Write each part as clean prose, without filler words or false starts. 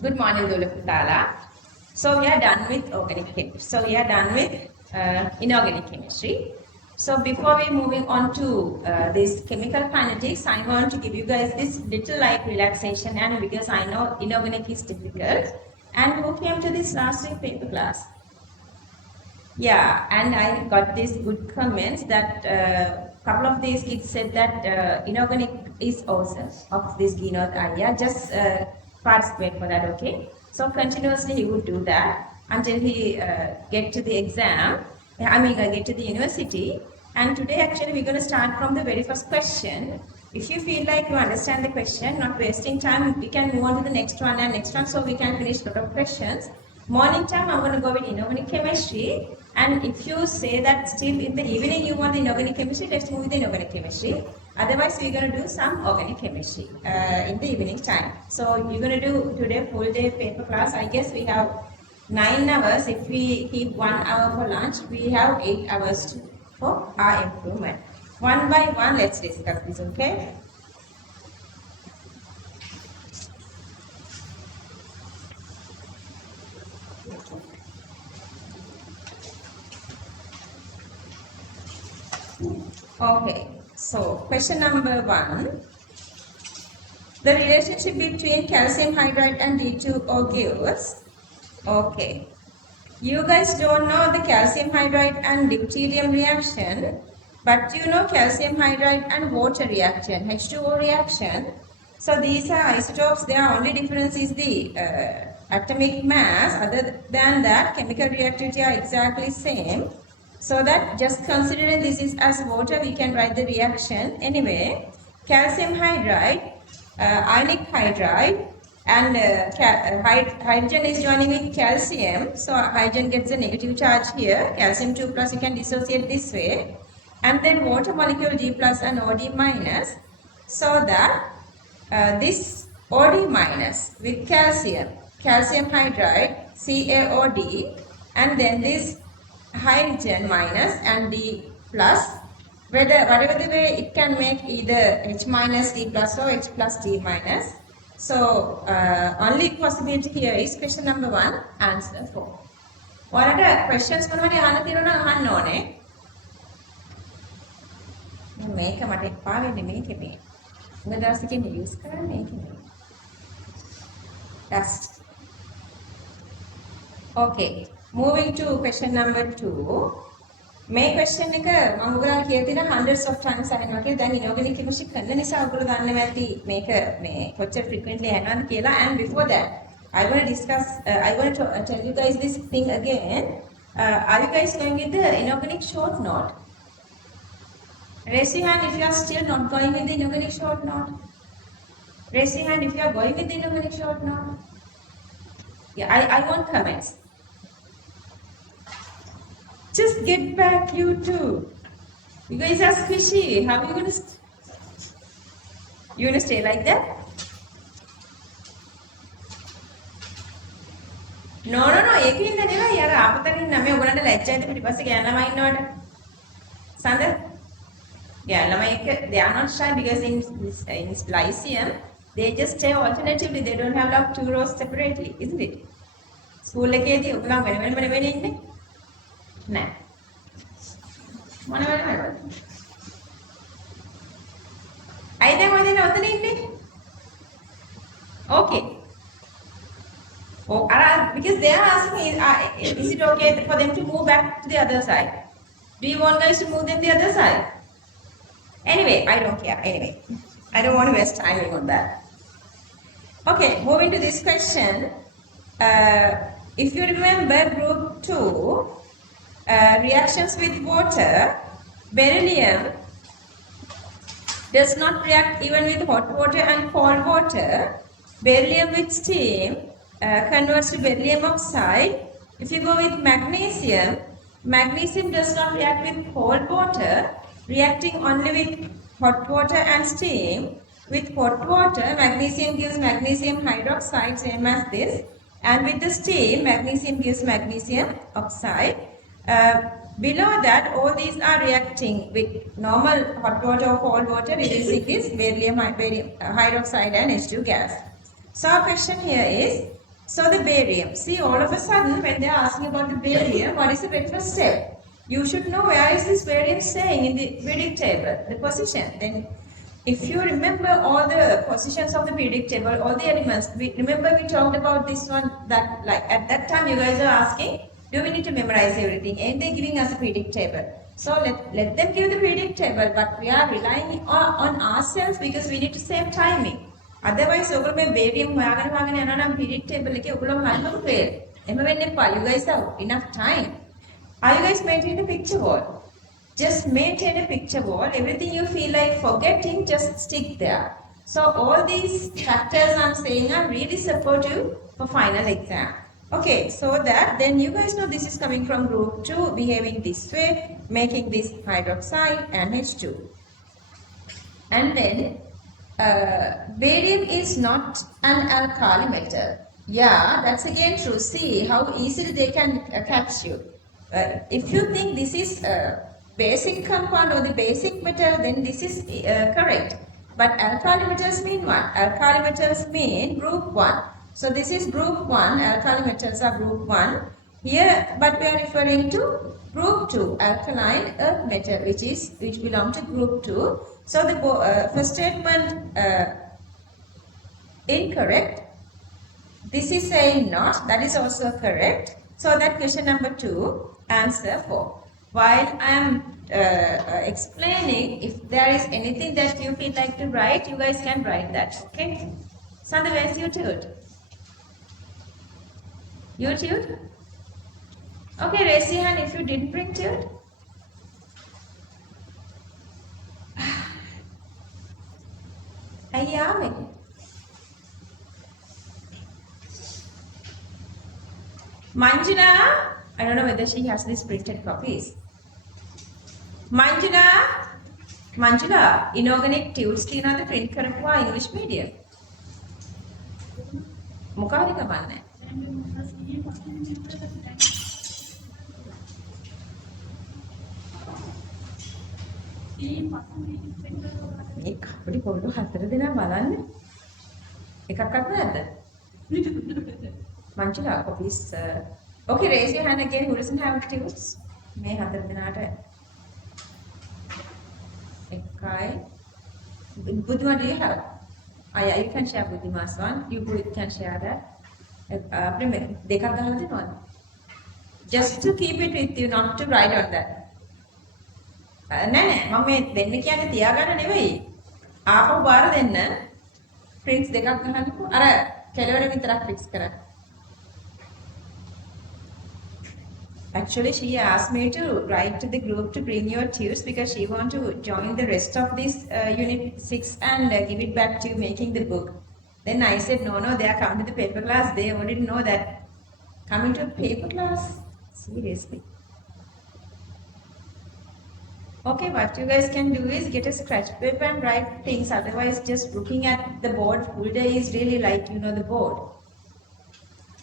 Good morning, Dulaputala. So we are done with organic chemistry. So we are done with inorganic chemistry. So before we moving on to this chemical kinetics, I want to give you guys this little like relaxation, and because I know inorganic is difficult. And who came to this last week paper class? Yeah, and I got these good comments that couple of these kids said that inorganic is awesome of this Ginoth idea. Just participate for that, okay? So continuously he would do that until he get to the exam. Get to the university. And today actually we're going to start from the very first question. If you feel like you understand the question, not wasting time, we can move on to the next one and next one, so we can finish a lot of questions. Morning time, I'm going to go with inorganic chemistry. And if you say that still in the evening you want the inorganic chemistry, let's move with the inorganic chemistry. Otherwise, we're going to do some organic chemistry in the evening time. So you're going to do today full day paper class. I guess we have 9 hours. If we keep 1 hour for lunch, we have 8 hours for our improvement. One by one, let's discuss this, okay? Okay, so question number 1. The relationship between calcium hydride and D2O gives. Okay. You guys don't know the calcium hydride and deuterium reaction, but you know calcium hydride and water reaction, H2O reaction. So these are isotopes. Their only difference is the atomic mass. Other than that, chemical reactivity are exactly same. So that just considering this is as water, we can write the reaction. Anyway, calcium hydride, ionic hydride, and hydrogen is joining with calcium. So hydrogen gets a negative charge here. Calcium 2 plus you can dissociate this way. And then water molecule D plus and OD minus. So that this OD minus with calcium hydride, CaOD, and then this hydrogen minus and D plus, whatever the way it can make either H minus D plus or H plus D minus. So only possibility here is question number 1, answer 4. ඔයාලට questions මොනවද අහන්න තියෙනවා නම් අහන්න ඕනේ. මේක මට එපා වෙන්නේ මේකේ මේ. උඹ දවසකින් use කරන්නේ මේකේ මේ. Dust. Okay. Moving to question number 2. මේ question එක මම ඔයගොල්ලන්ට කියලා තියෙන hundreds of times අහනවා කියලා. දැන් inorganic chemistry කරන නිසා ඔයගොල්ලෝ දන්නවා ඇති මේක මේ කොච්චර frequently අහනවද කියලා. And before that, I want to discuss, I want to tell you guys this thing again. Are you guys going with the inorganic short note? Raise your hand if you are still not going with the inorganic short note. Raise your hand if you are going with the inorganic short note. Yeah, I want comments. Just get back, you two. You guys are squishy. How are you going to... You going to stay like that? No. ඒකින්ද නෙවෙයි. අර ආපතකින් නම් මේ ඔයගලන්ට ලැජ්ජයිද පිටිපස්සේ ගෑන ළමයි ඉන්නවට? සඳ? ගෑන ළමයි එක්ක they are not shy because in Lyceum they just stay alternatively. They don't have like 2 rows separately, isn't it? School එකේදී ඔයගලන් වෙන ඉන්නේ. නෑ. මොන වෙලාවද? අය දැන් ඔය දෙන ඔතන ඉන්නේ. Okay. Oh, because they are asking, is it okay for them to move back to the other side? Do you want guys to move them the other side? Anyway, I don't care. Anyway, I don't want to waste time on that. Okay, moving to this question. If you remember group 2, reactions with water, beryllium does not react even with hot water and cold water. Beryllium with steam converts to beryllium oxide. If you go with magnesium, magnesium does not react with cold water, reacting only with hot water and steam. With hot water, magnesium gives magnesium hydroxide, same as this, and with the steam, magnesium gives magnesium oxide. Below that, all these are reacting with normal hot water or cold water, releasing this beryllium hydroxide and H2 gas. So our question here is, so the barium. See, all of a sudden when they are asking about the barium, what is the very first step? You should know where is this barium staying in the periodic table, the position. Then if you remember all the positions of the periodic table, all the elements, remember we talked about this one, that like at that time you guys are asking, do we need to memorize everything? And they're giving us a periodic table. So let them give the periodic table, but we are relying on ourselves because we need to save timing. Otherwise, ඔයගොල්ලෝ මේ barium හොයාගෙන යනවා නම් periodic table එකේ ඔයගොල්ලෝ හරියටම fail. එහෙම වෙන්න එපා. You guys have enough time. Are you guys maintaining a picture wall? Just maintain a picture wall. Everything you feel like forgetting, just stick there. So all these factors I'm saying are really supportive for final exam. Okay, so that then you guys know this is coming from group 2, behaving this way, making this hydroxide and H2. And then barium is not an alkali metal. Yeah, that's again true. See how easily they can catch you. If you think this is a basic compound or the basic metal, then this is correct. But alkali metals mean what? Alkali metals mean group 1. So this is group 1, alkali metals are group 1. Here, but we are referring to group 2, alkaline earth metal, which belong to group 2. So the first statement incorrect. This is saying not, that is also correct. So that question number 2, answer 4. While I am explaining, if there is anything that you feel like to write, you guys can write that. Okay? Sandra, where's your tude? Your tude? Okay, raise your hand if you didn't bring tude. Ayami. Manjuna, I don't know whether she has these printed copies. Manjula, inorganic tubes කියනවාද print කරපුවා English medium. මොකක්ද කමන්නේ? මේ කපඩි පොළොව 4 දෙනා බලන්න. එකක්වත් නැද්ද? Manjula, copies. Okay, raise your hand again. Who doesn't have tubes? මේ 4 දෙනාට එකයි. Budima, do you have? Yeah, you can share Budima's one. You can share that. දෙකක් ගහලා දෙනවද? Just to keep it with you, not to write on that. නෑ මම මේ දෙන්න කියන්නේ තියාගන්න නෙවෙයි. ආපහු බාර දෙන්න. prints දෙකක් ගහන්නකෝ. අර කෙලවර විතරක් fix කරන්න. Actually, she asked me to write to the group to bring your tubes because she want to join the rest of this unit 6 and give it back to you making the book. Then I said, no, they are coming to the paper class. They already know that. Coming to paper class? Seriously. Okay, what you guys can do is get a scratch paper and write things. Otherwise, just looking at the board full day is really like, the board.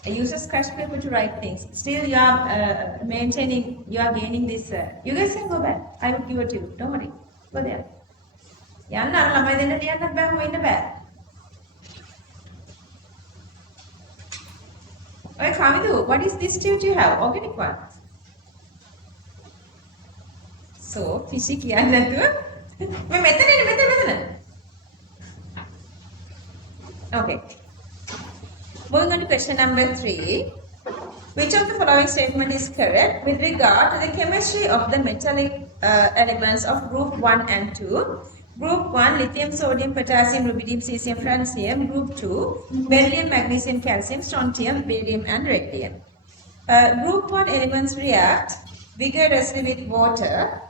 I use a scratch paper to write things. Still, you are gaining this. You guys can go back. I will give it to you. Don't worry. Go there. යන්න අර ළමයි දෙන්න ලියන්නත් බෑ හොයන්න බෑ. ඔය Kamindu, what is this tube you have? Organic one. So, fishy කියන්නේ නැතුව මේ මෙතන. Okay. Moving on to question number 3. Which of the following statement is correct with regard to the chemistry of the metallic elements of group 1 and 2? Group 1, lithium, sodium, potassium, rubidium, cesium, francium. Group 2, beryllium, magnesium, calcium, strontium, barium and radium. Group 1 elements react vigorously with water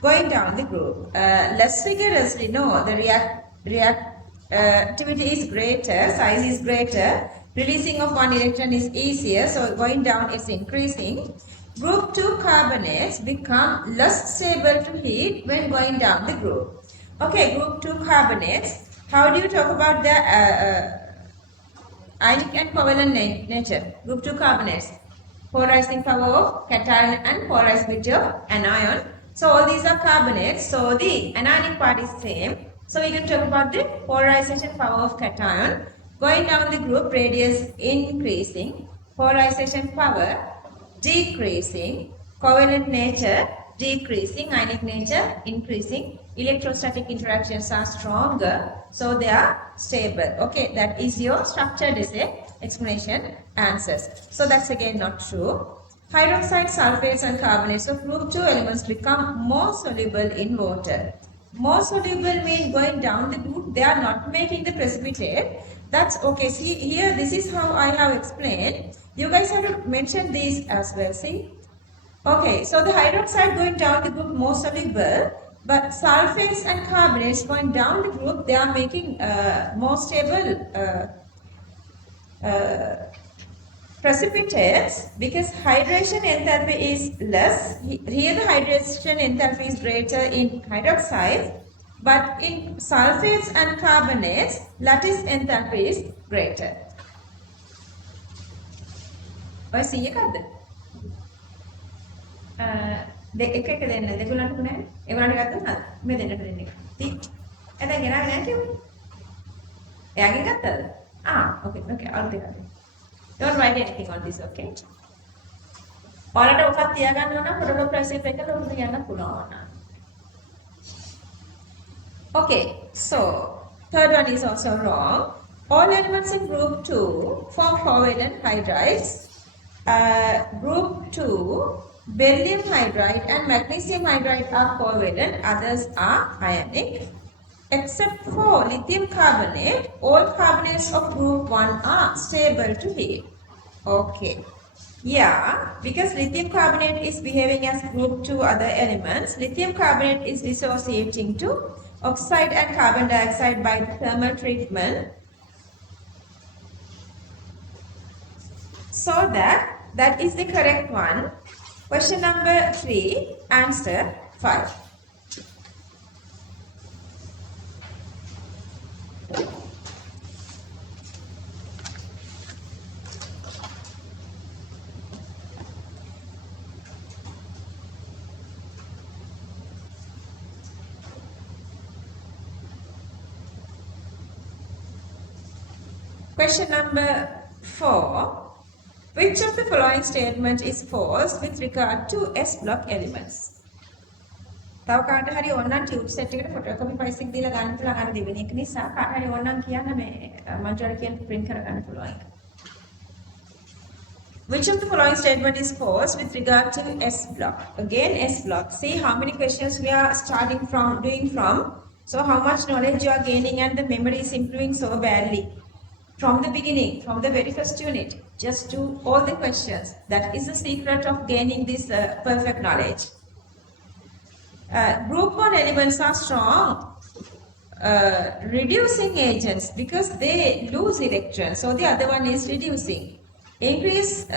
going down the group. Less vigorously, no, the activity is greater, size is greater, releasing of one electron is easier, so going down is increasing. Group 2 carbonates become less stable to heat when going down the group. Okay, group 2 carbonates, how do you talk about the ionic and covalent nature? Group 2 carbonates, polarizing power of cation and polarizability of anion. So all these are carbonates, so the anionic part is same. So we can talk about the polarization power of cation. Going down the group, radius increasing, polarization power decreasing, covalent nature decreasing, ionic nature increasing, electrostatic interactions are stronger, so they are stable. Okay, that is your structured essay explanation answers. So that's again not true. Hydroxides, sulfates and carbonates of group 2 elements become more soluble in water. More soluble means going down the group, they are not making the precipitate. That's okay. See here, this is how I have explained. You guys have to mention these as well. See? Okay, so the hydroxide going down the group more soluble, but sulfates and carbonates going down the group, they are making more stable precipitates because hydration enthalpy is less. Here the hydration enthalpy is greater in hydroxides, but in sulfates and carbonates, lattice enthalpy is greater. ඔය 100 එකක්ද? එක එක දෙන්න දෙගොල්ලන්ට නෑ. ඒගොල්ලන්ට ගත්තද? මේ දෙන්නට දෙන්න එක. 30. එතන ගෙනාවේ නෑ කිව්වේ. එයාගෙන් ගත්තද? Okay, අලුත් එකක්. Don't write anything on this, okay? ඔයාලට ඔකක් තියාගන්න ඕන පොටොටෝ ප්‍රොසෙස් එක උඩට යන්න පුළුවන්. Okay, so third one is also wrong. All elements in group 2 form covalent hydrides. Group 2, beryllium hydride and magnesium hydride are covalent, others are ionic. Except for lithium carbonate, all carbonates of group 1 are stable to heat. Okay. Yeah, because lithium carbonate is behaving as group 2 other elements, lithium carbonate is dissociating to oxide and carbon dioxide by thermal treatment. So that is the correct one. Question number 3, answer 5. Question number 4. Which of the following statement is false with regard to S block elements? තව කාට හරි ඕනනම් tube set එකට photocopy price එක දීලා ගන්න පුළුවන් අර දෙවෙනි එක නිසා කාට හරි ඕනනම් කියන්න මේ මන්ටර් කියන print කර ගන්න පුළුවන්. Which of the following statement is false with regard to S block? Again S block. See how many questions we are starting from doing from. So how much knowledge you are gaining and the memory is improving so badly. From the beginning, from the very first unit, just do all the questions. That is the secret of gaining this perfect knowledge. Group 1 elements are strong reducing agents because they lose electrons. So the other one is reducing. Increase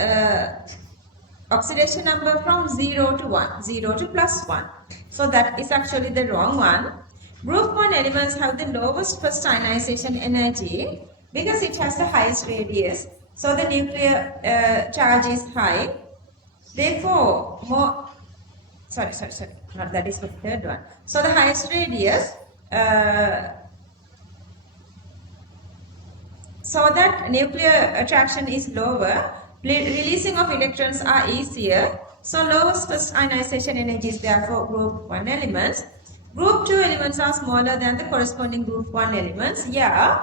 oxidation number from 0 to 1, 0 to plus 1. So that is actually the wrong one. Group 1 elements have the lowest first ionization energy because it has the highest radius. So the nuclear charge is high. Therefore, more, sorry, not that is the third one. So the highest radius, so that nuclear attraction is lower, releasing of electrons are easier. So lowest first ionization energy is therefore group 1 elements. Group 2 elements are smaller than the corresponding group 1 elements. Yeah.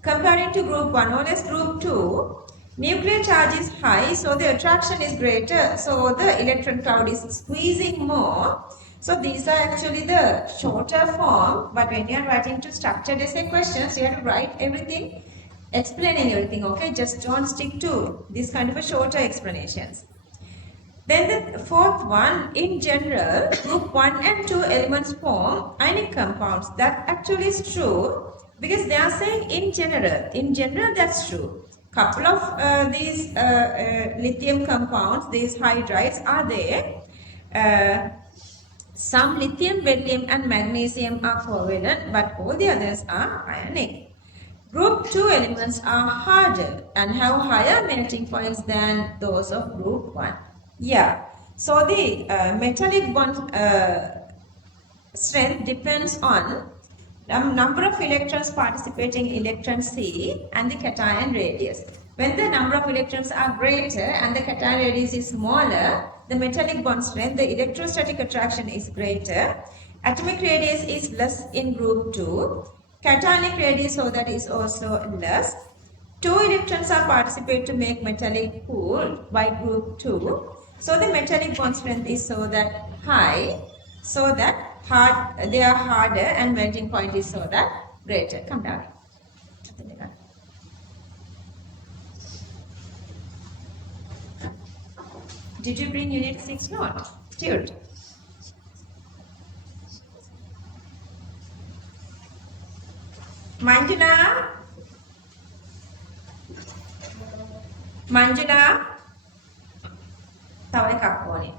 Comparing to group 1, always group 2, nuclear charge is high, so the attraction is greater, so the electron cloud is squeezing more. So these are actually the shorter form, but when you are writing to structured essay questions, you have to write everything, explaining everything, okay? Just don't stick to this kind of a shorter explanations. Then the fourth one, in general, group 1 and 2 elements form ionic compounds. That actually is true. Because they are saying in general that's true. Couple of these lithium compounds, these hydrides are there. Some lithium, beryllium and magnesium are covalent, but all the others are ionic. Group 2 elements are harder and have higher melting points than those of group 1. Yeah, so the metallic bond strength depends on Number of electrons participating in electron C and the cation radius. When the number of electrons are greater and the cation radius is smaller, the metallic bond strength, the electrostatic attraction is greater. Atomic radius is less in group 2. Cationic radius, so that is also less. 2 electrons are participated to make metallic pool by group 2. So the metallic bond strength is so that high, so that they are harder, and melting point is so that greater. Come down. Did you bring unit 6 note? Dude. Manjula? තව එකක් ඕනේ.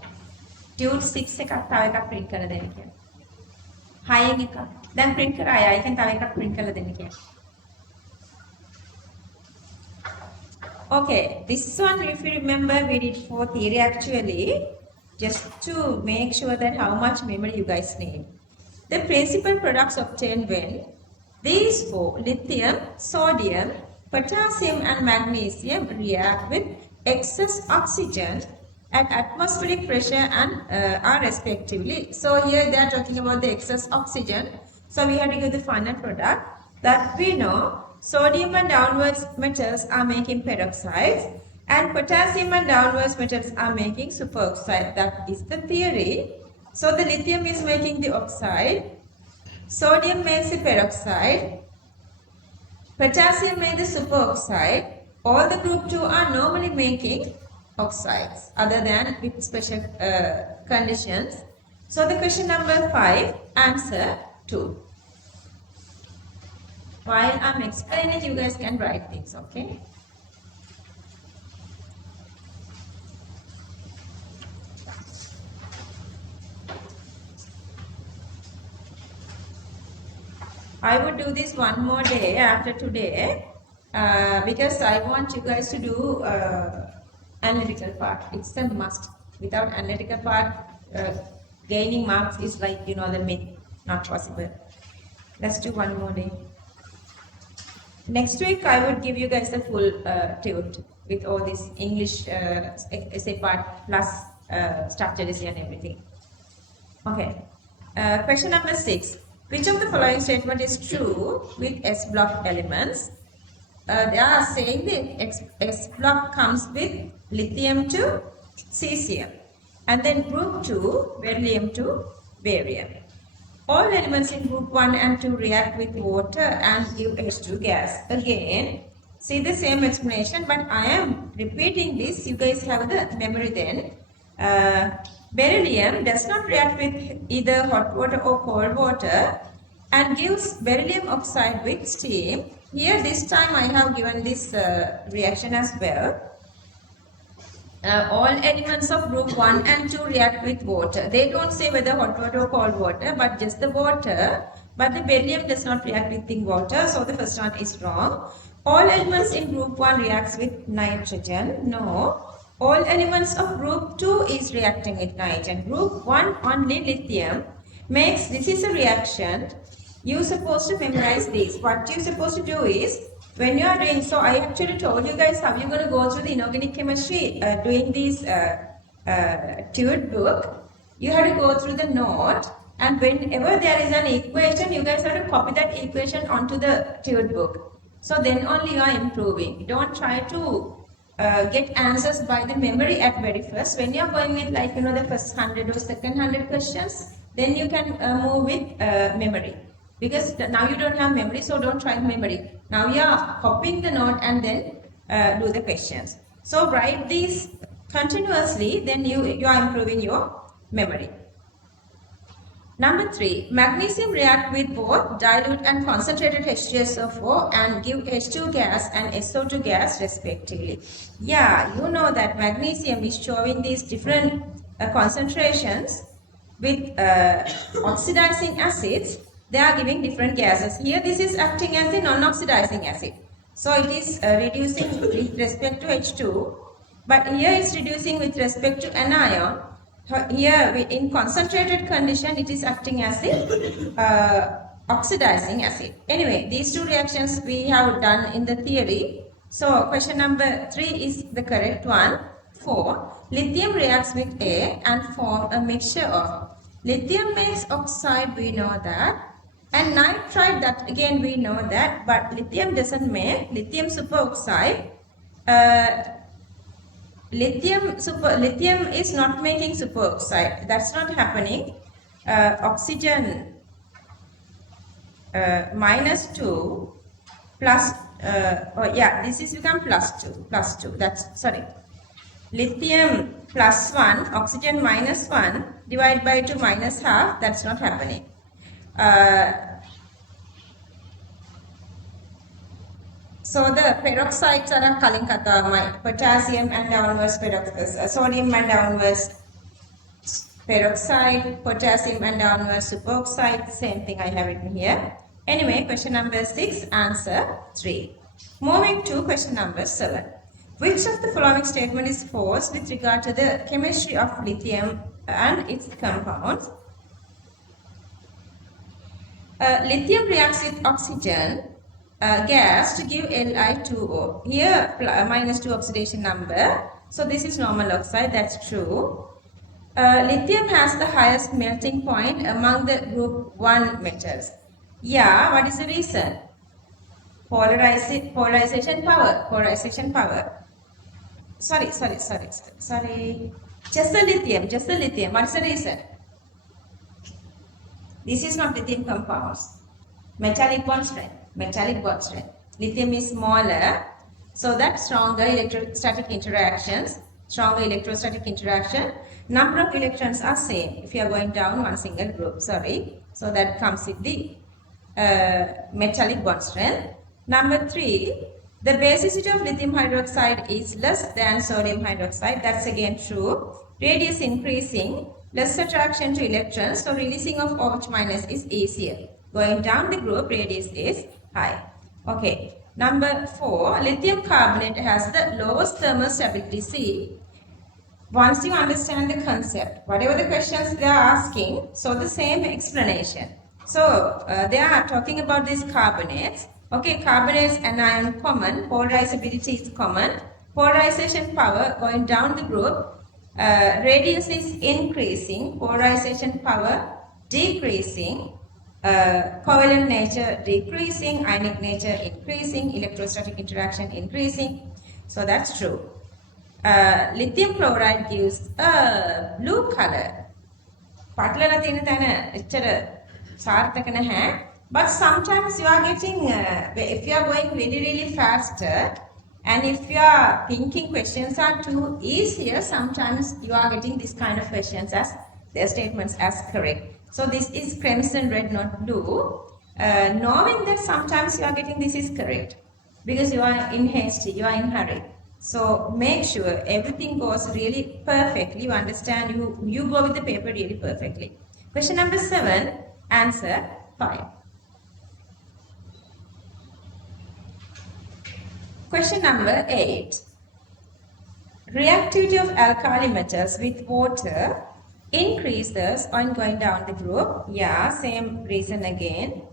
Dude 6 එකක් තව එකක් print කරලා දෙන්න කියලා. 6 එකක්. දැන් print කරා අය. ඒකෙන් තව එකක් print කරලා දෙන්න කියලා. Okay, this one, if you remember, we did for theory actually, just to make sure that how much memory you guys need. The principal products obtained when these 4, lithium, sodium, potassium and magnesium, react with excess oxygen at atmospheric pressure and are respectively. So here they are talking about the excess oxygen. So we have to give the final product that we know. Sodium and downwards metals are making peroxides, and potassium and downwards metals are making superoxide. That is the theory. So the lithium is making the oxide, sodium makes the peroxide, potassium makes the superoxide. All the group 2 are normally making oxides, other than with special conditions. So the question number 5, answer 2. While I'm explaining, you guys can write things, okay? I would do this one more day after today because I want you guys to do analytical part. It's a must. Without analytical part, gaining marks is like, you know, the myth, not possible. Let's do one more day. Next week, I would give you guys the full tute with all this English essay part plus structured essay and everything. Okay. Question number 6. Which of the following statement is true with S block elements? They are saying the S block comes with lithium to cesium, and then group 2, beryllium to barium. All elements in group 1 and 2 react with water and give H2 gas. Again, see the same explanation, but I am repeating this. You guys have the memory then. Beryllium does not react with either hot water or cold water and gives beryllium oxide with steam. Here this time I have given this reaction as well. All elements of group 1 and 2 react with water. They don't say whether hot water or cold water, but just the water. But the beryllium does not react with the water, so the first one is wrong. All elements in group 1 reacts with nitrogen. No. All elements of group 2 is reacting with nitrogen. Group 1 only lithium makes, this is a reaction. You're supposed to memorize this. What you're supposed to do is, when you are doing, so I actually told you guys how you're going to go through the inorganic chemistry doing this tiered book. You have to go through the note, and whenever there is an equation, you guys have to copy that equation onto the tiered book. So then only you are improving. Don't try to get answers by the memory at very first. When you are going with, like, you know, the first 100 or second 100 questions, then you can move with memory. Because now you don't have memory, so don't try memory. Now you are copying the note and then do the questions. So write these continuously, then you are improving your memory. Number 3, magnesium react with both dilute and concentrated H2SO4 and give H2 gas and SO2 gas respectively. Yeah, you know that magnesium is showing these different concentrations with oxidizing acids. They are giving different gases. Here this is acting as a non-oxidizing acid. So it is reducing with respect to H2. But here it's reducing with respect to anion. Here in concentrated condition it is acting as a oxidizing acid. Anyway, these two reactions we have done in the theory. So question number 3 is the correct one. 4. Lithium reacts with air and form a mixture of lithium makes oxide, we know that, and nitride, that again we know that, but lithium doesn't make lithium superoxide. Lithium is not making superoxide. That's not happening. Oxygen -2 plus this is become +2 that's sorry, lithium +1, oxygen -1 divided by 2 -half, that's not happening. So the peroxides are kaliන් කතාවමයි, potassium and downwards sodium and downwards peroxide, potassium and downwards superoxide, same thing I have written here. Anyway, question number 6, answer 3. Moving to question number 7. Which of the following statement is false with regard to the chemistry of lithium and its compounds? Lithium reacts with oxygen gas to give Li2O. Here -2 oxidation number. So this is normal oxide, that's true. Lithium has the highest melting point among the group 1 metals. Yeah, what is the reason? Polarization power. Sorry. Just the lithium. What is the reason? This is not lithium compounds. Metallic bond strength. Lithium is smaller, so that stronger electrostatic interaction. Number of electrons are same if you are going down one single group. So that comes with the metallic bond strength. Number 3, the basicity of lithium hydroxide is less than sodium hydroxide. That's again true. Radius increasing, less attraction to electrons, so releasing of OH- is easier. Going down the group, radius is high. Okay. Number 4, lithium carbonate has the lowest thermal stability. See, once you understand the concept, whatever the questions they are asking, so the same explanation. So they are talking about these carbonates. Okay, carbonates and ion common, polarizability is common, polarization power going down the group, radius is increasing, polarization power decreasing, covalent nature decreasing, ionic nature increasing, electrostatic interaction increasing. So that's true. Lithium chloride gives a blue color. But sometimes you are getting, if you are going really faster and if you are thinking questions are too easier, sometimes you are getting this kind of questions as their statements as correct. So this is crimson red, not blue. Knowing that sometimes you are getting this is correct because you are in haste, you are in hurry. So make sure everything goes really perfectly. You understand, you go with the paper really perfectly. Question number 7, answer 5. Question number 8. Reactivity of alkali metals with water increases on going down the group. Yeah, same reason again.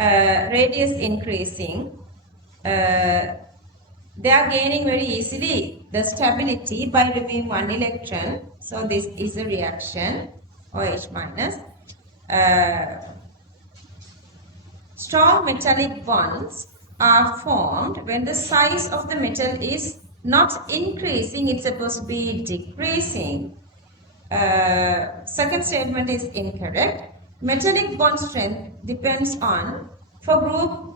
Radius increasing. They are gaining very easily the stability by removing one electron. So this is a reaction, OH-. Strong metallic bonds are formed when the size of the metal is not increasing, it's supposed to be decreasing. Second statement is incorrect. Metallic bond strength depends on, for group,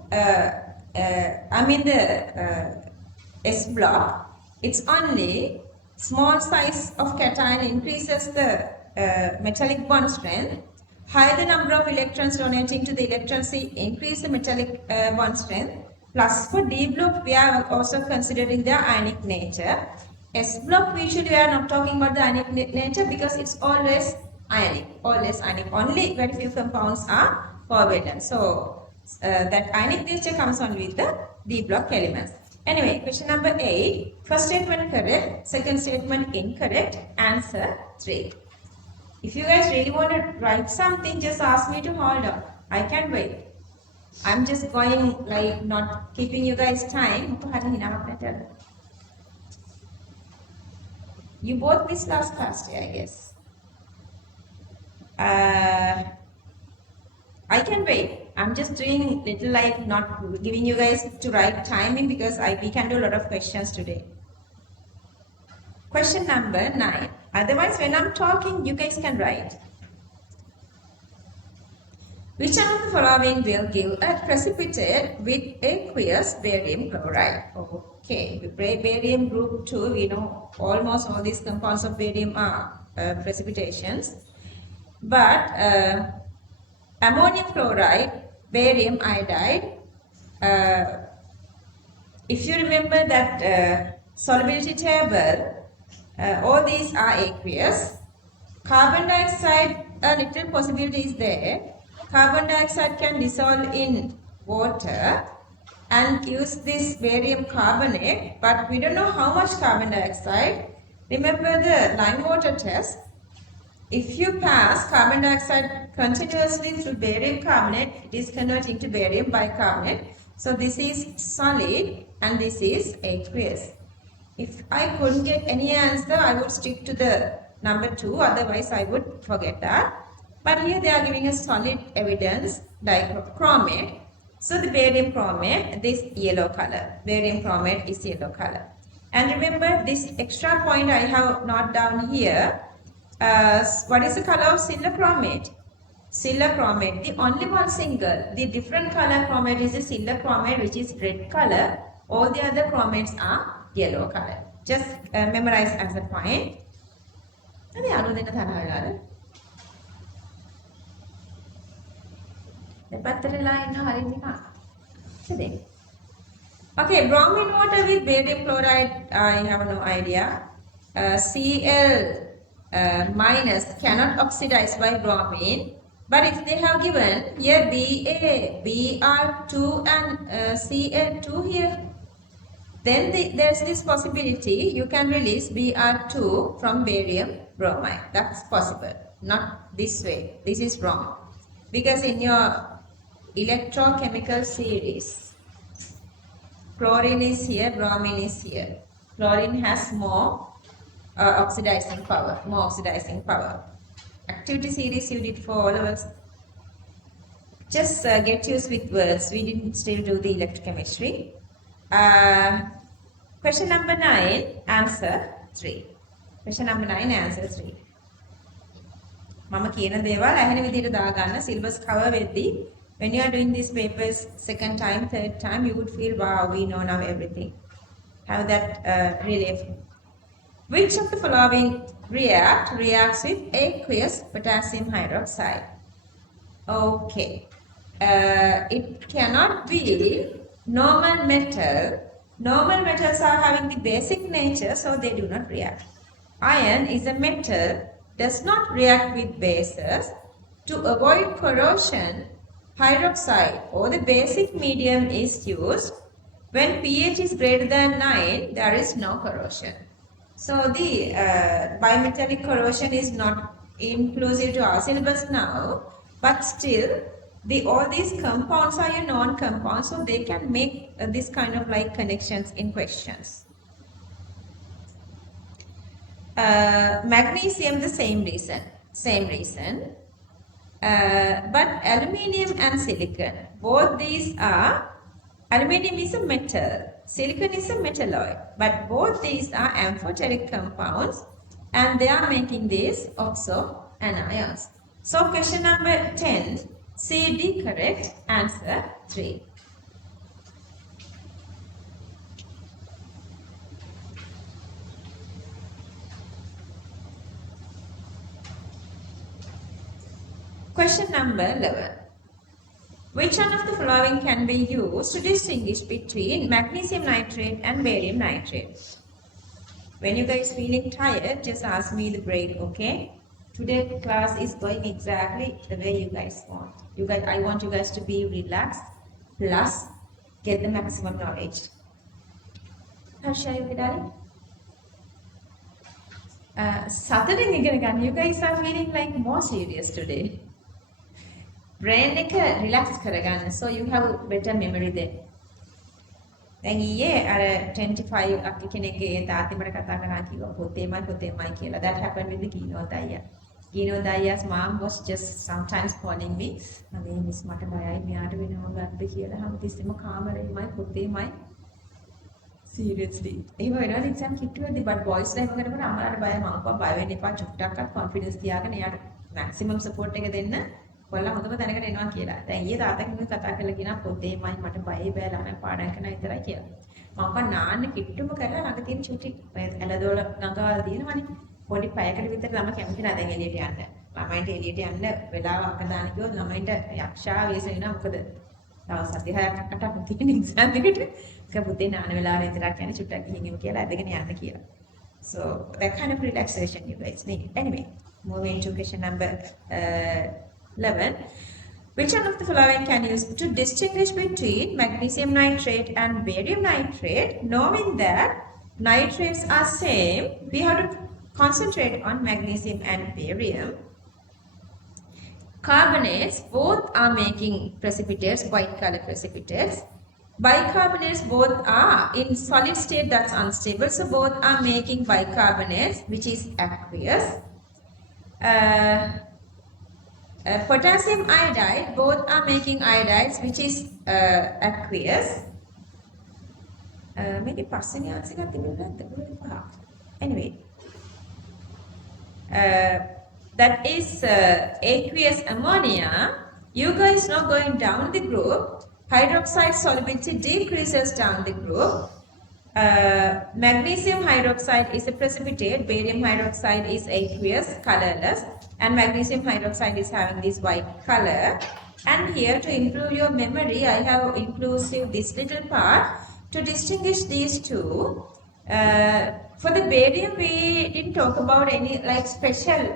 S block, it's only small size of cation increases the metallic bond strength. Higher the number of electrons donating to the electron C increase the metallic bond strength. Plus for D block we are also considering their ionic nature. S block usually we are not talking about the ionic nature because it's always ionic. Only very few compounds are covalent. So that ionic nature comes only with the D block elements. Anyway, question number 8. First statement correct, second statement incorrect, answer 3. If you guys really want to write something, just ask me to hold on. I can wait. I'm just going like not keeping you guys time. You both missed last Thursday, I guess. I can wait. I'm just doing little like not giving you guys to write timing because we can do a lot of questions today. Question number 9. Otherwise, when I'm talking, you guys can write. Which one of the following will give a precipitate with aqueous barium chloride? Okay, barium group 2, we know almost all these compounds of barium are precipitations. But ammonium chloride, barium iodide, if you remember that solubility table, all these are aqueous. Carbon dioxide, a little possibility is there. Carbon dioxide can dissolve in water and use this barium carbonate, but we don't know how much carbon dioxide. Remember the lime water test. If you pass carbon dioxide continuously through barium carbonate, it is converted into barium bicarbonate. So this is solid and this is aqueous. If I couldn't get any answer, I would stick to the number 2, otherwise I would forget that. But here they are giving us solid evidence, dichromate. So the barium chromate, this yellow color. Barium chromate is yellow color. And remember this extra point I have noted down here. What is the color of silver chromate? Silver chromate, the only one single. The different color chromate is the silver chromate, which is red color. All the other chromates are yellow color. Just memorize as a point. Okay, bromine water with barium chloride, I have no idea. Cl minus cannot oxidize by bromine. But if they have given here Ba, Br2 and Cl2 here, then there's this possibility you can release Br2 from barium bromide. That's possible. Not this way. This is wrong. Because in your electrochemical series, chlorine is here, bromine is here. Chlorine has more oxidizing power, Activity series you did for all of us. Just get used with words. We didn't still do the electrochemistry. Question number 9, answer 3. Question number 9, answer 3. මම කියන දේවල් ඇහෙන විදිහට දාගන්න syllabus cover වෙද්දී when you are doing these papers second time, third time, you would feel wow, we know now everything. Have that relief. Which of the following reacts with aqueous potassium hydroxide? Okay. It cannot be normal metal. Normal metals are having the basic nature, so they do not react. Iron is a metal, does not react with bases. To avoid corrosion, hydroxide or the basic medium is used. When pH is greater than 9, there is no corrosion. So the bimetallic corrosion is not inclusive to our syllabus now, but still all these compounds are your non-compounds, so they can make this kind of like connections in questions. Magnesium, the same reason. But aluminium and silicon, both these are, aluminium is a metal, silicon is a metalloid, but both these are amphoteric compounds and they are making these oxo anions. So question number 10, C, D correct, answer 3. Question number 11. Which one of the following can be used to distinguish between magnesium nitrate and barium nitrate? When you guys feeling tired, just ask me the break, okay? Today class is going exactly the way you guys want. I want you guys to be relaxed, plus get the maximum knowledge. Asha, you darling? You guys are feeling like more serious today. brain එක relax කරගන්න. So you have better memory then. දැන් ඊයේ අර 25 අක්ක කෙනෙක්ගේ තාත්ති මට කතා කරා කිව්වා පොතේමයි කියලා. That happened with the Gino Daya's mom was just sometimes calling me. අනේ මිස් මට බයයි මෙයාට වෙනව ගන්නද කියලා. හැමතිස්සෙම කාමරේමයි පොතේමයි. Seriously. එහෙම වෙනවා එක්සෑම් කිට්ටුවේදී but boys ලා එහෙම කරනකොට අම්මලාට බයයි මම කව බය වෙන්න එපා චුට්ටක්වත් confidence තියාගෙන එයාට maximum support එක දෙන්න. ඔයාලා හොඳම තැනකට එනවා කියලා. දැන් ඊයේ තාත්තා කෙනෙක් කතා කරලා කියනවා පොතේමයි මට බයයි බෑ ළමයි පාඩම් කරනවා විතරයි කියලා. මම කව නාන්න කිට්ටුම කරලා ළඟ තියෙන චුටි ඇලදෝල ගඟවල් තියෙනවනේ. පොඩි පැයකට විතර ළම කැමති නැහැ දැන් එළියට යන්න. ළමයින්ට එළියට යන්න වෙලාවක් දාන්න කිව්වොත් ළමයින්ට යක්ෂා වේස වෙනවා මොකද දවස් 7-8ක් තියෙන එක්සෑම් එකට. ඒක පුතේ නාන වෙලාව විතරක් යන්නේ චුට්ටක් ගිහින් ඉමු කියලා ඇදගෙන යන්න කියලා. So that kind of relaxation you guys need. Anyway, moving to question number 11. Which one of the following can you use to distinguish between magnesium nitrate and barium nitrate? Knowing that nitrates are same, we have to concentrate on magnesium and barium. Carbonates both are making precipitates, white color precipitates. Bicarbonates both are in solid state, that's unstable, so both are making bicarbonates, which is aqueous. Potassium iodide, both are making iodides, which is aqueous. Maybe passing anyway, that is aqueous ammonia. You guys know going down the group, hydroxide solubility decreases down the group. Magnesium hydroxide is a precipitate, barium hydroxide is aqueous, colorless, and magnesium hydroxide is having this white color. And here to improve your memory, I have inclusive this little part to distinguish these two. For the barium, we didn't talk about any like special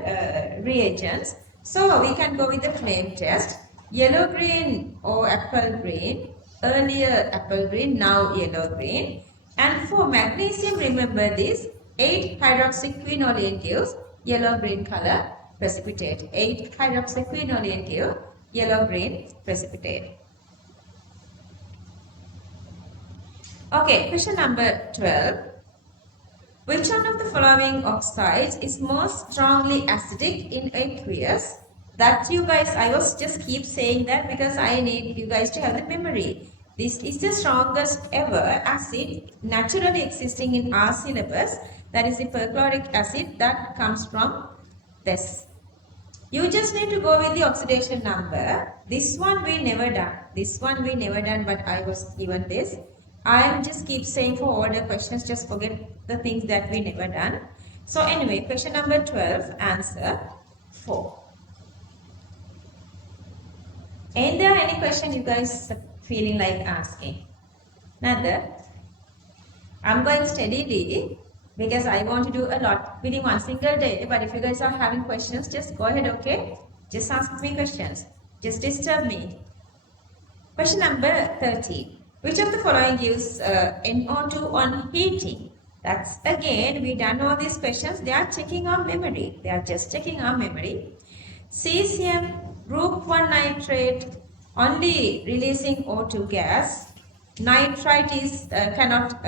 reagents, so we can go with the flame test. Yellow green or apple green, earlier apple green, now yellow green. And for magnesium, remember this, 8-hydroxyquinoline gives yellow green color precipitate. 8-hydroxyquinoline gives yellow green precipitate. Okay, question number 12. Which one of the following oxides is most strongly acidic in aqueous? That you guys, I was just keep saying that because I need you guys to have the memory. This is the strongest ever acid naturally existing in our syllabus. That is the perchloric acid that comes from this. You just need to go with the oxidation number. This one we never done. This one we never done, but I was given this. I am just keep saying for all the questions, just forget the things that we never done. So anyway, question number 12, answer 4. Ain't there any question you guys feeling like asking? Another, I'm going steadily because I want to do a lot within one single day. But if you guys are having questions, just go ahead, okay? Just ask me questions. Just disturb me. Question number 13. Which of the following gives NO2 on heating? That's again, we done all these questions. They are checking our memory. They are just checking our memory. Cesium group 1 nitrate only releasing O2 gas. Nitrite is cannot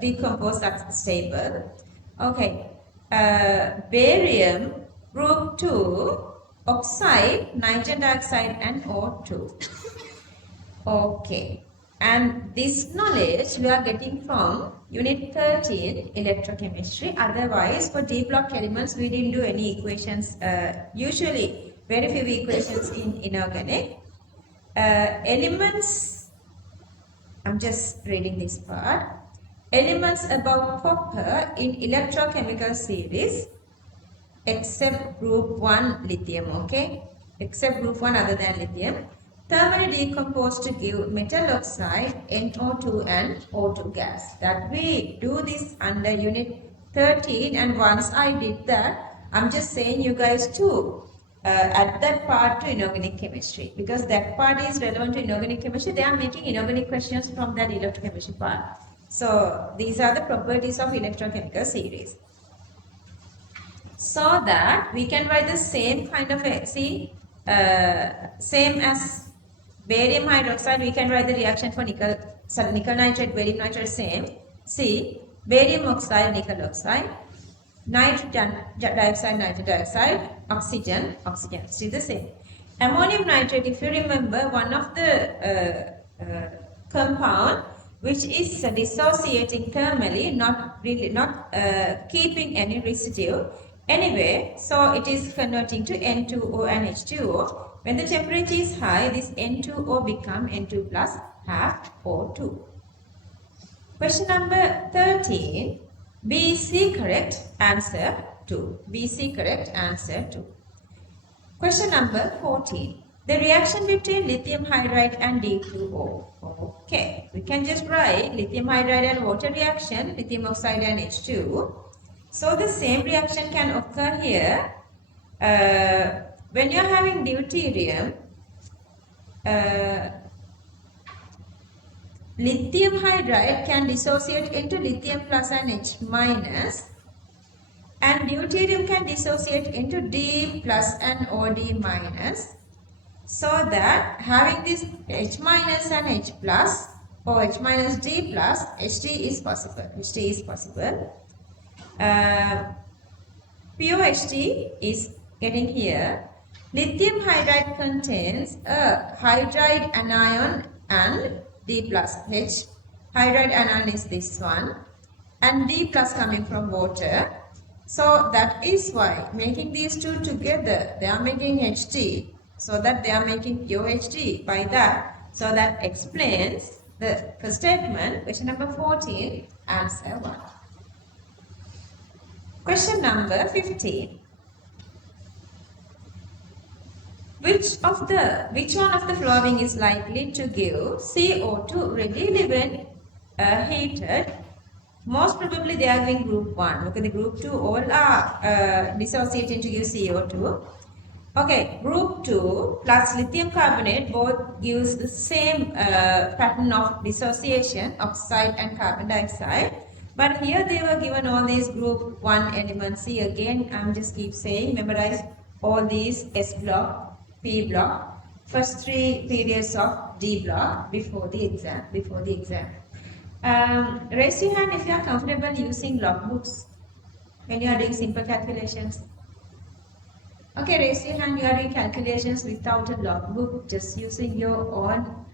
decompose, that's stable. Okay. Barium group 2 oxide, nitrogen dioxide and O2. Okay. And this knowledge we are getting from unit 13 electrochemistry. Otherwise, for D block elements, we didn't do any equations. Usually, very few equations in inorganic. Elements, I'm just reading this part. Elements above copper in electrochemical series, except group 1 lithium, okay? Except group 1 other than lithium. Thermally decomposed to give metal oxide, NO2 and O2 gas. That we do this under unit 13, and once I did that, I'm just saying you guys too add that part to inorganic chemistry, because that part is relevant to inorganic chemistry. They are making inorganic questions from that electrochemistry part. So these are the properties of electrochemical series. So that we can write the same kind of, see, same as barium hydroxide, we can write the reaction for nickel nitrate, barium nitrate same. See, barium oxide, nickel oxide, nitrogen dioxide, nitrogen dioxide, oxygen, oxygen, still the same. Ammonium nitrate, if you remember, one of the compound which is dissociating thermally, not keeping any residue. Anyway, so it is converting to N2O and H2O. When the temperature is high, this N2O become N2 plus half O2. Question number 13. B, C correct, answer 2. B, C correct, answer 2. Question number 14. The reaction between lithium hydride and D2O. Okay, we can just write lithium hydride and water reaction, lithium oxide and H2. So the same reaction can occur here. When you are having deuterium, lithium hydride can dissociate into lithium plus and H minus, and deuterium can dissociate into D plus and OD minus. So that having this H minus and H plus or H minus D plus, HD is possible. HD is possible. Pure HD is getting here. Lithium hydride contains a hydride anion and D plus. H hydride anion is this one and D plus coming from water. So that is why making these two together, they are making HD. So that they are making pure HD by that. So that explains the first statement. Question number 14, answer 1. Question number 15. Which one of the following is likely to give CO2 readily when heated? Most probably they are giving group 1. Okay, the group 2 all are dissociating to give CO2. Okay, group 2 plus lithium carbonate both gives the same pattern of dissociation, oxide and carbon dioxide. But here they were given all these group 1 elements. See, again, I'm just keep saying, memorize all these S block, P block, first 3 periods of D block before the exam. Raise your hand if you are comfortable using logbooks when you are doing simple calculations. Okay, raise your hand, you are doing calculations without a logbook, just using your own.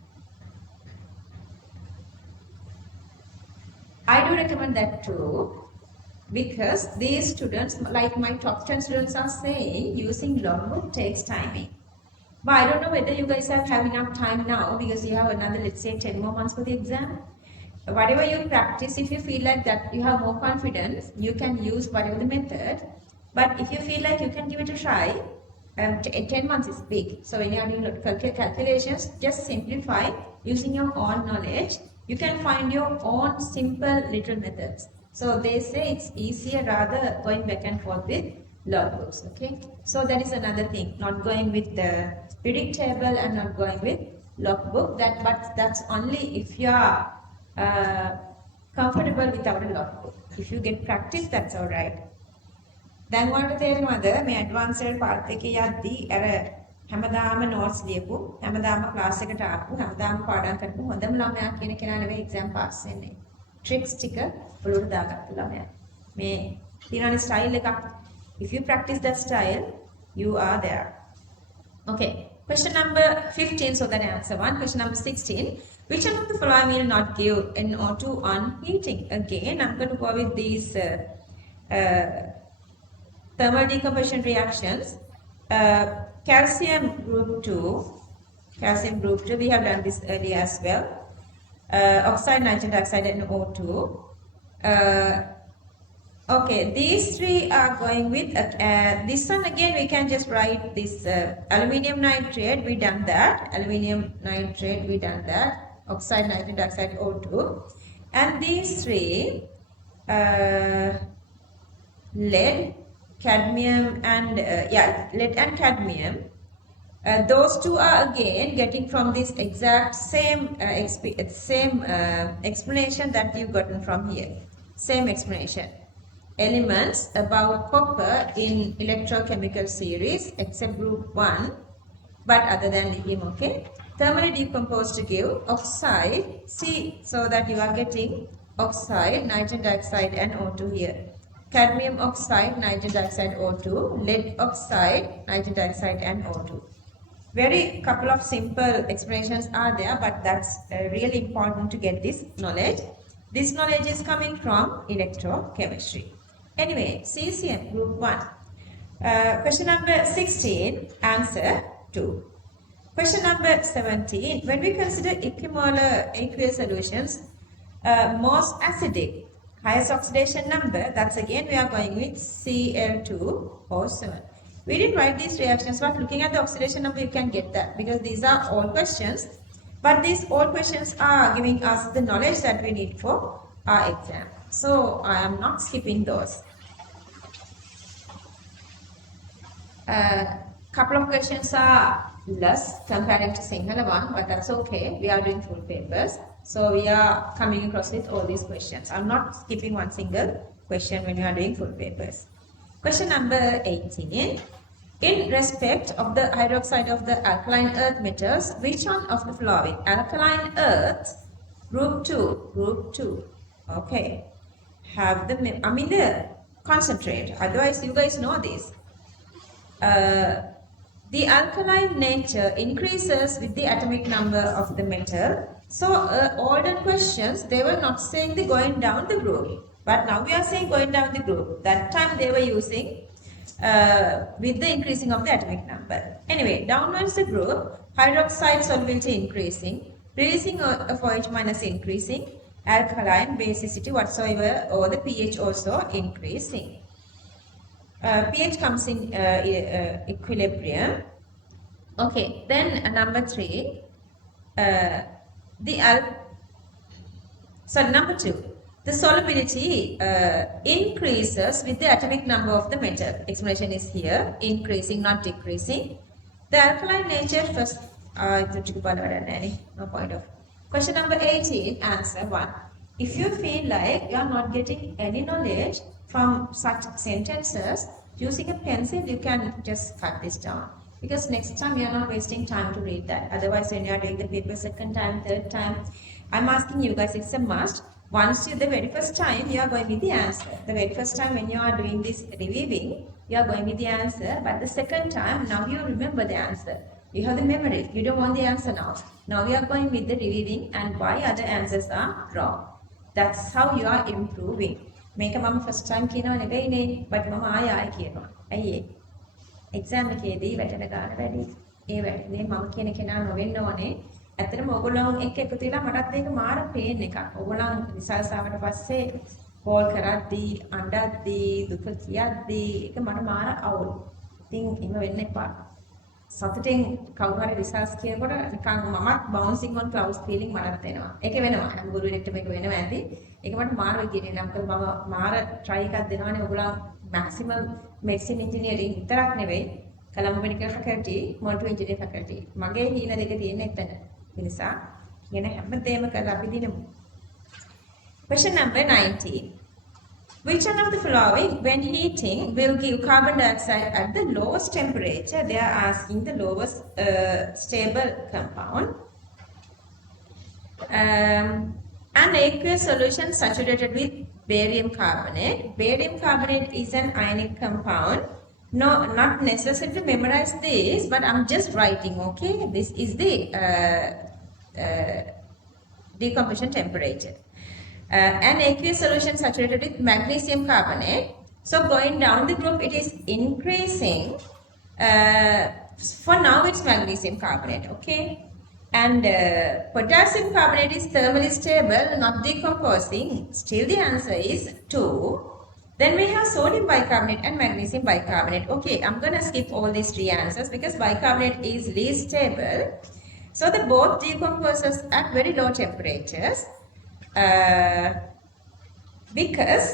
I do recommend that too, because these students, like my top 10 students are saying, using logbook takes timing. But I don't know whether you guys are having enough time now, because you have another, let's say, 10 more months for the exam. Whatever you practice, if you feel like that you have more confidence, you can use whatever the method. But if you feel like you can give it a try, 10 months is big. So when you are doing calculations, just simplify using your own knowledge. You can find your own simple little methods. So they say it's easier rather going back and forth with logbooks. Okay. So that is another thing. Not going with the periodic table and not going with logbook. But that's only if you are comfortable without a logbook. If you get practice, that's all right. දැන් වලට තේරෙනවද මේ ඇඩ්වාන්ස්ඩ් part එකේ යද්දී අර හැමදාම notes ලියපු හැමදාම ක්ලාස් එකට ආපු හැමදාම පාඩම් කරපු හොඳම ළමයා කියන කෙනා නෙවෙයි එක්සෑම් පාස් වෙන්නේ ට්‍රික්ස් ටික ඔළුවට දාගත්ත ළමයා මේ තියෙනනේ ස්ටයිල් එකක් if you practice that style you are there. Okay, question number 15, so that answer 1. Question number 16, which one of the following will not give NO2 on heating? Again, I'm going to go with these thermal decomposition reactions. Calcium group 2, we have done this earlier as well. Oxide, nitrogen dioxide and O2. Okay, these 3 are going with, this one again we can just write this aluminium nitrate, we done that. Aluminium nitrate, we done that. Oxide, nitrogen dioxide, O2. And these 3, lead, cadmium and lead and cadmium, those 2 are again getting from this exact same explanation that you gotten from here. Same explanation. Elements about copper in electrochemical series except group 1 but other than lithium, okay. Thermally decomposed to give oxide C, so that you are getting oxide, nitrogen dioxide and O2 here. Cadmium oxide, nitrogen dioxide, O2, lead oxide, nitrogen dioxide and O2. Very couple of simple explanations are there, but that's really important to get this knowledge. This knowledge is coming from electrochemistry. Anyway, CCM group 1. Question number 16, answer 2. Question number 17, when we consider equimolar aqueous solutions, most acidic, highest oxidation number, that's again we are going with Cl2O7. We didn't write these reactions, but looking at the oxidation number, you can get that because these are all questions. But these all questions are giving us the knowledge that we need for our exam. So I am not skipping those. Couple of questions are less comparing to Sinhala one, but that's okay. We are doing full papers. So we are coming across with all these questions. I'm not skipping one single question when you are doing full papers. Question number 18. In respect of the hydroxide of the alkaline earth metals, which one of the following? Alkaline earth, group 2. Okay. Have the concentrate. Otherwise, you guys know this. The alkaline nature increases with the atomic number of the metal. So, older questions, they were not saying the going down the group. But now we are saying going down the group. That time they were using with the increasing of the atomic number. Anyway, downwards the group, hydroxide solubility increasing, releasing of OH minus increasing, alkaline basicity whatsoever, or the pH also increasing. pH comes in equilibrium. Okay, then number 3, number 2. The solubility increases with the atomic number of the metal. Explanation is here, increasing, not decreasing. The alkaline nature first, no point of. Question number 18, answer 1. If you feel like you are not getting any knowledge from such sentences, using a pencil, you can just cut this down. Because next time you are not wasting time to read that. Otherwise, when you are doing the paper second time, third time, I'm asking you guys, it's a must. Once the very first time, you are going with the answer. The very first time when you are doing this reviewing, you are going with the answer. But the second time, now you remember the answer. You have the memory. You don't want the answer now. Now we are going with the reviewing and why other answers are wrong. That's how you are improving. Make a mama first time කියනවා නෙවෙයිනේ but මම ආයෙ කියනවා. ඇයි ඒ? exam එකේදී වැටෙන ගාන වැඩි. ඒ වැටෙන්නේ මම කියන කෙනා නොවෙන්න ඕනේ. ඇත්තටම ඕගොල්ලෝ එක්ක එකතු වෙලා මටත් ඒක මාර පේන් එකක්. ඕගොල්ලන් රිසල්ට්ස් ආවට පස්සේ කෝල් කරද්දී අඬද්දී දුක කියද්දී ඒක මට මාර අවුල්. ඉතින් එහෙම වෙන්න එපා. සතුටින් කවුරු හරි රිසල්ට්ස් කියනකොට නිකන් මමත් බවුන්සින් ඔන් ක්ලවුඩ්ස් ෆීලිං මටත් එනවා. ඒක වෙනවා. හැම ගුරුවරයෙක්ට මේක වෙනවා ඇති. ඒක මට මාර විදියට එනවා. මොකද මම මාර try එකක් දෙනවානේ ඔයගොල්ලෝ maximum medicine engineering විතරක් නෙවෙයි. Colombo Medical Faculty, Montu Engineering Faculty. මගේ හීන දෙක තියෙන එතන. ඒ නිසා කියන හැමදේම කරලා අපි දිනමු. Question number 19. Which one of the following, when heating, will give carbon dioxide at the lowest temperature? They are asking the lowest stable compound. An aqueous solution saturated with barium carbonate. Barium carbonate is an ionic compound. No, not necessary to memorize this, but I'm just writing, okay? This is the decomposition temperature. An aqueous solution saturated with magnesium carbonate. So going down the group, it is increasing. For now, it's magnesium carbonate, okay? And potassium carbonate is thermally stable, not decomposing. Still the answer is 2. Then we have sodium bicarbonate and magnesium bicarbonate. Okay, I'm going to skip all these 3 answers because bicarbonate is least stable. So they both decomposes at very low temperatures. Because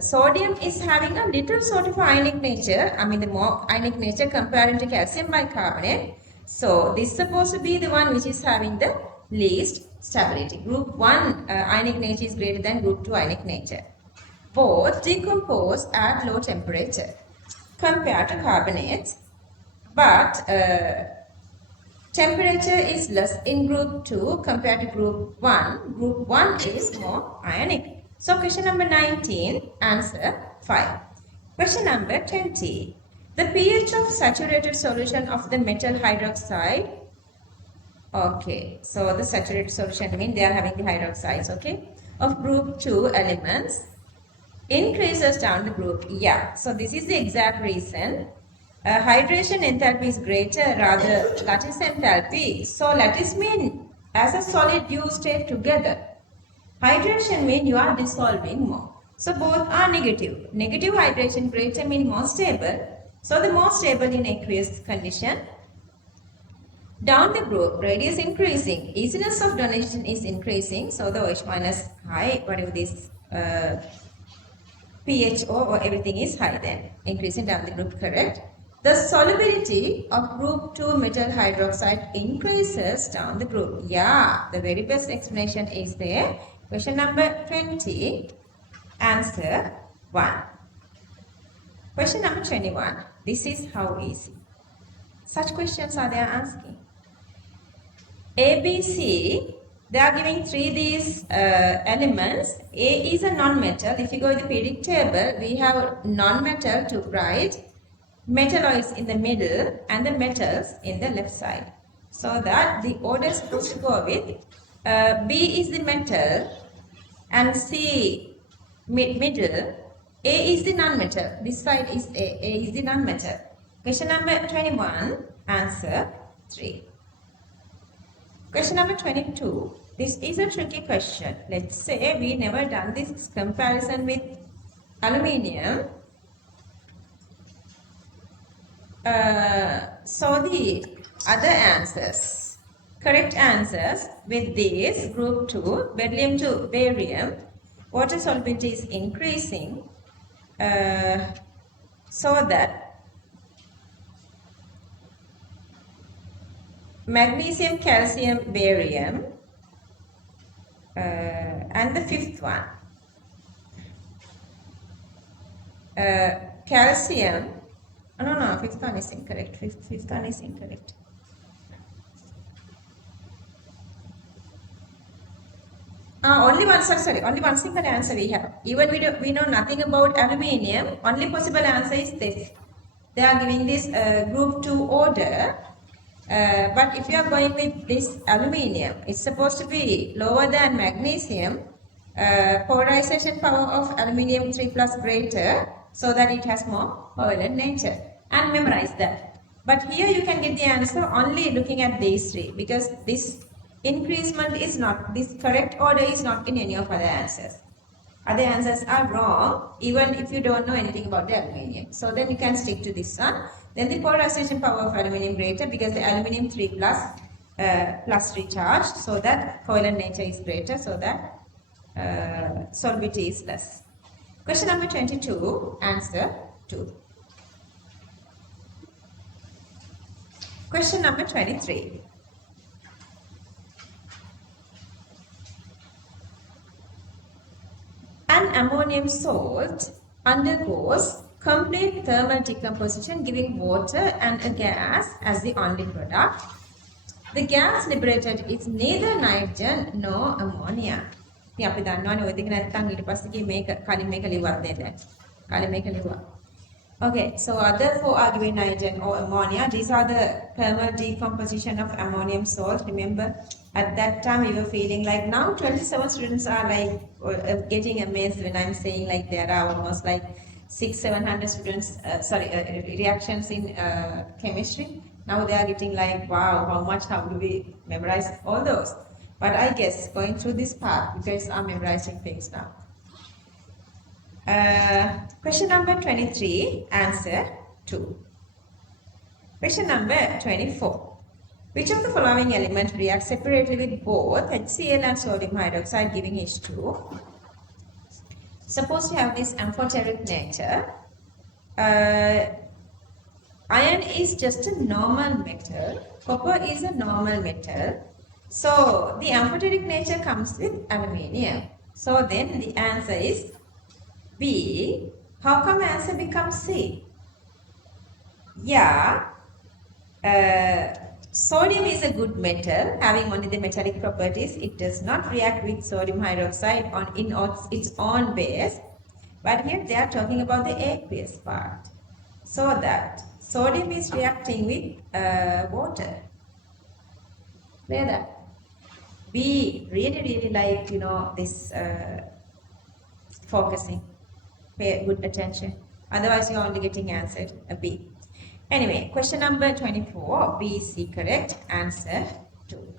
sodium is having a little sort of ionic nature, the more ionic nature comparing to calcium bicarbonate. So this is supposed to be the one which is having the least stability. Group 1 ionic nature is greater than group 2 ionic nature. Both decompose at low temperature compared to carbonates, but Temperature is less in group 2 compared to group 1. Group 1 is more ionic. So question number 19, answer 5. Question number 20. The pH of saturated solution of the metal hydroxide. Okay, so the saturated solution means they are having the hydroxides, okay, of group 2 elements increases down the group. Yeah, so this is the exact reason. Hydration enthalpy is greater, rather lattice enthalpy. So lattice mean as a solid you stay together. Hydration mean you are dissolving more. So both are negative. Negative hydration greater mean more stable. So the more stable in aqueous condition. Down the group, radius increasing, easiness of donation is increasing. So the OH minus high, whatever this pH or everything is high then, increasing down the group, correct. The solubility of group 2 metal hydroxide increases down the group. Yeah, the very best explanation is there. Question number 20, answer 1. Question number 21, this is how easy. Such questions are they asking. A, B, C, they are giving these elements. A is a non-metal. If you go to the periodic table, we have non-metal to right, metalloids in the middle, and the metals in the left side. So that the order is supposed to go with B is the metal, and C middle, A is the non-metal. This side is A is the non-metal. Question number 21, answer 3. Question number 22. This is a tricky question. Let's say we never done this comparison with aluminium. So the other answers, correct answers with this group 2, beryllium to barium, water solubility is increasing so that magnesium, calcium, barium, and the fifth one, calcium, no, fifth one is incorrect, fifth one is incorrect. Only one single answer we have. Even we know nothing about aluminium, only possible answer is this. They are giving this group 2 order. But if you are going with this aluminium, it's supposed to be lower than magnesium. Polarization power of aluminium 3 plus greater, so that it has more covalent nature. And memorize that. But here you can get the answer only looking at these 3, because this increasement is not, this correct order is not in any of other answers. Other answers are wrong even if you don't know anything about the aluminium. So then you can stick to this one. Then the polarization power of aluminium greater, because the aluminium 3 plus recharged, so that covalent nature is greater, so that solubility is less. Question number 22, answer 2. Question number 23. An ammonium salt undergoes complete thermal decomposition, giving water and a gas as the only product. The gas liberated is neither nitrogen nor ammonia. අපි දන්නවනේ ඔය දෙක නැත්තම් ඊට පස්සේ මේක කලින් මේක ලිව්වා. Okay, so other 4 are given nitrogen or ammonia. These are the thermal decomposition of ammonium salt. Remember, at that time we were feeling like, now 27 students are like getting amazed when I'm saying like there are almost like 600-700 students, reactions in chemistry. Now they are getting like, wow, how do we memorize all those? But I guess going through this part, you guys are memorizing things now. Question number 23, answer 2. Question number 24. Which of the following elements reacts separately with both HCl and sodium hydroxide, giving H2? Supposed to have this amphoteric nature. Iron is just a normal metal. Copper is a normal metal. So the amphoteric nature comes with aluminium. So then the answer is B. How come answer becomes C? Yeah. Sodium is a good metal having only the metallic properties. It does not react with sodium hydroxide in its own base. But here they are talking about the aqueous part. So that sodium is reacting with water. Clear that? We really like, this focusing. Pay good attention. Otherwise, you're only getting answered a B. Anyway, question number 24, B is the correct answer 2.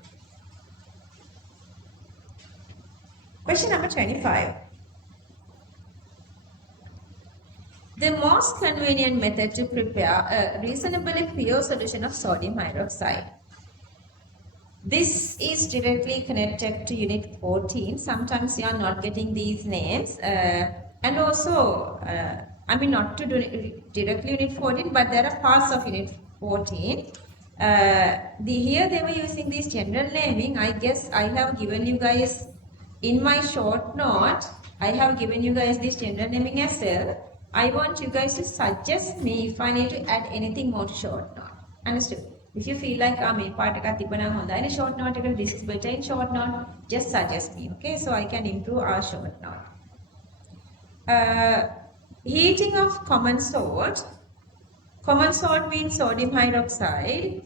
Question number 25. The most convenient method to prepare a reasonably pure solution of sodium hydroxide. This is directly connected to Unit 14. Sometimes you are not getting these names. And also, not to do directly Unit 14, but there are parts of Unit 14. Here they were using this general naming. I guess I have given you guys in my short note, I have given you guys this general naming as well. I want you guys to suggest me if I need to add anything more to short note. Understood? If you feel like මේ part එකක් තිබ්බ නම් හොඳයි නේ short note එක, this is better in short note, just suggest me, okay? So I can improve our short note. Heating of common salt. Common salt means sodium hydroxide,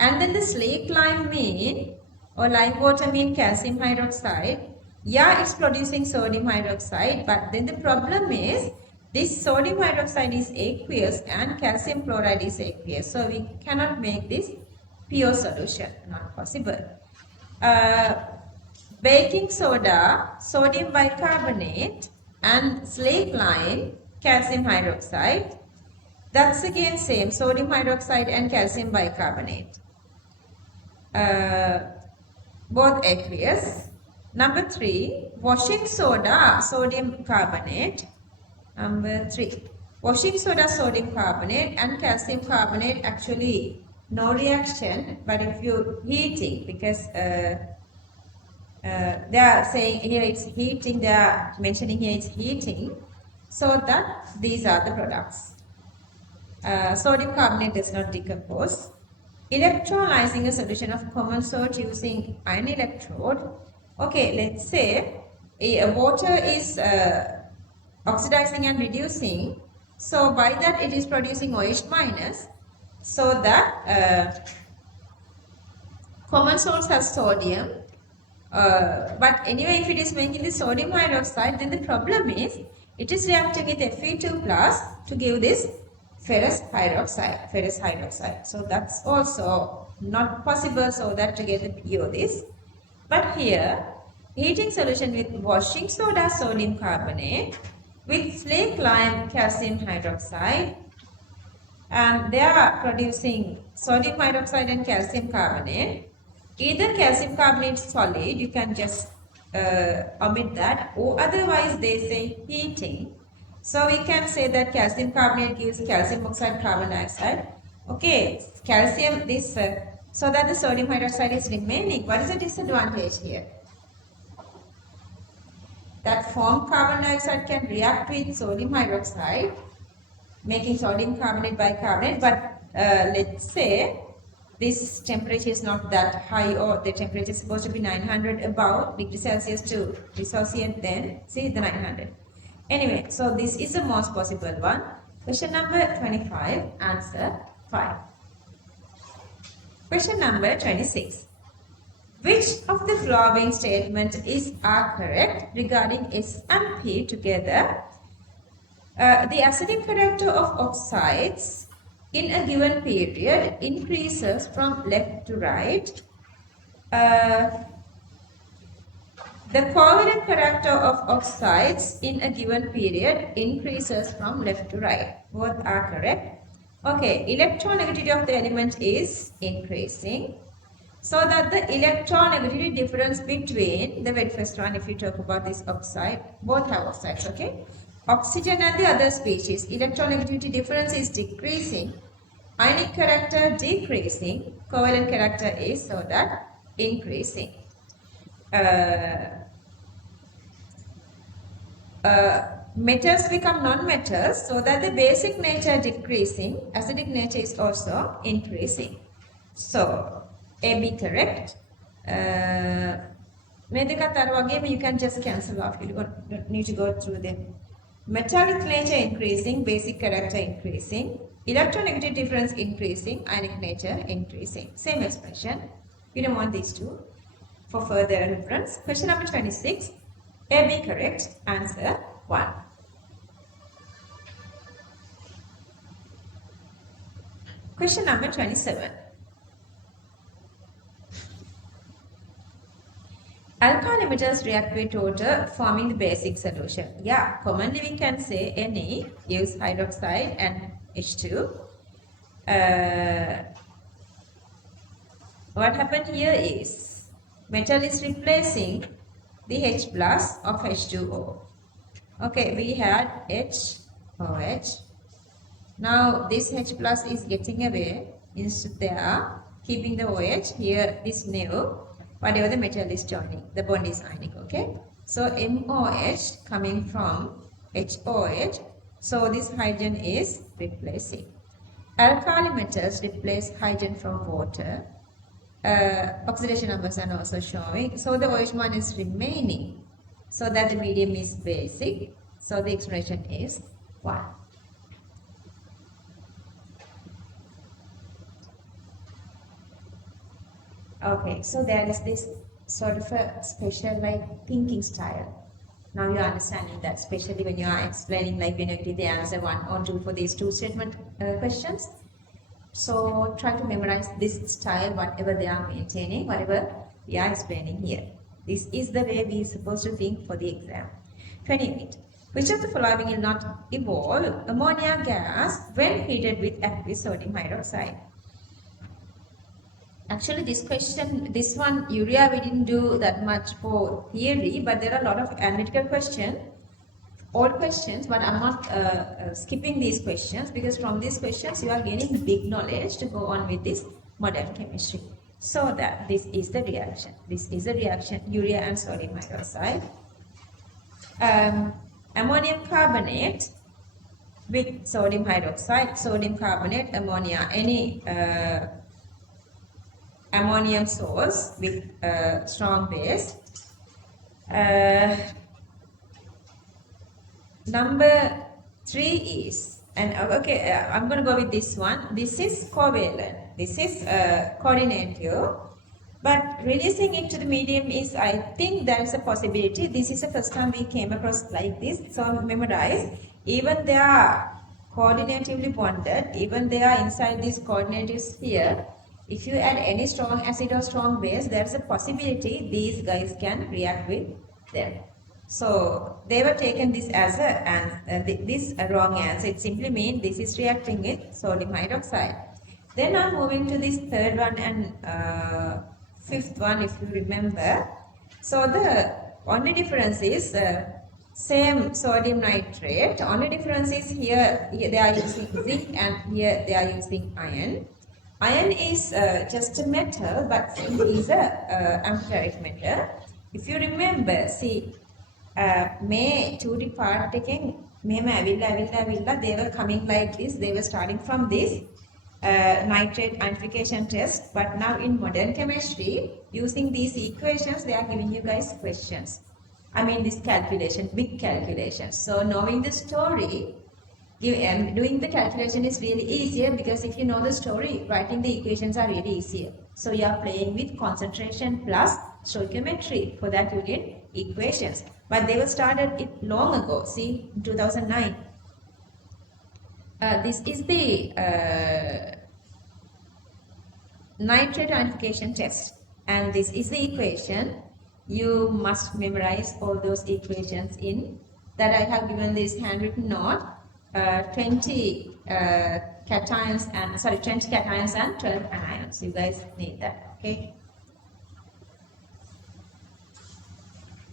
and then the slaked lime mean, or lime water mean calcium hydroxide. Yeah, it's producing sodium hydroxide, but then the problem is this sodium hydroxide is aqueous and calcium chloride is aqueous. So we cannot make this pure solution. Not possible. Baking soda, sodium bicarbonate, and slaked lime, calcium hydroxide. That's again same, sodium hydroxide and calcium bicarbonate. Both aqueous. Number 3, washing soda, sodium carbonate. Number 3, washing soda, sodium carbonate and calcium carbonate, actually no reaction, but if you heating, because they are saying here it's heating, they are mentioning here it's heating, so that these are the products. Sodium carbonate does not decompose. Electrolyzing a solution of common salt using iron electrode. Okay, let's say water is oxidizing and reducing, so by that it is producing OH minus, so that common salts has sodium, but anyway if it is making the sodium hydroxide, then the problem is it is reacting with Fe2 plus to give this ferrous hydroxide. So that's also not possible, so that to get the pure this. But here, heating solution with washing soda, sodium carbonate, with slaked lime, calcium hydroxide, and they are producing sodium hydroxide and calcium carbonate. Either calcium carbonate solid, you can just omit that, or otherwise they say heating. So we can say that calcium carbonate gives calcium oxide, carbon dioxide. Okay, calcium this, so that the sodium hydroxide is remaining. What is the disadvantage here? That formed carbon dioxide can react with sodium hydroxide, making sodium carbonate bicarbonate, but let's say this temperature is not that high, or the temperature is supposed to be 900 above degrees Celsius to dissociate, then see the 900. Anyway, so this is the most possible one. Question number 25, answer 5. Question number 26. Which of the following statements are correct regarding S and P together? The acidic character of oxides in a given period increases from left to right. The covalent character of oxides in a given period increases from left to right. Both are correct. Okay, electronegativity of the element is increasing. So that the electronegativity difference between the very first one, if you talk about this oxide, both have oxides, okay? Oxygen and the other species, electronegativity difference is decreasing, ionic character decreasing, covalent character is so that increasing. Metals become non-metals, so that the basic nature decreasing, acidic nature is also increasing. So, A, B correct. You can just cancel off. You don't need to go through them. Metallic nature increasing, basic character increasing, electronegative difference increasing, ionic nature increasing. Same expression. You don't want these two for further reference. Question number 26. A, B correct. Answer 1. Question number 27. Alkali metals react with water, forming the basic solution. Yeah, commonly we can say Na gives hydroxide and H2. What happened here is metal is replacing the H plus of H2O. Okay, we had HOH. Now this H plus is getting away. Instead they are keeping the OH here, this new, whatever the metal is joining, the bond is ionic, okay? So MOH coming from HOH, so this hydrogen is replacing. Alkali metals replace hydrogen from water. Oxidation numbers are also showing. So the OH one is remaining, so that the medium is basic. So the expression is 1. Okay, so there is this sort of a special thinking style. Now you are understanding that, especially when you are explaining when you give the answer 1 or 2 for these 2 statement questions. So try to memorize this style, whatever they are maintaining, whatever we are explaining here. This is the way we are supposed to think for the exam. 28. Which of the following will not evolve ammonia gas when heated with aqueous sodium hydroxide? Actually, this one, urea, we didn't do that much for theory, but there are a lot of analytical questions, old questions, but I'm not skipping these questions because from these questions you are gaining big knowledge to go on with this modern chemistry. So that this is the reaction. This is the reaction, urea and sodium hydroxide. Ammonium carbonate with sodium hydroxide, sodium carbonate, ammonia, any ammonium source with strong base. Number 3 is, and okay, I'm going to go with this one. This is covalent. This is coordinative. But releasing it to the medium is, I think there is a possibility. This is the first time we came across like this. So memorize, even they are coordinatively bonded, even they are inside this coordinative sphere. If you add any strong acid or strong base, there is a possibility these guys can react with them. So they were taken this as a wrong answer. It simply means this is reacting with sodium hydroxide. Then I'm moving to this third one and fifth one, if you remember. So the only difference is same sodium nitrate. Only difference is here they are using zinc and here they are using iron. Iron is just a metal, but zinc is a amphoteric metal. If you remember, see, May 2D part taking they were coming like this. They were starting from this nitrate ionization test, but now in modern chemistry, using these equations, they are giving you guys questions. I mean this calculation, big calculations. So knowing the story, doing the calculation is really easier because if you know the story, writing the equations are really easier. So you are playing with concentration plus stoichiometry. For that you get equations. But they were started it long ago, see, in 2009. This is the nitrate ionization test, and this is the equation. You must memorize all those equations in that I have given this handwritten note. 20 cations and 20 cations and 12 anions. You guys need that, okay?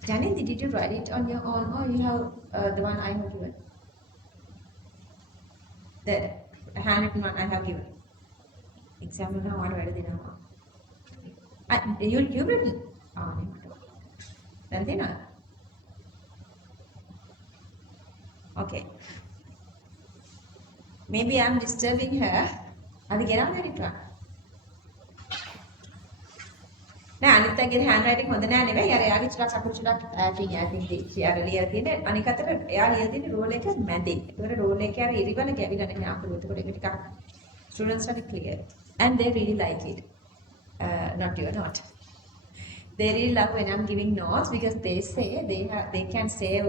Janine, did you write it on your own or you have the one I have given? The handwritten one I have given. Example now what read it you written? Then okay. Maybe I'm disturbing her. Adi get on it. නෑ අනිත් අයගේ hand writing හොඳ නෑ නෙවෙයි. අර එයාගේ චුට්ටක් අකුරු චුට්ටක් ඈතින් අර ලියලා තියෙන්නේ. අනික අතට එයා ලියලා තියෙන්නේ රෝල් එක මැදින්. ඒතකොට රෝල් එකේ අර ඉරිවල ගැවිලා නෙමෙයි අකුරු. ඒතකොට ඒක ටිකක් students are clear and they really like it. Not you, not. They really love when I'm giving notes because they say they can save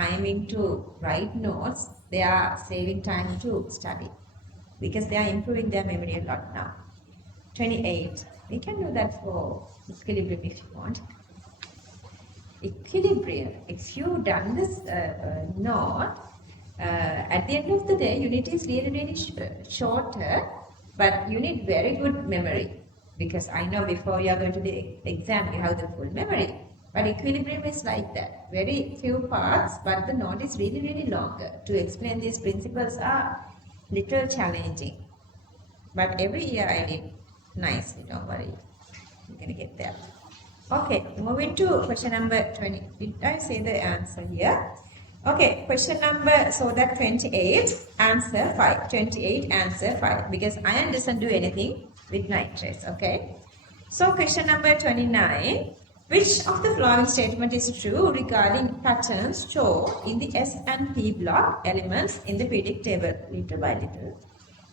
time into write notes. They are saving time to study because they are improving their memory a lot now. 28. We can do that for equilibrium if you want. Equilibrium. If you've done this note, at the end of the day, unit is really shorter, but you need very good memory. Because I know before you are going to the exam, you have the full memory. But equilibrium is like that. Very few parts, but the note is really longer. To explain these principles are little challenging. But every year I did nicely, don't worry. You're going to get there. Okay, moving to question number 20. Did I say the answer here? Okay, question number, so that 28, answer 5. 28, answer 5. Because iron doesn't do anything with nitrates, okay? So question number 29. Which of the following statement is true regarding patterns shown in the S and P block elements in the periodic table? Little by little.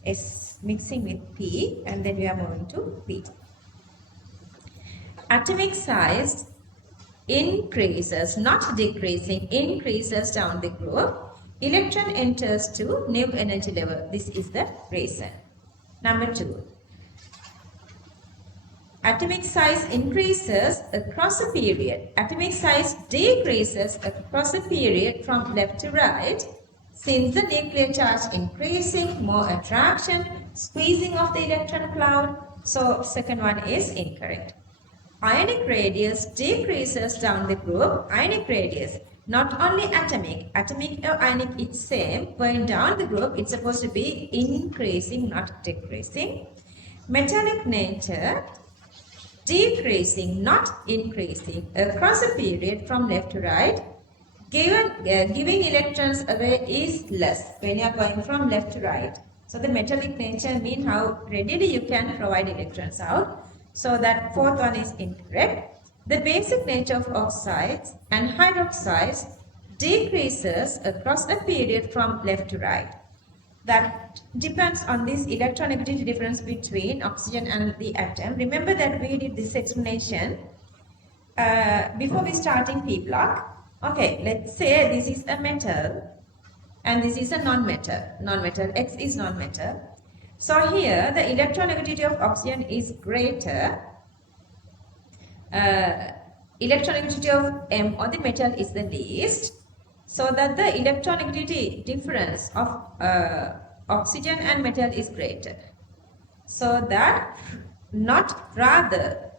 S mixing with P and then we are moving to P. Atomic size increases, not decreasing, increases down the group. Electron enters to new energy level. This is the reason. Number 2. Atomic size increases across a period. Atomic size decreases across a period from left to right. Since the nuclear charge increasing, more attraction, squeezing of the electron cloud. So second one is incorrect. Ionic radius decreases down the group. Ionic radius, not only atomic. Atomic or ionic it's same. Going down the group, it's supposed to be increasing, not decreasing. Metallic nature, decreasing, not increasing, across a period from left to right. Giving electrons away is less when you are going from left to right. So the metallic nature means how readily you can provide electrons out. So that fourth one is incorrect. The basic nature of oxides and hydroxides decreases across a period from left to right. That depends on this electronegativity difference between oxygen and the atom. Remember that we did this explanation before we starting P block. Okay, let's say this is a metal and this is a non-metal. Non-metal, X is non-metal. So here the electronegativity of oxygen is greater. Electronegativity of M or the metal is the least. So that the electronegativity difference of oxygen and metal is greater. So that rather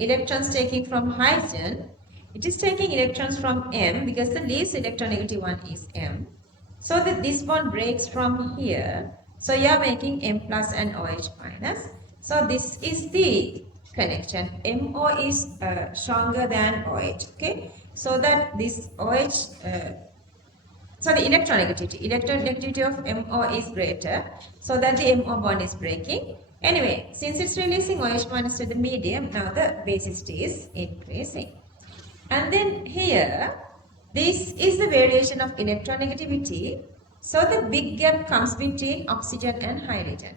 electrons taking from hydrogen, it is taking electrons from M because the least electronegative one is M. So that this bond breaks from here. So you are making M plus and OH minus. So this is the connection. MO is stronger than OH. Okay. So that this OH, so the electronegativity of MO is greater. So that the MO bond is breaking. Anyway, since it's releasing OH minus to the medium, now the basicity is increasing. And then here, this is the variation of electronegativity. So the big gap comes between oxygen and hydrogen.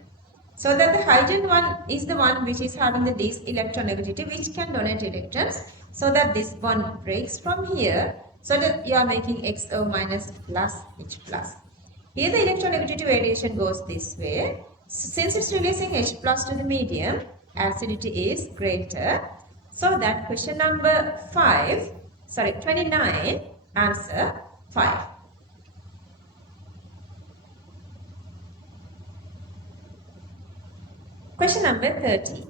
So that the hydrogen one is the one which is having the least electronegativity, which can donate electrons. So that this bond breaks from here. So that you are making XO minus plus H plus. Here the electronegativity variation goes this way. Since it's releasing H plus to the medium, acidity is greater. So that question number 29, answer 5. Question number 30.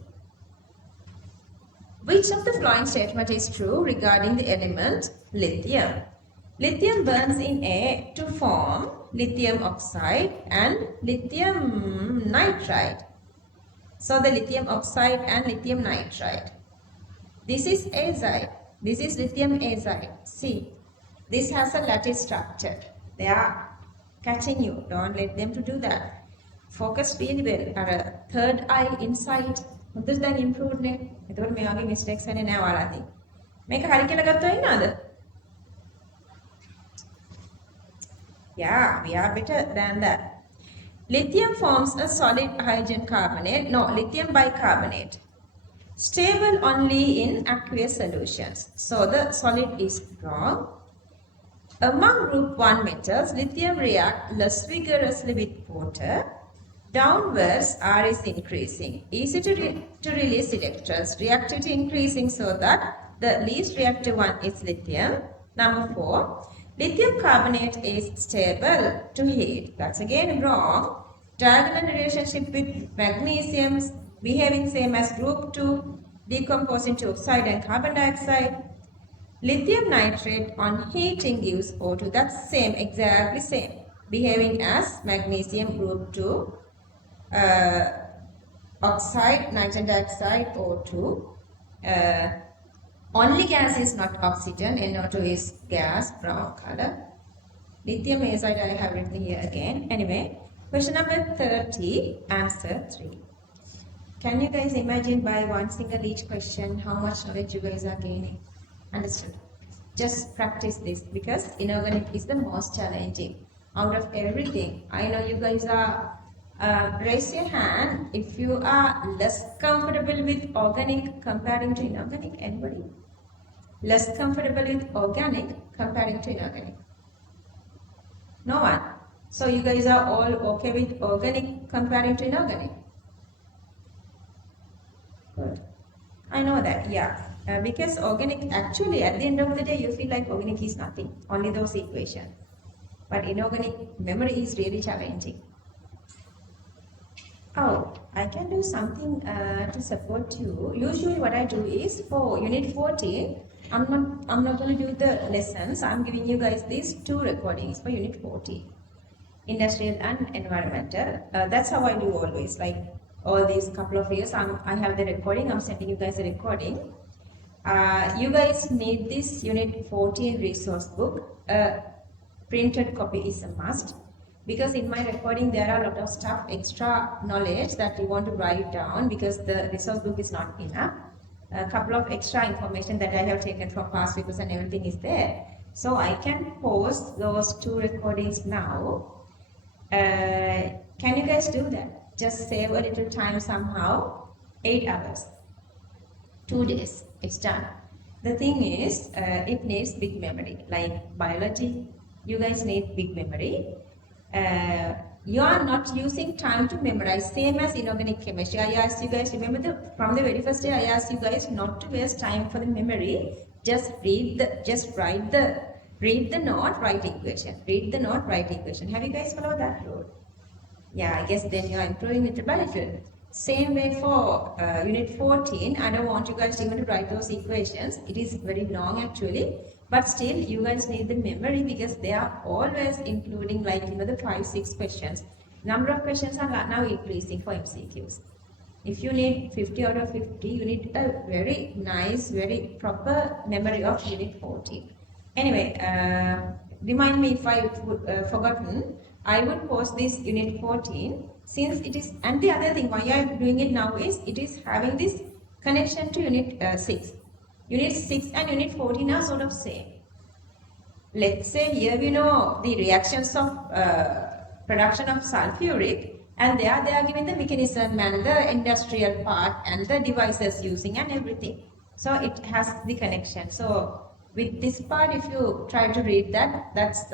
Which of the following statement is true regarding the element lithium? Lithium burns in air to form lithium oxide and lithium nitride. So the lithium oxide and lithium nitride. This is azide. This is lithium azide. See, this has a lattice structure. They are catching you. Don't let them to do that. Focus really well. Our third eye inside හොඳට දැන් improved නේ. එතකොට මේ වගේ mistakes වෙන්නේ නැහැ ඔයාලදී. මේක හරි කියලා ගත්තොත් ඉන්නවද? Yeah, we are better than that. Lithium forms a solid hydrogen carbonate, no, lithium bicarbonate. Stable only in aqueous solutions. So the solid is wrong. Among group 1 metals, lithium reacts less vigorously with water. Downwards, R is increasing. Easy to release electrons. Reactivity increasing so that the least reactive one is lithium. Number 4, lithium carbonate is stable to heat. That's again wrong. Diagonal relationship with magnesium behaving same as group 2, decomposing to oxide and carbon dioxide. Lithium nitrate on heating gives O2. That's same, exactly same. Behaving as magnesium group 2, oxide, nitrogen dioxide, O2. Only gas is not oxygen, NO2 is gas, brown color. Lithium azide, I have written here again. Anyway, question number 30, answer 3. Can you guys imagine by one single each question how much knowledge you guys are gaining? Understood? Just practice this because inorganic is the most challenging out of everything. I know you guys are, raise your hand if you are less comfortable with organic comparing to inorganic. Anybody? Less comfortable with organic comparing to inorganic? No one. So you guys are all okay with organic comparing to inorganic? Good. I know that, yeah. Because organic, actually at the end of the day, you feel like organic is nothing, only those equations. But inorganic memory is really challenging. Oh, I can do something to support you. Usually what I do is for unit 14, I'm not going to do the lessons. I'm giving you guys these 2 recordings for unit 14, industrial and environmental. That's how I do always, like all these couple of years. I have the recording. I'm sending you guys a recording. You guys need this unit 14 resource book. Printed copy is a must because in my recording there are a lot of stuff, extra knowledge that you want to write down because the resource book is not enough. A couple of extra information that I have taken from past papers and everything is there. So I can post those 2 recordings now. Can you guys do that? Just save a little time somehow. 8 hours. 2 days. It's done. The thing is, it needs big memory. Like biology, you guys need big memory. You are not using time to memorize. Same as inorganic chemistry. I asked you guys, remember from the very first day, I asked you guys not to waste time for the memory. Just read the note, write equation. Read the note, write equation. Have you guys followed that rule? Yeah, I guess then you are improving with the biology. Same way for unit 14, I don't want you guys even to write those equations. It is very long actually, but still you guys need the memory because they are always including like, the 5-6 questions. Number of questions are now increasing for MCQs. If you need 50 out of 50, you need a very nice, very proper memory of unit 14. Anyway, remind me if I forgotten, I would post this unit 14 since it is, and the other thing why I am doing it now is it is having this connection to unit 6. Unit 6 and unit 14 are sort of same. Let's say here we know the reactions of production of sulfuric, and they are giving the mechanism and the industrial part and the devices using and everything. So it has the connection. So with this part, if you try to read that, that's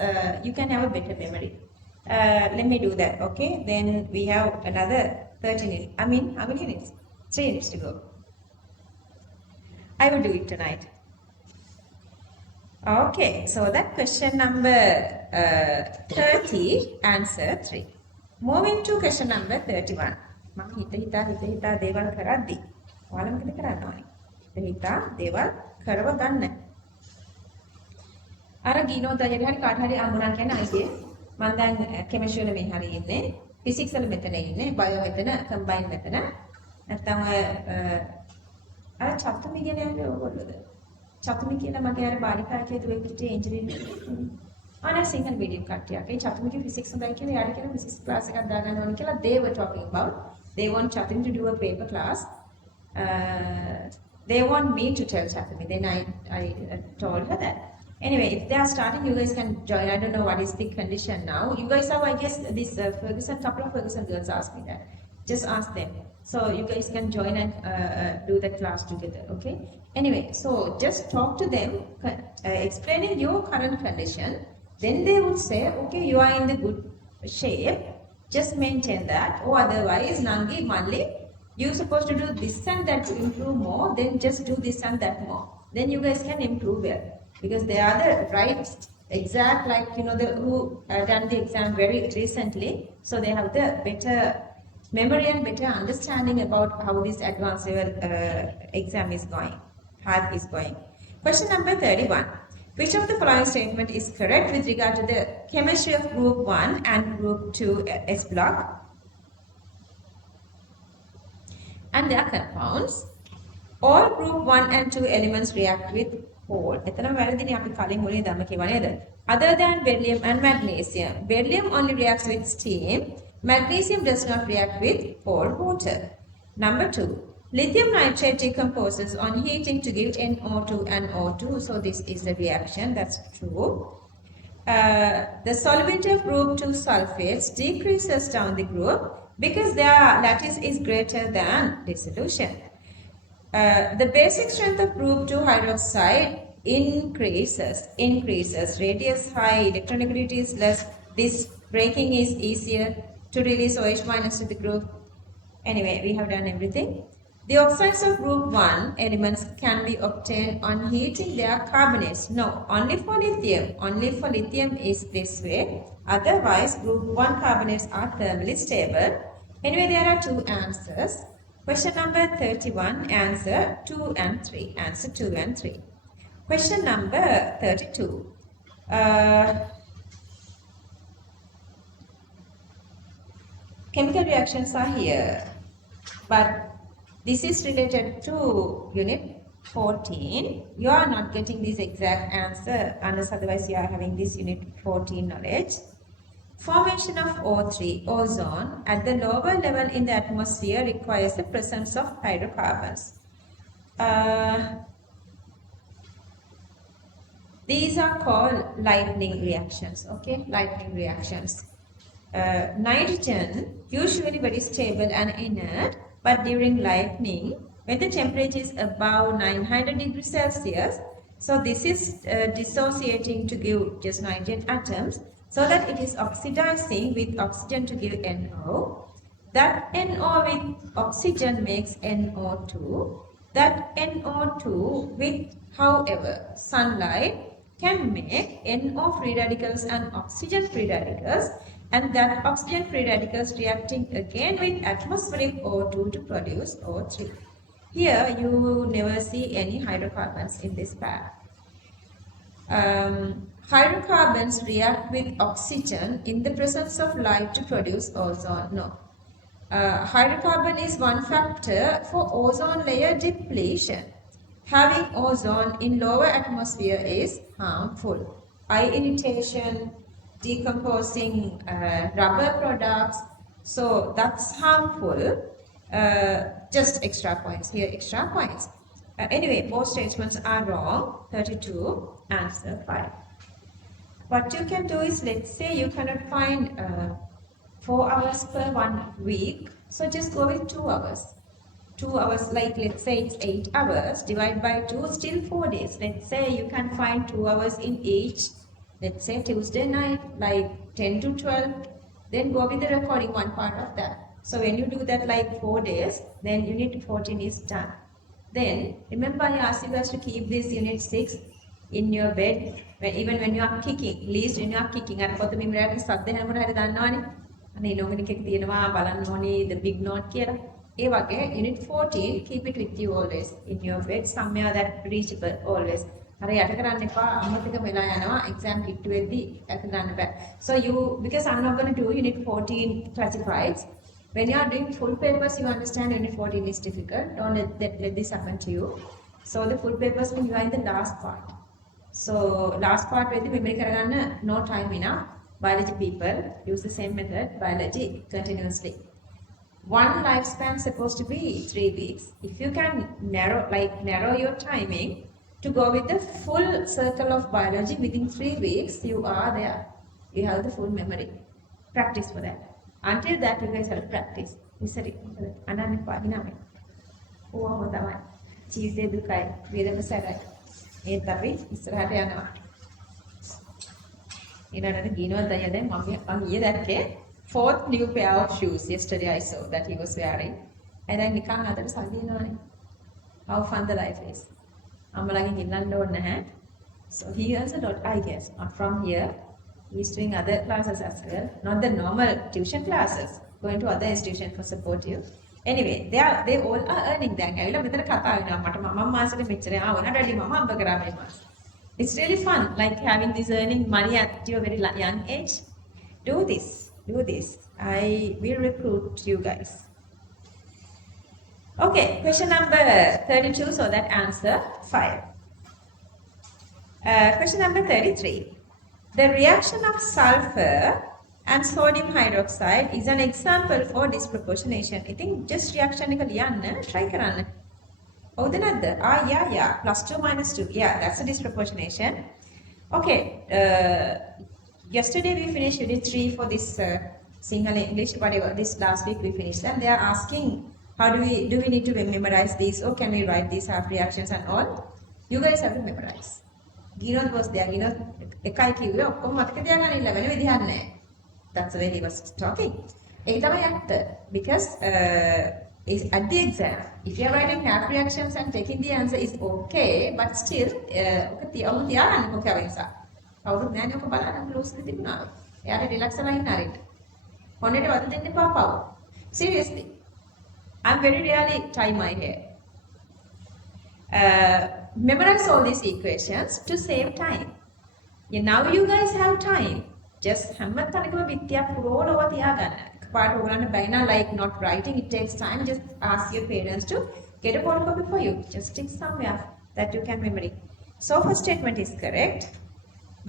you can have a better memory. Let me do that, okay? Then we have another 13 minutes. I mean, how many minutes? 3 minutes to go. I will do it tonight. Okay, so that question number 30, answer 3. Moving to question number 31. මම හිත දේවල් කරද්දි ඔයාලා මොකද කරන්න ඕනේ? හිත දේවල් කරව ගන්න. අර ගිනෝ දයයට හරි කාට හරි අමුණා කියන අයියේ මම දැන් කෙමිස්ට්‍රි වල මේ හරි ඉන්නේ, ෆිසික්ස් වල මෙතන ඉන්නේ, බයෝ මෙතන, කම්බයින් මෙතන. නැත්නම් ඔය අර චතුමි කියන යන්නේ ඕගොල්ලෝද? චතුමි කියලා මගේ අර බාලිකා කියදුවේ පිටේ ඉන්ජිනියරින් අනේ සිංහල මීඩියම් කට්ටියක්. ඒ චතුමිගේ ෆිසික්ස් හොඳයි කියලා යාට කියන ෆිසික්ස් ක්ලාස් එකක් දාගන්න ඕනේ කියලා they were talking about. They want Chatin to do a paper class they want me to tell Chathami. Then I told her that. Anyway, if they are starting, you guys can join. I don't know what is the condition now. You guys have, I guess, this Ferguson, couple of Ferguson girls asked me that. Just ask them. So you guys can join and do the class together, okay? Anyway, so just talk to them, explaining your current condition. Then they would say, okay, you are in the good shape. Just maintain that. Or otherwise, Nangi, Malli, you're supposed to do this and that to improve more. Then just do this and that more. Then you guys can improve well. Because they are the right exact, like, you know, the who done the exam very recently. So they have the better memory and better understanding about how this advanced level exam is going, hard is going. Question number 31. Which of the following statement is correct with regard to the chemistry of group 1 and group 2 S block and their compounds? All group 1 and 2 elements react with coal. Other than beryllium and magnesium. Beryllium only reacts with steam. Magnesium does not react with cold water. Number 2. Lithium nitrate decomposes on heating to give NO2 and O2. So this is a reaction. That's true. The solubility of group 2 sulfates decreases down the group because their lattice is greater than dissolution. The basic strength of group 2 hydroxide increases. Radius high, electronegativity is less. This breaking is easier to release OH minus to the group. Anyway, we have done everything. The oxides of group 1 elements can be obtained on heating their carbonates. No, only for lithium. Only for lithium is this way. Otherwise, group 1 carbonates are thermally stable. Anyway, there are two answers. Question number 31, answer 2 and 3. Answer 2 and 3. Question number 32. Chemical reactions are here, but this is related to unit 14. You are not getting this exact answer unless otherwise you are having this unit 14 knowledge. Formation of O3, ozone, at the lower level in the atmosphere requires the presence of hydrocarbons. These are called lightning reactions, okay? Lightning reactions. Nitrogen, usually very stable and inert, but during lightning, when the temperature is above 900 degrees Celsius, so this is dissociating to give just nitrogen atoms, so that it is oxidizing with oxygen to give NO. That NO with oxygen makes NO2. That NO2 with, however, sunlight can make NO free radicals and oxygen free radicals, and that oxygen free radicals reacting again with atmospheric O2 to produce O3. Here you never see any hydrocarbons in this pair. Hydrocarbons react with oxygen in the presence of light to produce ozone. No. Hydrocarbon is one factor for ozone layer depletion. Having ozone in lower atmosphere is harmful. Eye irritation, decomposing rubber products, so that's harmful. Just extra points here, extra points. Anyway, both statements are wrong. 32, answer 5. What you can do is, let's say you cannot find 4 hours per 1 week, so just go with 2 hours. 2 hours, like let's say it's 8 hours, divide by 2, still 4 days. Let's say you can find 2 hours in each, let's say Tuesday night, like 10 to 12, then go with the recording one part of that. So when you do that like 4 days, then unit 14 is done. Then remember I asked you guys to keep this unit 6 in your bed, even when you are kicking, at least when you are kicking. අර පොත මිමරයට සද්ද හැමෝට හරි දන්නවනේ. අනේ inorganic එක තියෙනවා බලන්න ඕනේ the big note කියලා. ඒ වගේ unit 14 keep it with you always in your bed, somewhere that reachable always. අර යට කරන්න එපා, අමතක වෙලා යනවා exam kit වෙද්දි අත ගන්න බෑ. So you, because I'm not going to do unit 14 classifieds. When you are doing full papers, you understand unit 14 is difficult. Don't let this happen to you. So the full papers when you are in the last part. So last part with the memory karagana, no time enough. Biology people use the same method, biology continuously. One lifespan supposed to be 3 weeks. If you can narrow your timing to go with the full circle of biology within 3 weeks, you are there. You have the full memory. Practice for that. Until that, you guys have to practice. ඕවම තමයි. ජීවිතේ දුකයි, වේදම සැරයි. ඒත් අපි ඉස්සරහට යනවා. ඊළඟට ගිනවත් අයියා දැන් මම ඊයේ දැක්කේ fourth new pair of shoes yesterday I saw that he was wearing. And then නිකන් අතට සල්ලි එනවනේ. How fun the life is. අම්මලාගෙන් ඉල්ලන්න ඕනේ නැහැ. So he earns a lot, I guess. From here, he's doing other classes as well. Not the normal tuition classes. Going to other institutions for support you. Anyway, they all are earning that. ඇවිල්ලා මෙතන කතා වෙනවා මට මම මාසෙට මෙච්චර ඔයාලට වැඩි මම අම්බ කරා මේ මාස. It's really fun, like having this earning money at your very young age. Do this. I will recruit you guys. Okay, question number 32, so that answer 5. Question number 33. The reaction of sulfur and sodium hydroxide is an example for disproportionation. I think just reaction එක ලියන්න try කරන්න. හවුද නැද්ද? Yeah. +2 -2. Yeah, that's a disproportionation. Okay. Yesterday we finished unit 3 for this Sinhala English, whatever. This last week we finished them. They are asking how do we need to memorize these, or can we write these half reactions and all? You guys have to memorize. Ginod was there. Ginod එකයි කිව්වේ ඔක්කොම මතක තියාගන්න ඉන්න වෙන විදිහක් නැහැ. That's the way he was talking. ඒක තමයි ඇත්ත. Because at the exam, if you are writing half reactions and taking the answer is okay, but still ඔක තියාගන්න කොහේ වෙනසක්. කවුරුත් නැහැ ඔක බලන්න ක්ලෝස් එකේ තිබුණා. එයාට රිලැක්ස් වෙලා ඉන්න හරියට. හොන්නේට වද දෙන්න එපා පව. Seriously. I'm very rarely tie my hair. Memorize all these equations to save time. Now you guys have time. Just හැම තැනකම විද්‍යාව පුරවලව තියාගන්න. පාට ඕගලන්ට බැයිනා like not writing, it takes time. Just ask your parents to get a photocopy for you. Just stick somewhere that you can memory. So first statement is correct.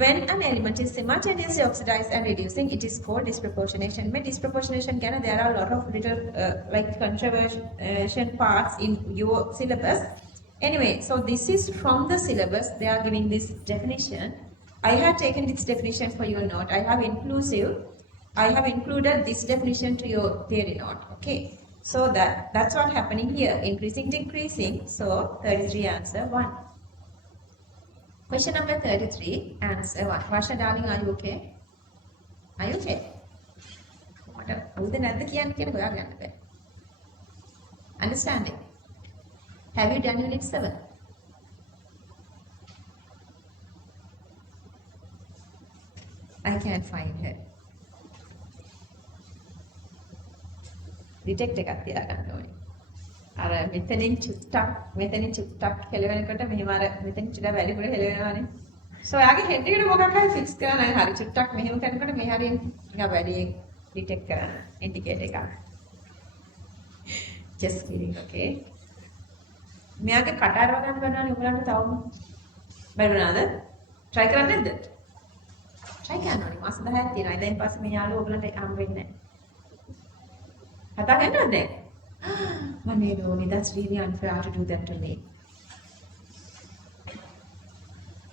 When an element is simultaneously oxidized and reducing, it is called disproportionation. With disproportionation, there are a lot of little like controversial parts in your syllabus. Anyway, so this is from the syllabus. They are giving this definition. I have taken this definition for your note. I have included this definition to your theory note. Okay, so that's what happening here. Increasing, decreasing. So 33 answer 1. Question number 33, answer 1. Asha darling, are you okay? Are you okay? Understanding. Have you done unit 7? I can't find her. Detect එකක් තියාගන්න ඕනේ. අර මෙතනින් චුට්ටක් හෙලවෙනකොට මෙහෙම අර මෙතනින් චුට්ටක් වැලිකුල හෙලවෙනවානේ. So ඔයාගේ හෙඩ් එකට මොකක් හරි ෆික්ස් කරන්න හරි චුට්ටක් මෙහෙම කරනකොට මේ හරියෙන් නිකන් වැඩි ඩිටෙක්ට් කරන්න ඉන්ඩිකේටර් එකක්. Just kidding, okay? මෙයාගේ කට අරව ගන්න ගන්නවානේ උගලන්ට තවම. බැලුණාද? try කරන්නේ නැද්ද? try කරන්න ඕනේ. මාස 10ක් තියෙනවා. ඉතින් පස්සේ මේ යාළුවෝ ඔයගලන්ට හම් වෙන්නේ නැහැ. කතා කරනවද දැන්? Maneloni, that's really unfair to do that to me.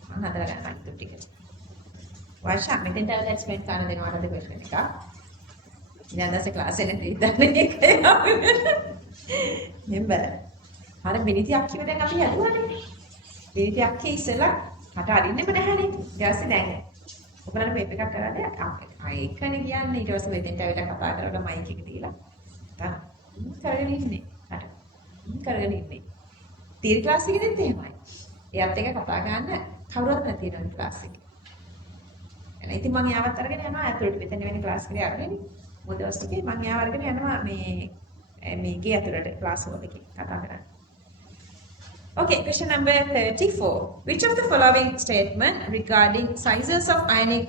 මම හදලා ගන්න අනිත් ටික. වර්ෂා මෙතෙන්ට ආවද එක්ස්ප්ලেইন කරන්න දෙනවද question එක? ඉතින් අදසේ ක්ලාස් එකේ ඉඳන් එකේ නෙම්බර්. අර මිනිතියක් කිව්ව දැන් අපි හදුවානේ. මිනිතියක් කිය ඉස්සෙල්ලා කට අරින්නෙම නැහැනේ. ඊට පස්සේ දැන් ඔයගොල්ලෝ මේක එකක් කරලා ඒකනේ කියන්නේ ඊට පස්සේ මෙතෙන්ට ආවිලා කතා කරලා මයික් එක දීලා. කරගෙන ඉන්නේ. කරගෙන ඉන්නේ. තීර ක්ලාස් එකේදීත් එහෙමයි. එයාත් එක කතා ගන්න කවුරුත් නැති වෙන ක්ලාස් එකේ. එහෙනම් ඉතින් මම යාවත් අරගෙන යනවා ඇතුළට මෙතන වෙන ක්ලාස් එකේ අරගෙන. මොකද ඔස්ටිකේ මම යාව අරගෙන යනවා මේ ගේ ඇතුළට ක්ලාස් එකේ කතා කරන්න. Okay, question number 34. Which of the following statement regarding sizes of ionic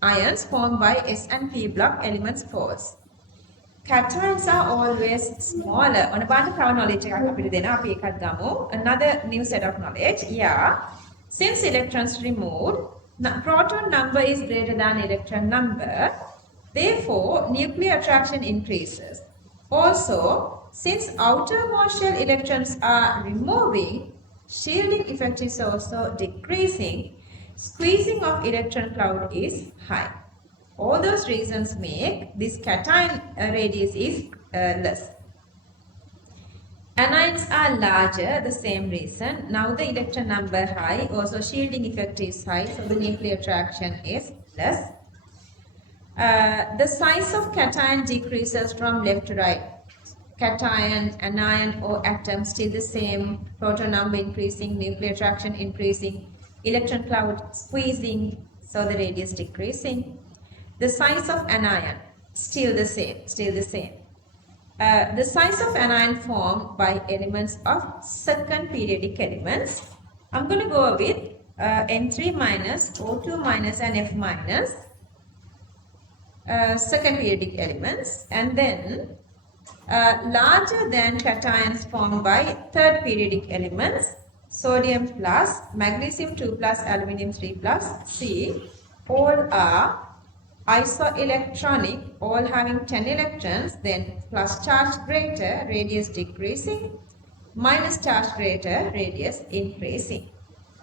ions formed by S and P block elements false? Cations are always smaller. On a band of knowledge, another new set of knowledge. Yeah. Since electrons removed, proton number is greater than electron number. Therefore, nuclear attraction increases. Also, since outermost shell electrons are removing, shielding effect is also decreasing. Squeezing of electron cloud is high. All those reasons make this cation radius is less. Anions are larger, the same reason. Now the electron number high, also shielding effect is high, so the nuclear attraction is less. The size of cation decreases from left to right. Cation, anion or atom still the same, proton number increasing, nuclear attraction increasing, electron cloud squeezing, so the radius decreasing. The size of anion still the same, the size of anion formed by elements of second periodic elements. I'm going to go with N3 minus, O2 minus and F minus, second periodic elements, and then larger than cations formed by third periodic elements, sodium plus, magnesium 2 plus, aluminium 3 plus, C, all are isoelectronic, all having 10 electrons, then plus charge greater, radius decreasing, minus charge greater, radius increasing.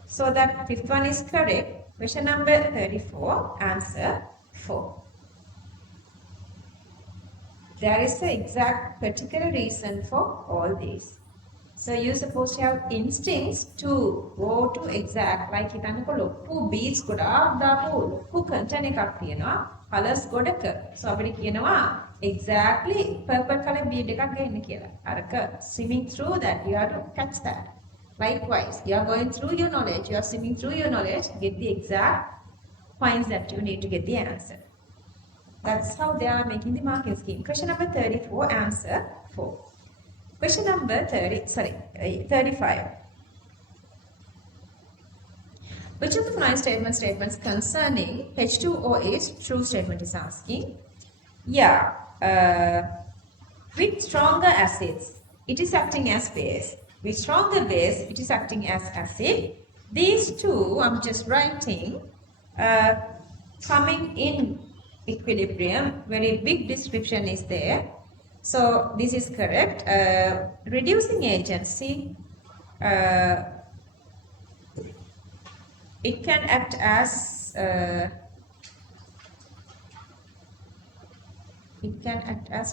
So that fifth one is correct. Question number 34, answer 4. There is the exact particular reason for all these. So you're supposed to have instincts to go to exact, like හිතන්නකො ලොකු beads ගොඩාක් දාපු ලොකු content එකක් තියෙනවා colors ගොඩක. So අපිට කියනවා exactly purple color bead එකක් ගන්න කියලා. අරක swimming through that, you have to catch that. Likewise, you are going through your knowledge, you are swimming through your knowledge, get the exact points that you need to get the answer. That's how they are making the marking scheme. Question number 34, answer 4. Question number 35. Which of the following statements concerning H2O is true statement is asking? Yeah, with stronger acids, it is acting as base. With stronger base, it is acting as acid. These two, I'm just writing, coming in equilibrium, very big description is there. So this is correct. Reducing agent, see, it can act as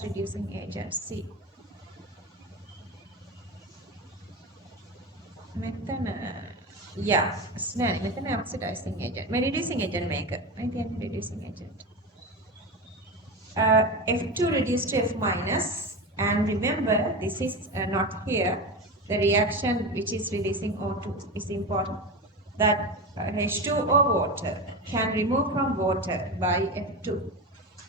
reducing agent. See, yeah, methane oxidizing agent. Reducing agent maker. Reducing agent. F2 reduced to F minus, and remember this is not here. The reaction which is releasing O2 is important. That H2O water can remove from water by F2,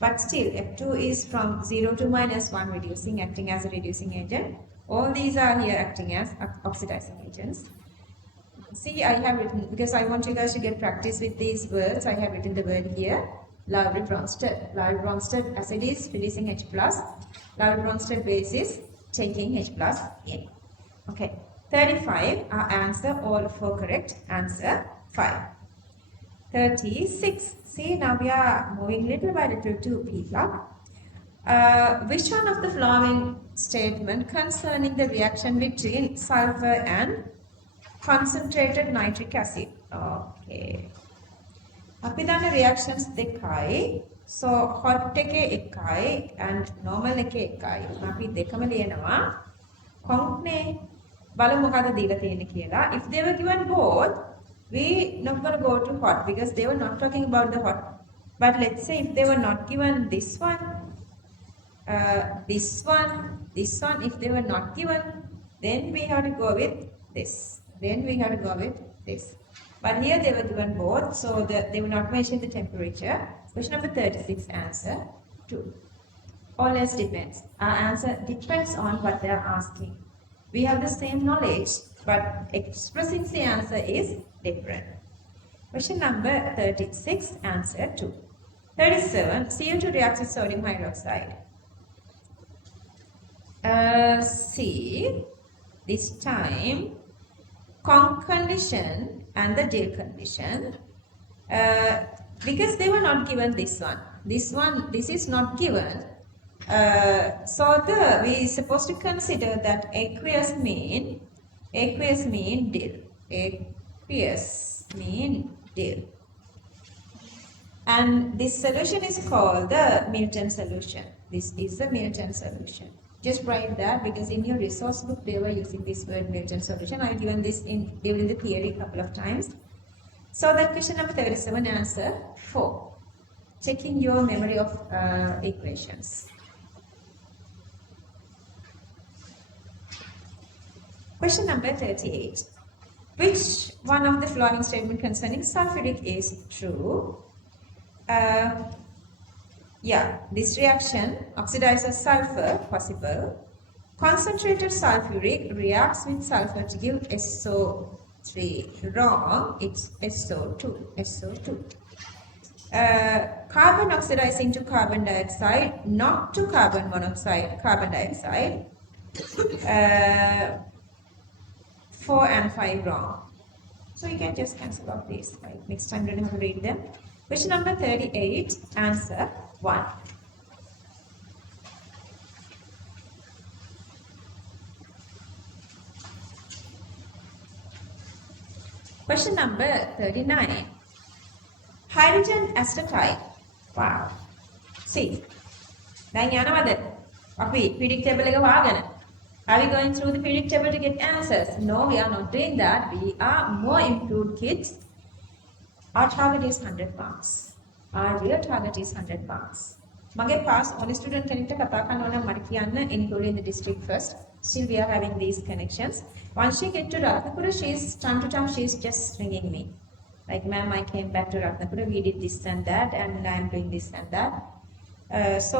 but still F2 is from 0 to minus 1 reducing, acting as a reducing agent. All these are here acting as oxidizing agents. See, I have written, because I want you guys to get practice with these words, I have written the word here. Lowry-Bronsted. Lowry-Bronsted acid is releasing H+. Lowry-Bronsted base is taking H+ in. Okay. 35, our answer, all 4 correct. Answer 5. 36. See, now we are moving little by little to P-block. Which one of the following statement concerning the reaction between sulfur and concentrated nitric acid? Okay. අපි දන්න reactions දෙකයි. So hot එකේ එකයි and normal එකේ එකයි. අපි දෙකම ලියනවා. කොහොමනේ බලමු මොකද දීලා තියෙන්නේ කියලා. If they were given both, we not going to go to hot because they were not talking about the hot. But let's say if they were not given this one, this one, if they were not given, then we have to go with this. But here they were given both, so they were not mentioning the temperature. Question number 36, answer 2. All else depends. Our answer depends on what they are asking. We have the same knowledge, but expressing the answer is different. Question number 36, answer 2. 37, CO2 reacts with sodium hydroxide. See, this time, conc condition and the Dill condition, because they were not given this one. This is not given. We supposed to consider that aqueous mean dill. Aqueous mean dill. And this solution is called the Milton solution. This is the Milton solution. Just write that because in your resource book they were using this word Milton solution. I've given this during the theory a couple of times. So that question number 37, answer 4. Checking your memory of equations. Question number 38. Which one of the following statement concerning sulfuric is true? This reaction oxidizes sulfur, possible. Concentrated sulfuric reacts with sulfur to give SO3, wrong, it's SO2. Carbon oxidizing to carbon dioxide, not to carbon monoxide, carbon dioxide. 4 and 5 wrong. So you can just cancel off these. Like next time you don't have to read them. Question number 38, answer 1. Question number 39. Hydrogen acetate. Wow. See. දැන් යනවද? අපි periodic table එක වහගෙන. Are we going through the periodic table to get answers? No, we are not doing that. We are more improved kids. Our target is 100 marks. Our real target is 100 marks. මගේ pass only student කෙනෙක්ට කතා කරනවා නම් මට කියන්න including in the district first. Still we are having these connections. Once she get to Ratnapura, time to time she's just ringing me. Like, ma'am, I came back to Ratnapura, we did this and that, and I'm doing this and that. So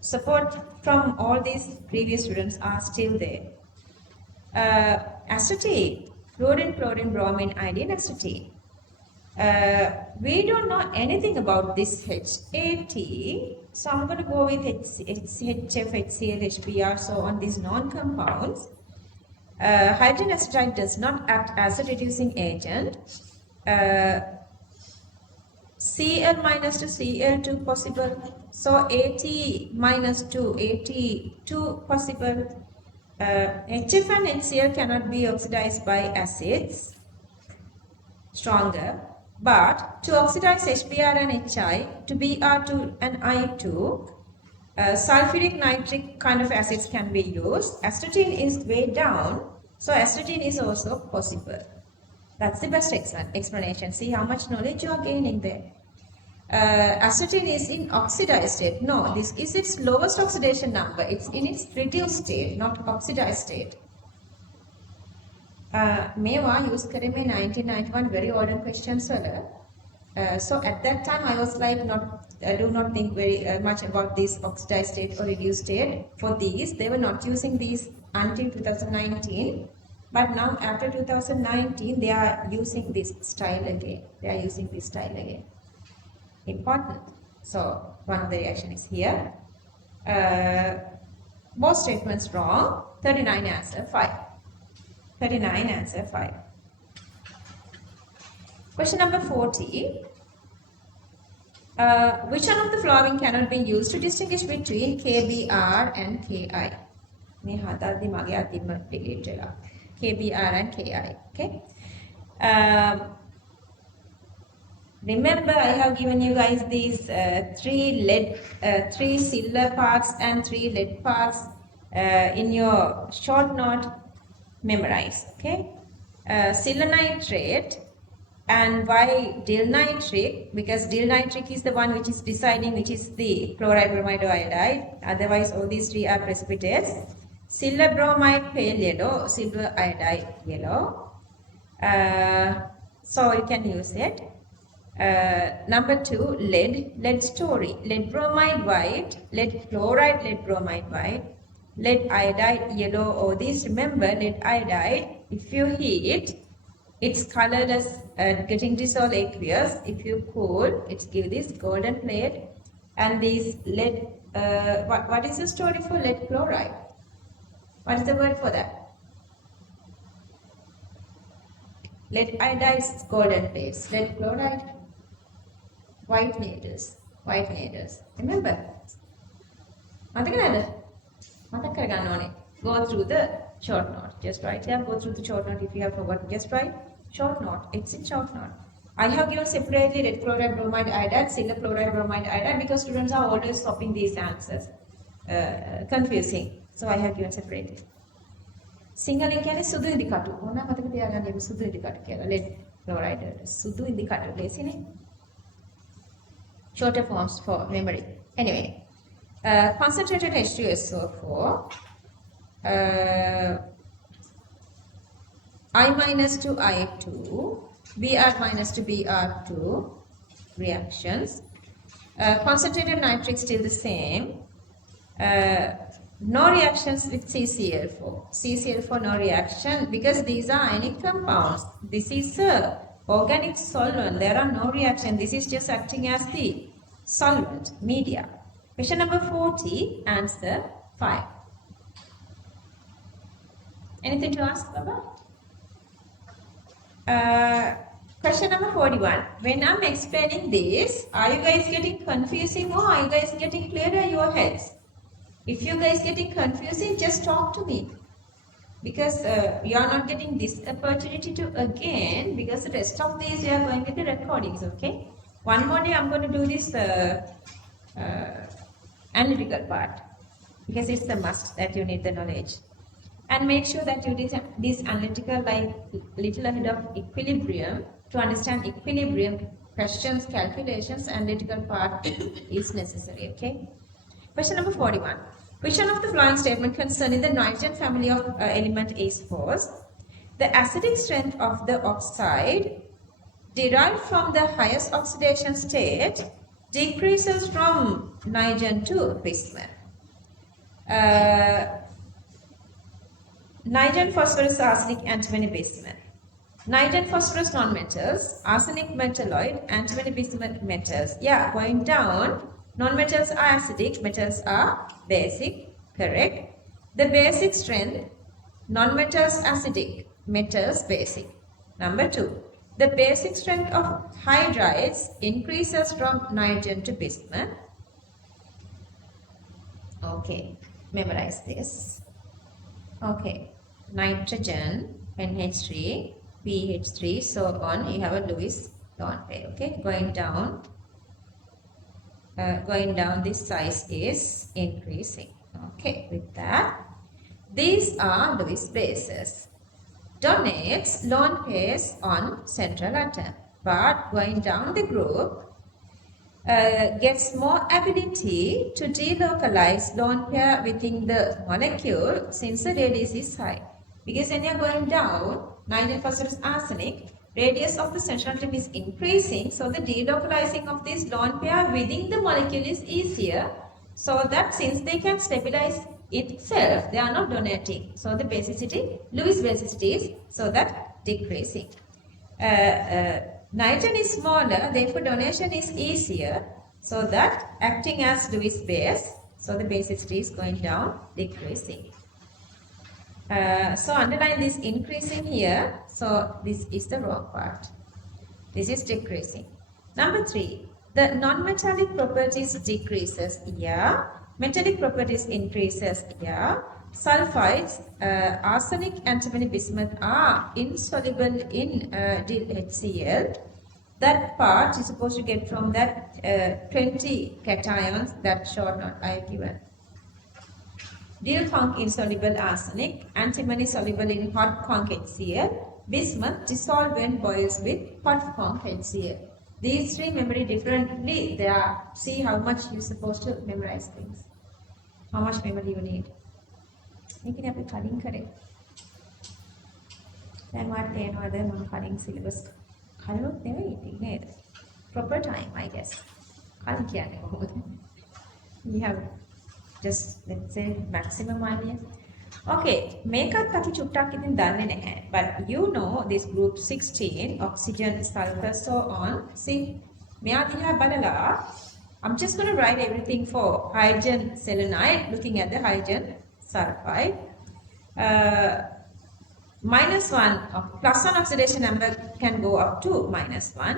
support from all these previous students are still there. Acetate, fluorine, chlorine, bromine, iodine, acetate. We don't know anything about this HAT, so I'm going to go with HF, HCl, HBr, so on these non-compounds. Hydrogen acetate does not act as a reducing agent. Cl minus to Cl2 possible, so At minus 2, At2 possible. HF and HCl cannot be oxidized by acids, stronger. But to oxidize HBr and HI to Br2 and I2, sulfuric nitric kind of acids can be used. Astatine is way down, so astatine is also possible. That's the best explanation. See how much knowledge you are gaining there. Astatine is in oxidized state. No, this is its lowest oxidation number. It's in its reduced state, not oxidized state. මේවා use කරේ මේ 1991 very olden questions වල. So at that time I was like I do not think very much about this oxidized state or reduced state. For these, they were not using these until 2019. But now after 2019, they are using this style again. Important. So one of the reaction is here. Both statements wrong. 39 answer 5. 39 answer 5. Question number 40. Which one of the following cannot be used to distinguish between KBr and Ki? KBr and Ki. Okay. Remember, I have given you guys these 3 silver parts and 3 lead parts in your short note. Memorize. Okay. Silver nitrate. And why dill nitric? Because dill nitric is the one which is deciding which is the chloride, bromide or iodide. Otherwise, all these 3 are precipitates. Silver bromide pale yellow, silver iodide yellow. So you can use it. Number 2, lead story. Lead bromide white, lead chloride, lead bromide white, lead iodide yellow. All these, remember, lead iodide, if you heat, it's colorless and getting dissolved aqueous. If you cool, it's give this golden plate. And these lead, what is the story for lead chloride? What is the word for that? Lead iodide is golden plates. Lead chloride, white needles. Remember? මතක නේද? මතක කරගන්න ඕනේ. Go through the short note. Just write here. Go through the short note. If you have forgotten, just write short note. It's in short note. I have given separately red chloride, bromide, iodide, silver chloride, bromide, iodide because students are always swapping these answers. Confusing. So I have given separately. සිංහලෙන් කියන්නේ සුදු ඉදි කටු. ඕන මතක තියාගන්න මේ සුදු ඉදි කටු කියලා. lead chloride සුදු ඉදි කටු ලේසිනේ. Shorter forms for memory. Anyway, concentrated H2SO4, I minus to I2, Br minus to Br2 reactions. Concentrated nitric still the same. No reactions with CCl4. CCl4 no reaction because these are ionic compounds. This is a organic solvent. There are no reaction. This is just acting as the solvent media. Question number 40, answer 5. Anything to ask, Baba? Question number 41. When I'm explaining this, are you guys getting confusing or are you guys getting clearer in your heads? If you guys getting confusing, just talk to me. Because you are not getting this opportunity to again, because the rest of these we are going with the recordings, okay? One more day I'm going to do this analytical part. Because it's a must that you need the knowledge. And make sure that you do this analytical like little ahead of equilibrium to understand equilibrium questions, calculations, analytical part is necessary, okay? Question number 41. Which one of the following statement concerning the nitrogen family of element is false? The acidic strength of the oxide derived from the highest oxidation state decreases from nitrogen to bismuth. Nitrogen, phosphorus, arsenic, antimony, bismuth. Nitrogen, phosphorus, non-metals. Arsenic, metalloid. Antimony, bismuth, metals. Yeah, going down. Non-metals are acidic, metals are basic, correct. The basic strength, non-metals acidic, metals basic. Number 2, the basic strength of hydrides increases from nitrogen to bismuth. Okay, memorize this. Okay, nitrogen, NH3, PH3, so on, you have a Lewis lone pair, okay, going down, this size is increasing. Okay, with that, these are Lewis bases. Donates lone pairs on central atom, but going down the group gets more ability to delocalize lone pair within the molecule since the radius is high. Because when you are going down, nitrogen, phosphorus, arsenic, radius of the central atom is increasing, so the delocalizing of this lone pair within the molecule is easier, so that since they can stabilize itself, they are not donating. So the basicity, Lewis basicity is so that decreasing. Nitrogen is smaller, therefore donation is easier, so that acting as Lewis base, so the basicity is going down, decreasing. So underline this increasing here, so this is the wrong part. This is decreasing. Number 3, the non-metallic properties decreases, yeah. Metallic properties increases, yeah. Sulfides, arsenic, antimony, bismuth are insoluble in HCl. That part is supposed to get from that 20 cations, that short note I have given. Dill conc insoluble arsenic, antimony soluble in hot conc HCl, bismuth dissolved when boils with hot conc HCl. These three memory differently. They are, see how much you're supposed to memorize things. How much memory you need. මේකනේ අපි කලින් කරේ. දැන් වාට තේනවද මම කලින් syllabus කලිනුත් නෙවෙයි ඉතින් නේද? Proper time I guess. කලින් කියන්නේ කොහොමද? You have just let's say maximum 1 year. Okay, මේකත් අපි චුට්ටක් ඉතින් දන්නේ නැහැ. But you know this group 16, oxygen, sulfur, so on. See, මෙයා දිහා බලලා I'm just going to write everything for hydrogen selenide, looking at the hydrogen sulfide. -1 +1 oxidation number can go up to -1.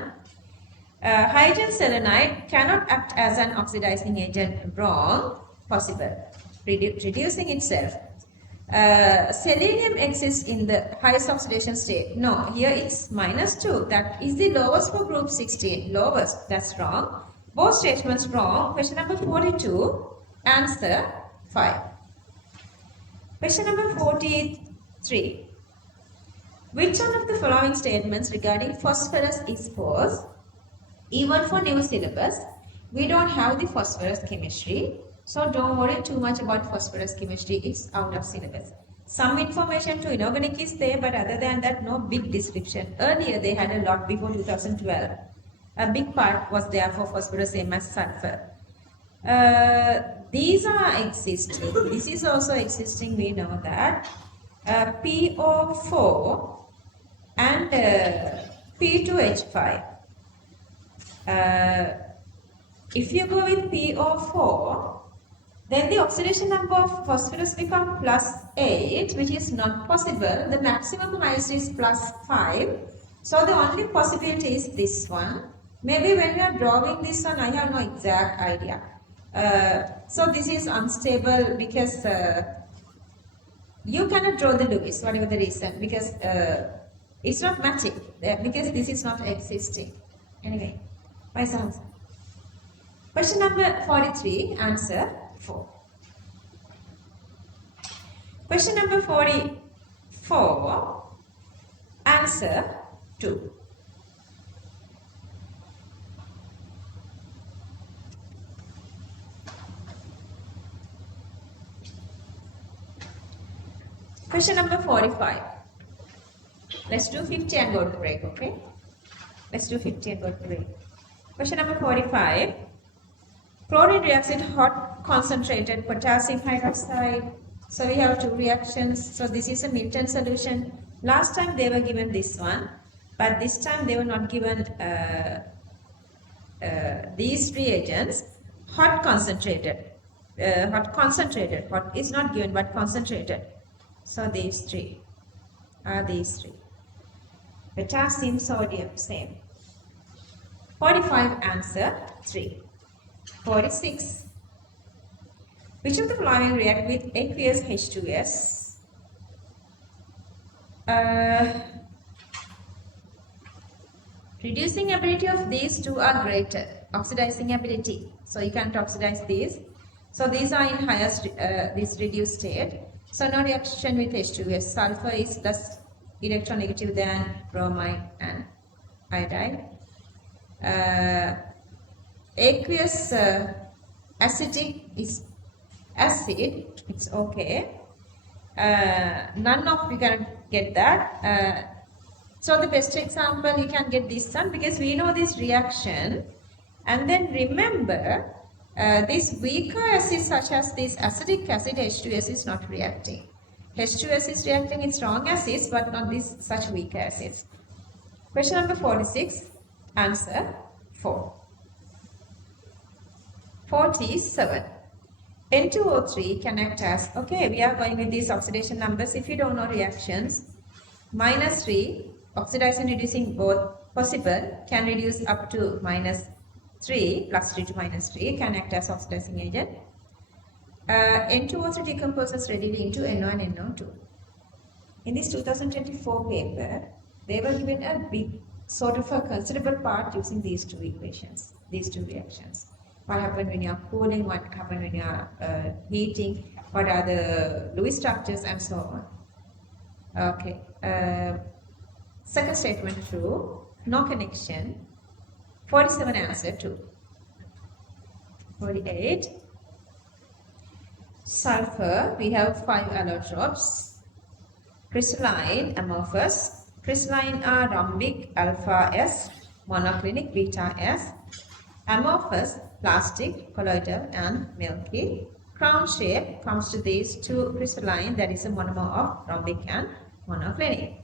Hydrogen selenide cannot act as an oxidizing agent, wrong. possible, reducing itself. Selenium exists in the highest oxidation state. No, here it's -2. That is the lowest for group 16. Lowest, that's wrong. Both statements wrong. Question number 42, answer 5. Question number 43. Which one of the following statements regarding phosphorus is false? Even for new syllabus, we don't have the phosphorus chemistry. So don't worry too much about phosphorus chemistry. It's out of syllabus. Some information to inorganic is there, but other than that, no big description. Earlier, they had a lot before 2012. A big part was there for phosphorus, same as sulfur. These are existing. This is also existing, we know that. PO4 and P2H5. If you go with PO4, then the oxidation number of phosphorus becomes +8, which is not possible. The maximum highest is +5. So the only possibility is this one. Maybe when we are drawing this one, I have no exact idea. So this is unstable because you cannot draw the Lewis, whatever the reason, because it's not matching, because this is not existing. Anyway, vice answer. Question number 43, answer 4. Question number 44, answer 2. Question number 45. Let's do 50 and go to break, okay? Let's do 50 and go to break. Question number 45. Chlorine reacts with hot concentrated potassium hydroxide. So we have two reactions. So this is a Milton solution. Last time they were given this one, but this time they were not given these reagents. Hot concentrated. Hot is not given but concentrated. So these three are these three. Potassium, sodium, same. 45, answer 3. 46. Which of the following react with aqueous H2S? Reducing ability of these two are greater. Oxidizing ability. So you can't oxidize these. So these are in highest, this reduced state. So no reaction with H2S. Sulfur is less electronegative than bromide and iodide. Aqueous acidic is acid. It's okay. None of you can get that. So the best example you can get this one, because we know this reaction, and then remember this weaker acid such as this acidic acid H2S is not reacting. H2S is reacting in strong acids but not this such weaker acids. Question number 46, answer 4. 47. N2O3 can act as, okay, we are going with these oxidation numbers. If you don't know reactions, -3, oxidizing reducing both possible, can reduce up to -3, +3 to -3, can act as oxidizing agent. N2O3 decomposes readily into NO and NO2. In this 2024 paper, they were given a big sort of a considerable part using these two equations, these two reactions. What happened when you are cooling, what happened when you are heating, what are the Lewis structures, and so on. Okay. Second statement true, no connection. 47, answer 2. 48. Sulfur, we have 5 allotropes. Crystalline, amorphous. Crystalline are rhombic, alpha S, monoclinic, beta S. Amorphous, plastic, colloidal, and milky. Crown shape comes to these two crystalline, that is a monomer of rhombic and monoclinic.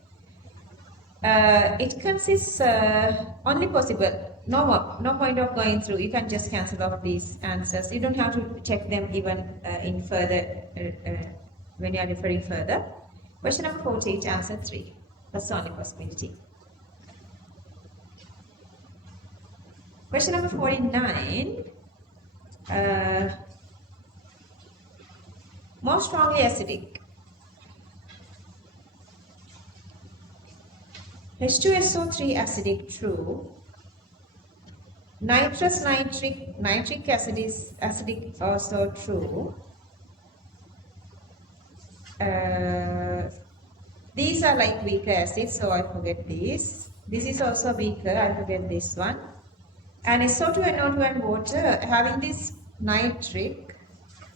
It consists only possible. No point of going through. You can just cancel off these answers. You don't have to check them even in further when you are referring further. Question number 48, answer 3. That's the only possibility. Question number 49. more strongly acidic. H2SO3 acidic, true. Nitric acid is acidic, also true. These are like weaker acids, so I forget these. This is also weaker, I forget this one. And SO2, NO2 and water having this nitric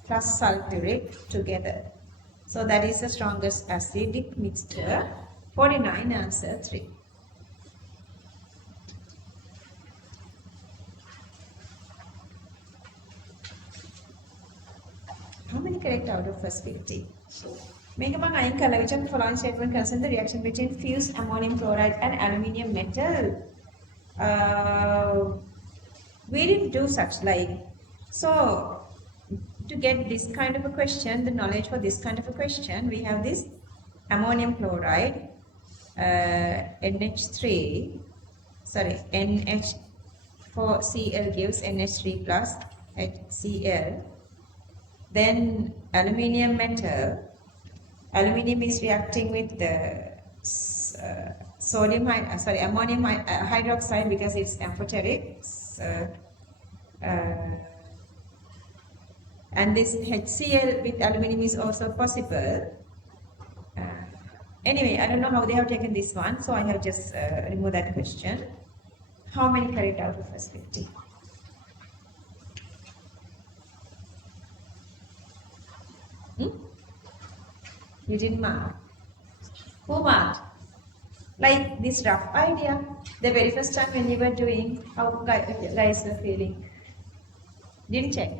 plus sulfuric together. So that is the strongest acidic mixture. 49, answer 3. How many correct out of first 50? Make a which of the following statement concerns the reaction between fused ammonium chloride and aluminium metal? We didn't do such like. So, to get this kind of a question, the knowledge for this kind of a question, we have this ammonium chloride, NH3, sorry, NH4Cl gives NH3 plus HCl. Then aluminium metal, aluminium is reacting with the ammonium hydroxide because it's amphoteric. And this HCl with aluminium is also possible. Anyway, I don't know how they have taken this one, so I have just removed that question. How many correct out of first 50? You didn't mark. Who marked? Like this rough idea. The very first time when you were doing, how guys were feeling. Didn't check.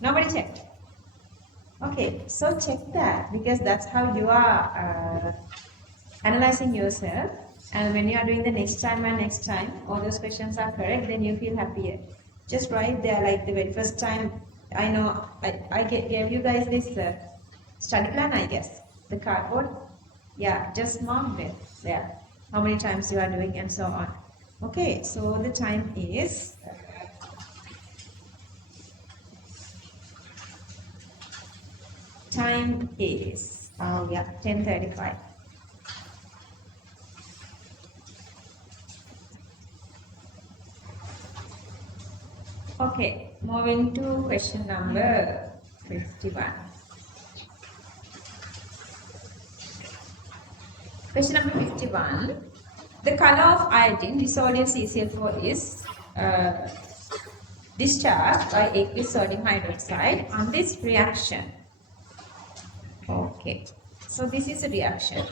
Nobody checked. Okay, so check that because that's how you are analyzing yourself. And when you are doing the next time and next time, all those questions are correct, then you feel happier. Just write there like the very first time. I know I gave you guys this study plan, I guess. The cardboard. Yeah, just mark it there. How many times you are doing and so on. Okay, so the time is oh yeah, 10:35. Okay, moving to question number 51. Question number 51. The color of iodine dissolved in CCl4 is discharged by aqueous sodium hydroxide on this reaction. Okay, so this is a reaction.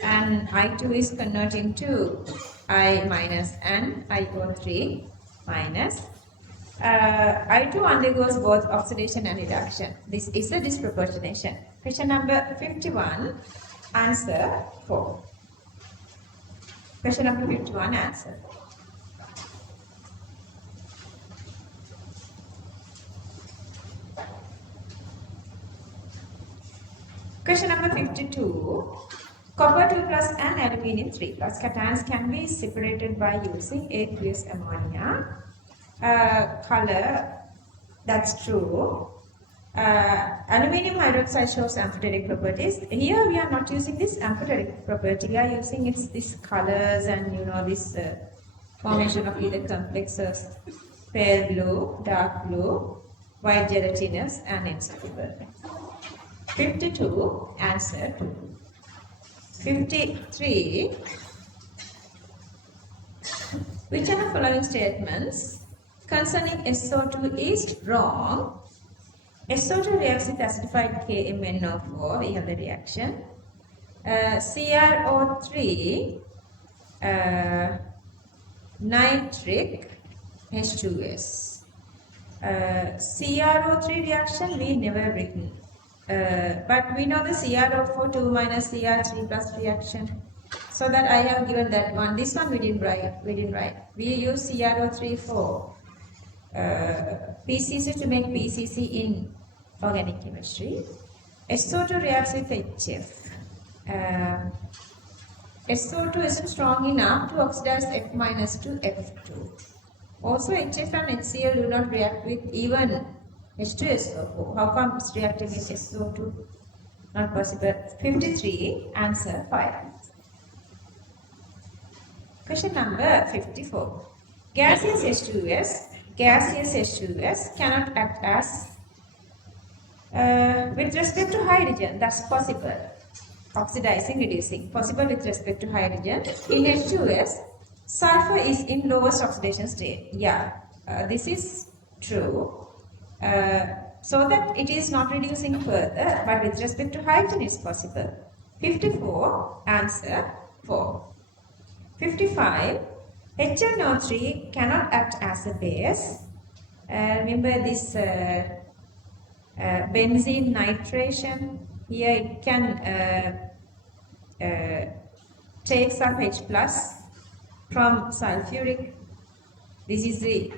And I2 is converting to I minus and IO3 minus. I2 undergoes both oxidation and reduction. This is a disproportionation. Question number 51, answer 4. Question number 51, answer. Question number 52. Copper 2 plus and aluminium 3 plus cations can be separated by using aqueous ammonia. Color, that's true. Aluminium hydroxide shows amphoteric properties. Here we are not using this amphoteric property. We are using this colors and this formation of either complexes, pale blue, dark blue, white gelatinous and insoluble. 52, answer 2. 53. Which are the following statements concerning SO2 is wrong? SO2 reacts with acidified KMnO4, we have the reaction. CrO3, nitric H2S. CrO3 reaction we never written. But we know the CrO4 2 minus Cr3 plus reaction. So that I have given that one. This one we didn't write. We use CrO3 for PCC to make PCC in organic chemistry. SO2 reacts with HF. SO2 isn't strong enough to oxidize F minus to F2. Also, HF and HCl do not react with even H2SO4. How come it's reacting with SO2? Not possible. 53, answer 5. Question number 54. Gaseous H2S cannot act as with respect to hydrogen. That's possible. Oxidizing, reducing. Possible with respect to hydrogen. In H2S, sulfur is in lowest oxidation state. Yeah, this is true. So that it is not reducing further, but with respect to hydrogen it's possible. 54, answer 4. 55, HNO3 cannot act as a base. Remember this benzene nitration. Here it can take some H plus from sulfuric. This is the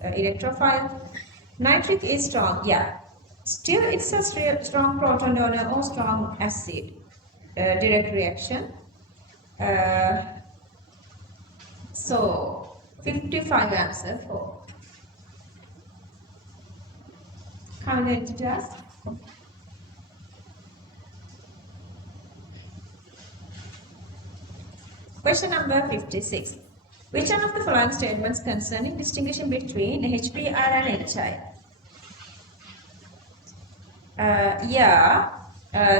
electrophile. Nitric is strong, yeah. Still, it's a strong proton donor or strong acid. Direct reaction. So, 55 answer 4. How many did you ask? Question number 56. Which one of the following statements concerning distinguishing between HBr and HI?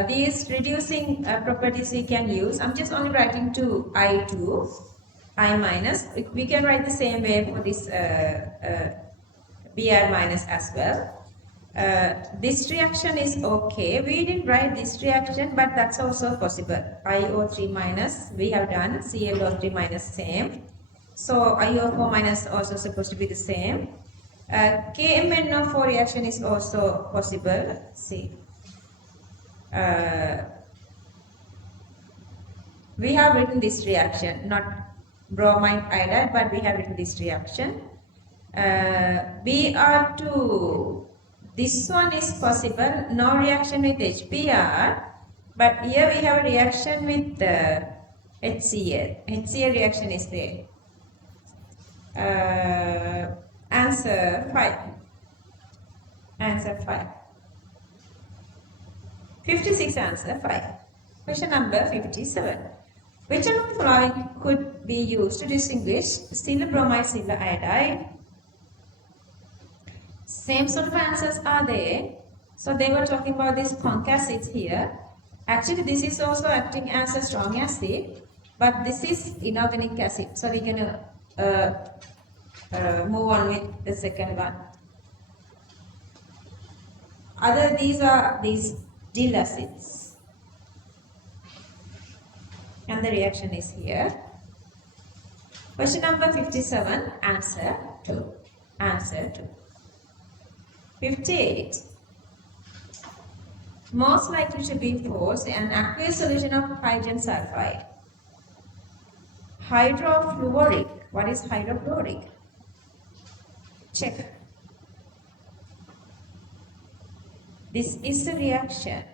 These reducing properties we can use. I'm just only writing to I2, I minus. We can write the same way for this Br minus as well. This reaction is okay. We didn't write this reaction, but that's also possible. IO3 minus, we have done. ClO3 minus, same. So IO4 minus also supposed to be the same. KMNO4 reaction is also possible. See. We have written this reaction, not bromide iodide, but we have written this reaction. Br2, this one is possible, no reaction with HBr, but here we have a reaction with HCl. HCl reaction is there. Answer 5. Answer 5. 56 answer 5. Question number 57. Which one of the following could be used to distinguish silver bromide, silver iodide? Same sort of answers are there. So they were talking about this conc acids here. Actually, this is also acting as a strong acid, but this is inorganic acid. So we're going to move on with the second one. These are these dill acids. And the reaction is here. Question number 57, answer 2. Answer 2. 58. Most likely to be false, an aqueous solution of hydrogen sulfide. Hydrofluoric. What is hydrofluoric? Check. This is a reaction.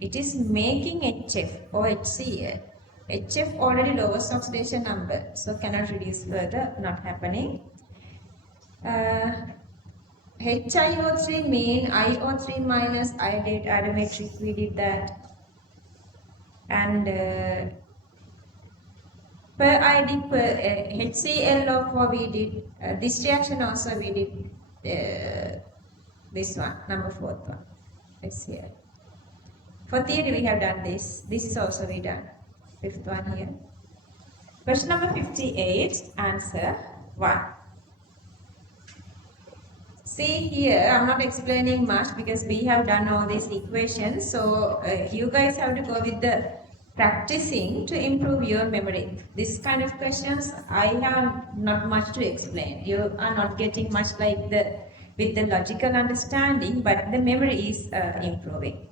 It is making HF or HCl. HF already lowest oxidation number, so cannot reduce further, not happening. HiO3 mean IO3 minus iodate aromatic, we did that. And per ID per HClO4 we did. This reaction also we did this one, number 4th one. It's here. For theory we have done this. This is also we done. 5th one here. Question number 58, answer 1. See here, I'm not explaining much because we have done all these equations. So you guys have to go with the practicing to improve your memory. This kind of questions I have not much to explain. You are not getting much like with the logical understanding, but the memory is improving.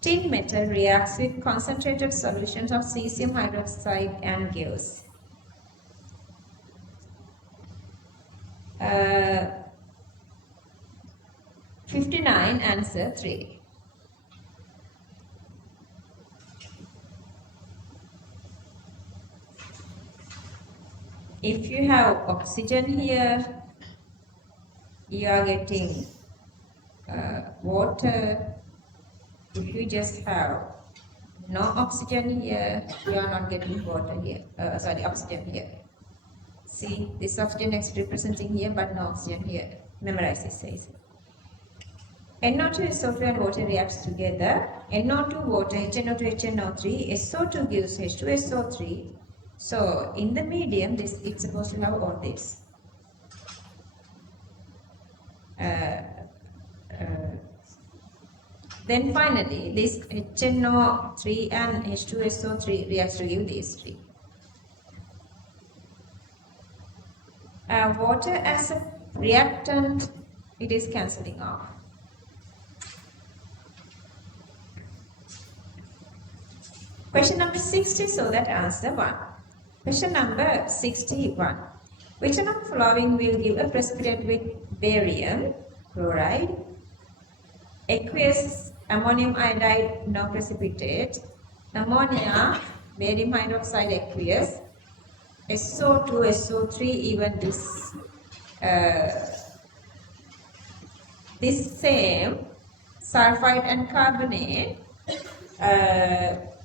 Tin metal reacts with concentrated solutions of cesium hydroxide and gives 59, answer 3. if you have oxygen here, you are getting water. If you just have no oxygen here, you are not getting water here. Oxygen here. See, this oxygen is representing here, but no oxygen here. Memorize this, says. NO2, SO2 and water reacts together. NO2 water, HNO2, HNO3, SO2 gives H2SO3. So in the medium, it's supposed to have all this. Then finally, this HNO3 and H2SO3 reacts to give these three. Water as a reactant, it is cancelling off. Question number 60, so that answer 1. Question number 61. Which one of the following will give a precipitate with barium chloride, aqueous ammonium iodide, no precipitate, ammonia, barium hydroxide aqueous, SO2, SO3, even this same sulfide and carbonate.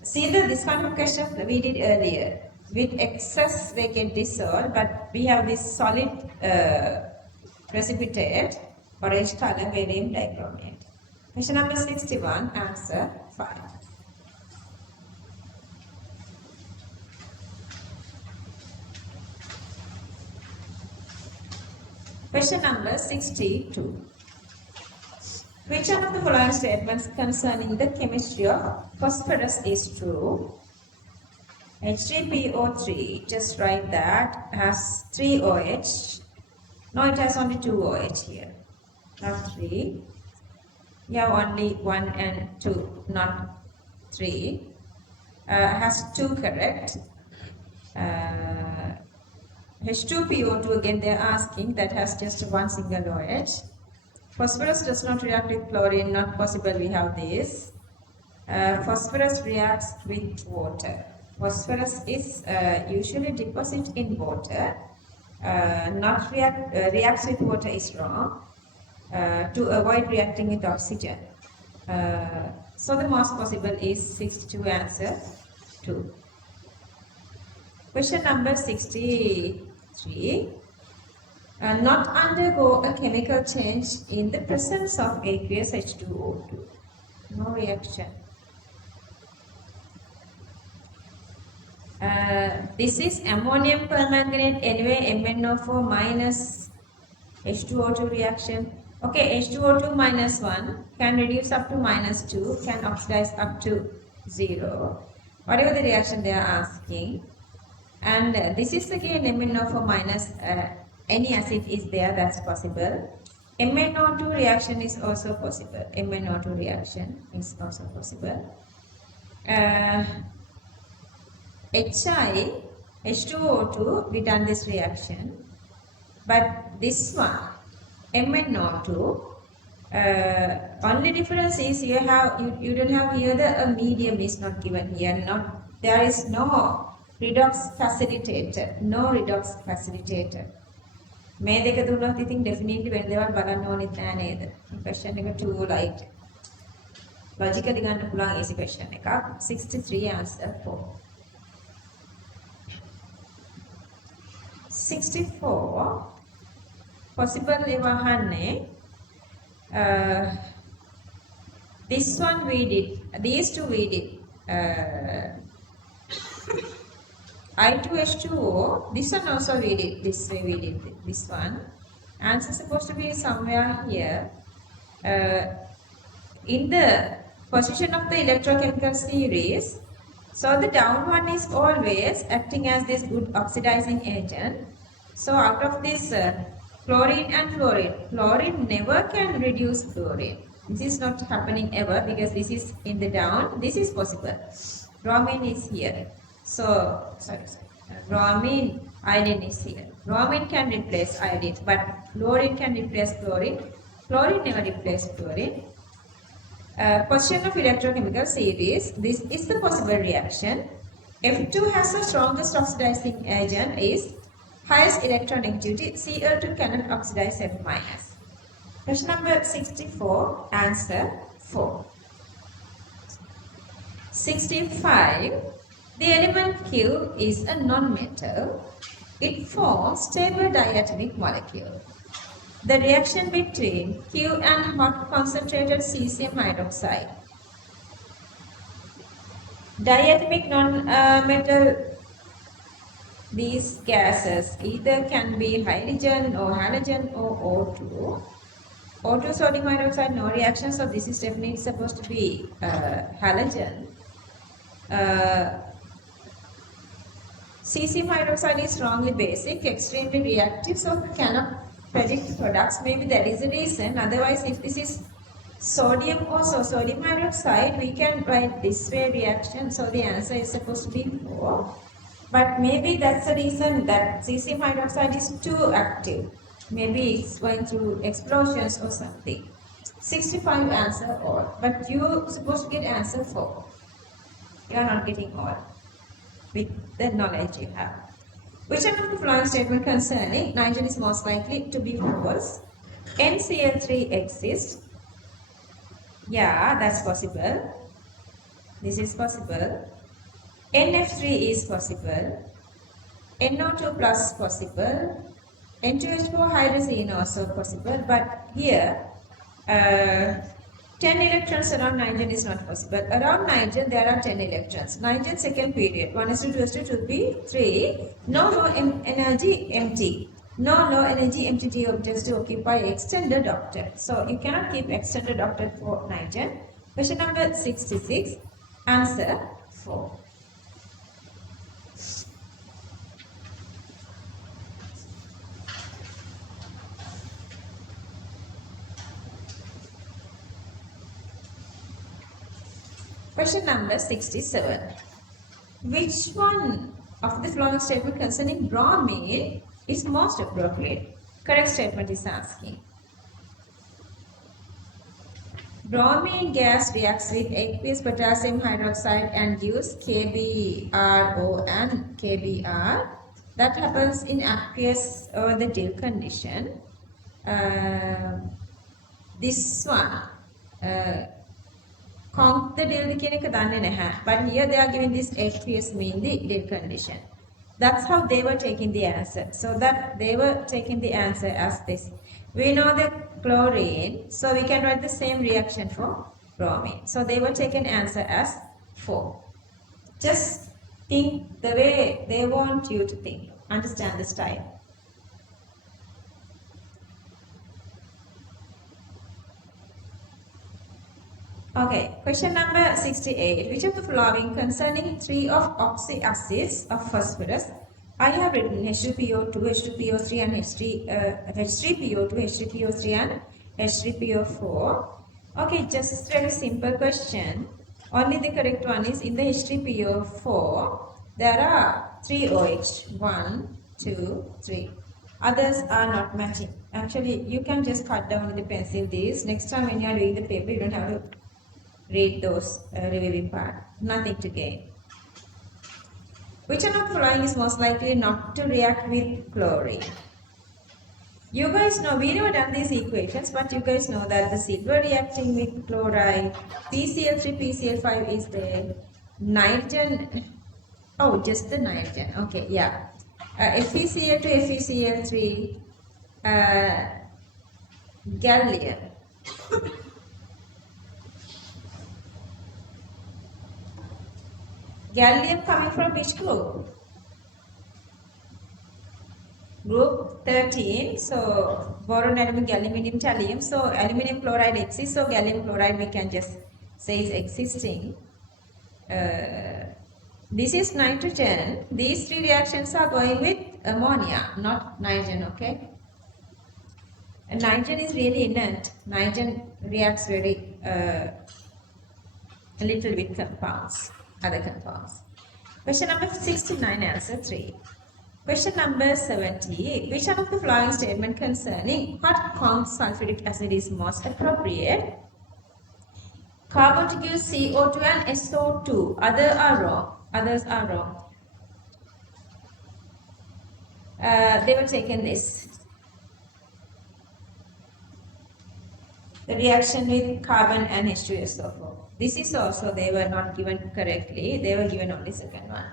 See this kind of question we did earlier. With excess they get dissolved, but we have this solid precipitate, orange color, barium dichromate. Question number 61, answer 5. Question number 62. Which one of the following statements concerning the chemistry of phosphorus is true? H3PO3, just write that, has 3 OH. No, it has only 2 OH here, not 3. You have only 1 and 2, not 3. Has 2 correct. H2PO2, again they are asking, that has just 1 single OH. Phosphorus does not react with chlorine, not possible, we have this. Phosphorus reacts with water. Phosphorus is usually deposited in water. Not reacts with water is wrong. To avoid reacting with oxygen. So the most possible is 62, answer 2. Question number 63. Not undergo a chemical change in the presence of aqueous H2O2. No reaction. This is ammonium permanganate, anyway MnO4 minus H2O2 reaction. Okay, H2O2 minus 1 can reduce up to minus 2, can oxidize up to 0. Whatever the reaction they are asking. And this is again MnO4 minus any acid is there, that's possible. MnO2 reaction is also possible. MnO2 reaction is also possible. H2O2, we done this reaction. But this one, MnO2, only difference is you don't have here a medium is not given here. There is no redox facilitator. No redox facilitator. මේ දෙක දුන්නොත් ඉතින් definitely වෙන දේවල් බලන්න ඕනෙත් නෑ නේද? question එක too light. Logically ගන්න පුළුවන් easy question එකක්. 63 answer 4. 64 possible එවහන්නේ this one we did, these two we did. I2H2O, this one also we did, this way we did this one. Answer is supposed to be somewhere here. In the position of the electrochemical series, so the down one is always acting as this good oxidizing agent. So out of this chlorine and fluorine, fluorine never can reduce fluorine. This is not happening ever because this is in the down, this is possible. Bromine is here. So, bromine, iodine is here. Bromine can replace iodine, but fluorine can replace fluorine. Fluorine never replaces fluorine. Position of electrochemical series, this is the possible reaction. F2 has the strongest oxidizing agent is Highest electronegativity, Cl2 cannot oxidize F minus. Question number 64, answer 4. 65. The element Q is a non-metal. It forms stable diatomic molecule. The reaction between Q and hot concentrated cesium hydroxide. Diatomic non-metal, these gases either can be hydrogen or halogen or O2. O2 sodium hydroxide, no reaction, so this is definitely supposed to be halogen. Cesium hydroxide is strongly basic, extremely reactive, so cannot predict products. Maybe that is the reason. Otherwise, if this is sodium also, sodium hydroxide, we can write this way reaction. So the answer is supposed to be 4. But maybe that's the reason that cesium hydroxide is too active. Maybe it's going through explosions or something. 65 answer all. But you're supposed to get answer 4. You are not getting all with the knowledge you have. Which of the following statement concerning nitrogen is most likely to be false? NCl3 exists. Yeah, that's possible. This is possible. NF3 is possible. NO2 plus possible. N2H4 hydrazine also possible. But here, 10 electrons around nitrogen is not possible. Around nitrogen there are 10 electrons. Nitrogen second period 1:2:2:3. No energy empty. No low energy empty objects to occupy extended octet. So you cannot keep extended octet for nitrogen. Question number 66. Answer 4. Question number 67. Which one of the following statement concerning bromine is most appropriate? Correct statement is asking. Bromine gas reacts with aqueous potassium hydroxide and gives KBRO and KBr. That happens in aqueous or the Dill condition. This one. Conk the Dill කියන එක දන්නේ නැහැ. But here they are giving this aqueous mean the Dill condition. That's how they were taking the answer. So that they were taking the answer as this. We know the chlorine, so we can write the same reaction for bromine. So they were taking answer as 4. Just think the way they want you to think. Understand the style. Okay, question number 68. Which of the following concerning 3 of oxyacids of phosphorus? I have written H2PO2, H2PO3 and H3PO2, H3PO3 and H3PO4. Okay, just very simple question. Only the correct one is in the H3PO4. There are 3 OH. 1, 2, 3. Others are not matching. Actually, you can just cut down with the pencil these. Next time when you are doing the paper, you don't have to read those reviewing part. Nothing to gain. Which one of the following is most likely not to react with chlorine? You guys know, we never done these equations, but you guys know that the silver reacting with chloride, PCl3, PCl5 is there. Nitrogen, oh, just the nitrogen. Okay, yeah. FeCl2, FeCl3, gallium. Gallium coming from which group? Group 13. So boron, aluminum, aluminium, thallium. So aluminum chloride exists. So gallium chloride we can just say is existing. This is nitrogen. These 3 reactions are going with ammonia, not nitrogen. Okay. And nitrogen is really inert. Nitrogen reacts very a little with compounds. Other compounds. Question number 69, answer 3. Question number 70. Which one of the following statement concerning hot conc sulfuric acid is most appropriate? Carbon to give CO2 and SO2. Others are wrong. they were taken this. The reaction with carbon and H2SO4. This is also they were not given correctly. They were given only second one.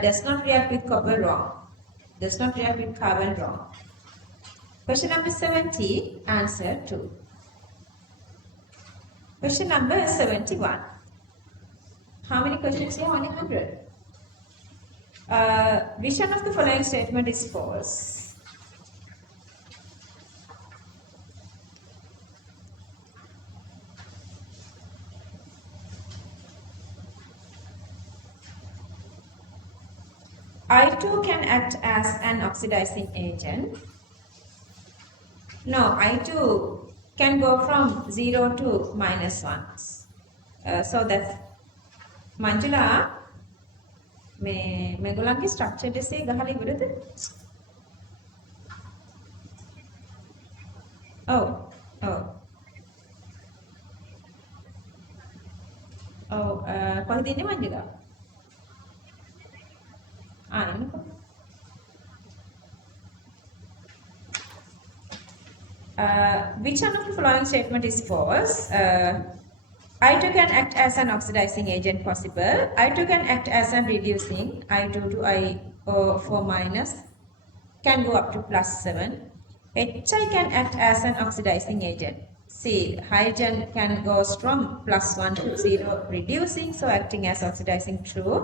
Does not react with copper, wrong. Does not react with carbon, wrong. Question number 70, answer 2. Question number 71. How many questions here? Only 100. Which one of the following statement is false? I2 can act as an oxidizing agent. No, I2 can go from 0 to -1. So that's Manjula, මේගොල්ලන්ගේ structure දෙසේ ගහලා ඉවරද? Oh. කොහෙද ඉන්නේ Manjula? Which one of the following statement is false? I2 can act as an oxidizing agent, possible. I2 can act as an reducing, I2 to I4 minus, can go up to +7. HI can act as an oxidizing agent. See, hydrogen can go from +1 to 0, reducing, so acting as oxidizing, true.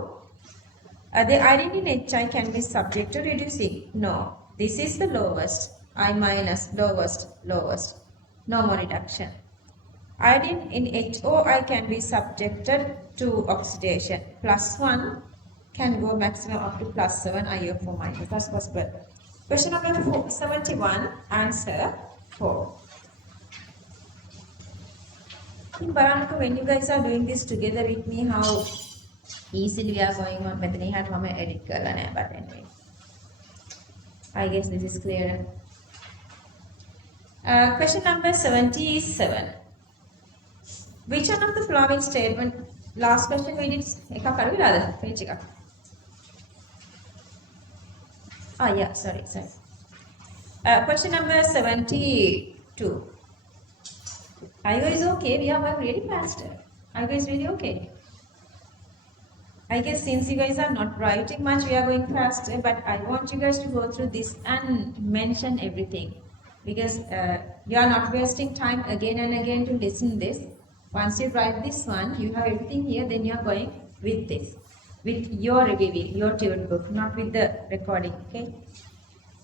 The iodine in HI can be subject to reducing. No, this is the lowest. I minus, lowest. No more reduction. Iodine in HOI can be subjected to oxidation. +1 can go maximum up to +7, IO4 minus. That's possible. Question number 71, answer 4. When you guys are doing this together with me, how easily we are going on. But edit but anyway, I guess this is clear. Question number 77. Which one of the following statement? Last question we did. Yeah, sorry. Question number 72. Are you guys okay? We are going really fast. Are you guys really okay? I guess since you guys are not writing much, we are going faster, but I want you guys to go through this and mention everything, because you are not wasting time again and again to listen this. Once you write this one, you have everything here, then you are going with this, with your reviewing, your tutored book, not with the recording, okay?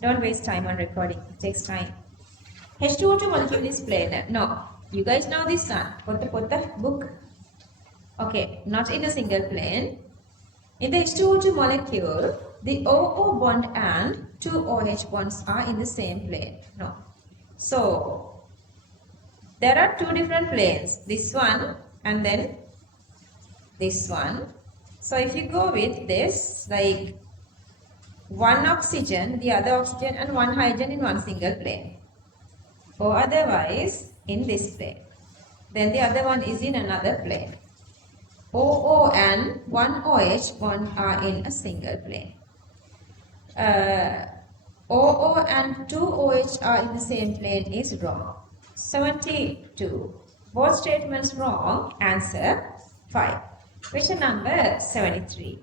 Don't waste time on recording, it takes time. H2O2 molecule is planar. No, you guys know this one. Put the book. Okay, not in a single plane. In the H2O2 molecule, the OO bond and two OH bonds are in the same plane. No. So, there are two different planes. This one and then this one. So, if you go with this, like one oxygen, the other oxygen and one hydrogen in one single plane. Or otherwise, in this plane. Then the other one is in another plane. OO and one OH bond are in a single plane. OO and two OH are in the same plane is wrong. 72. Both statements wrong. Answer 5. Question number 73.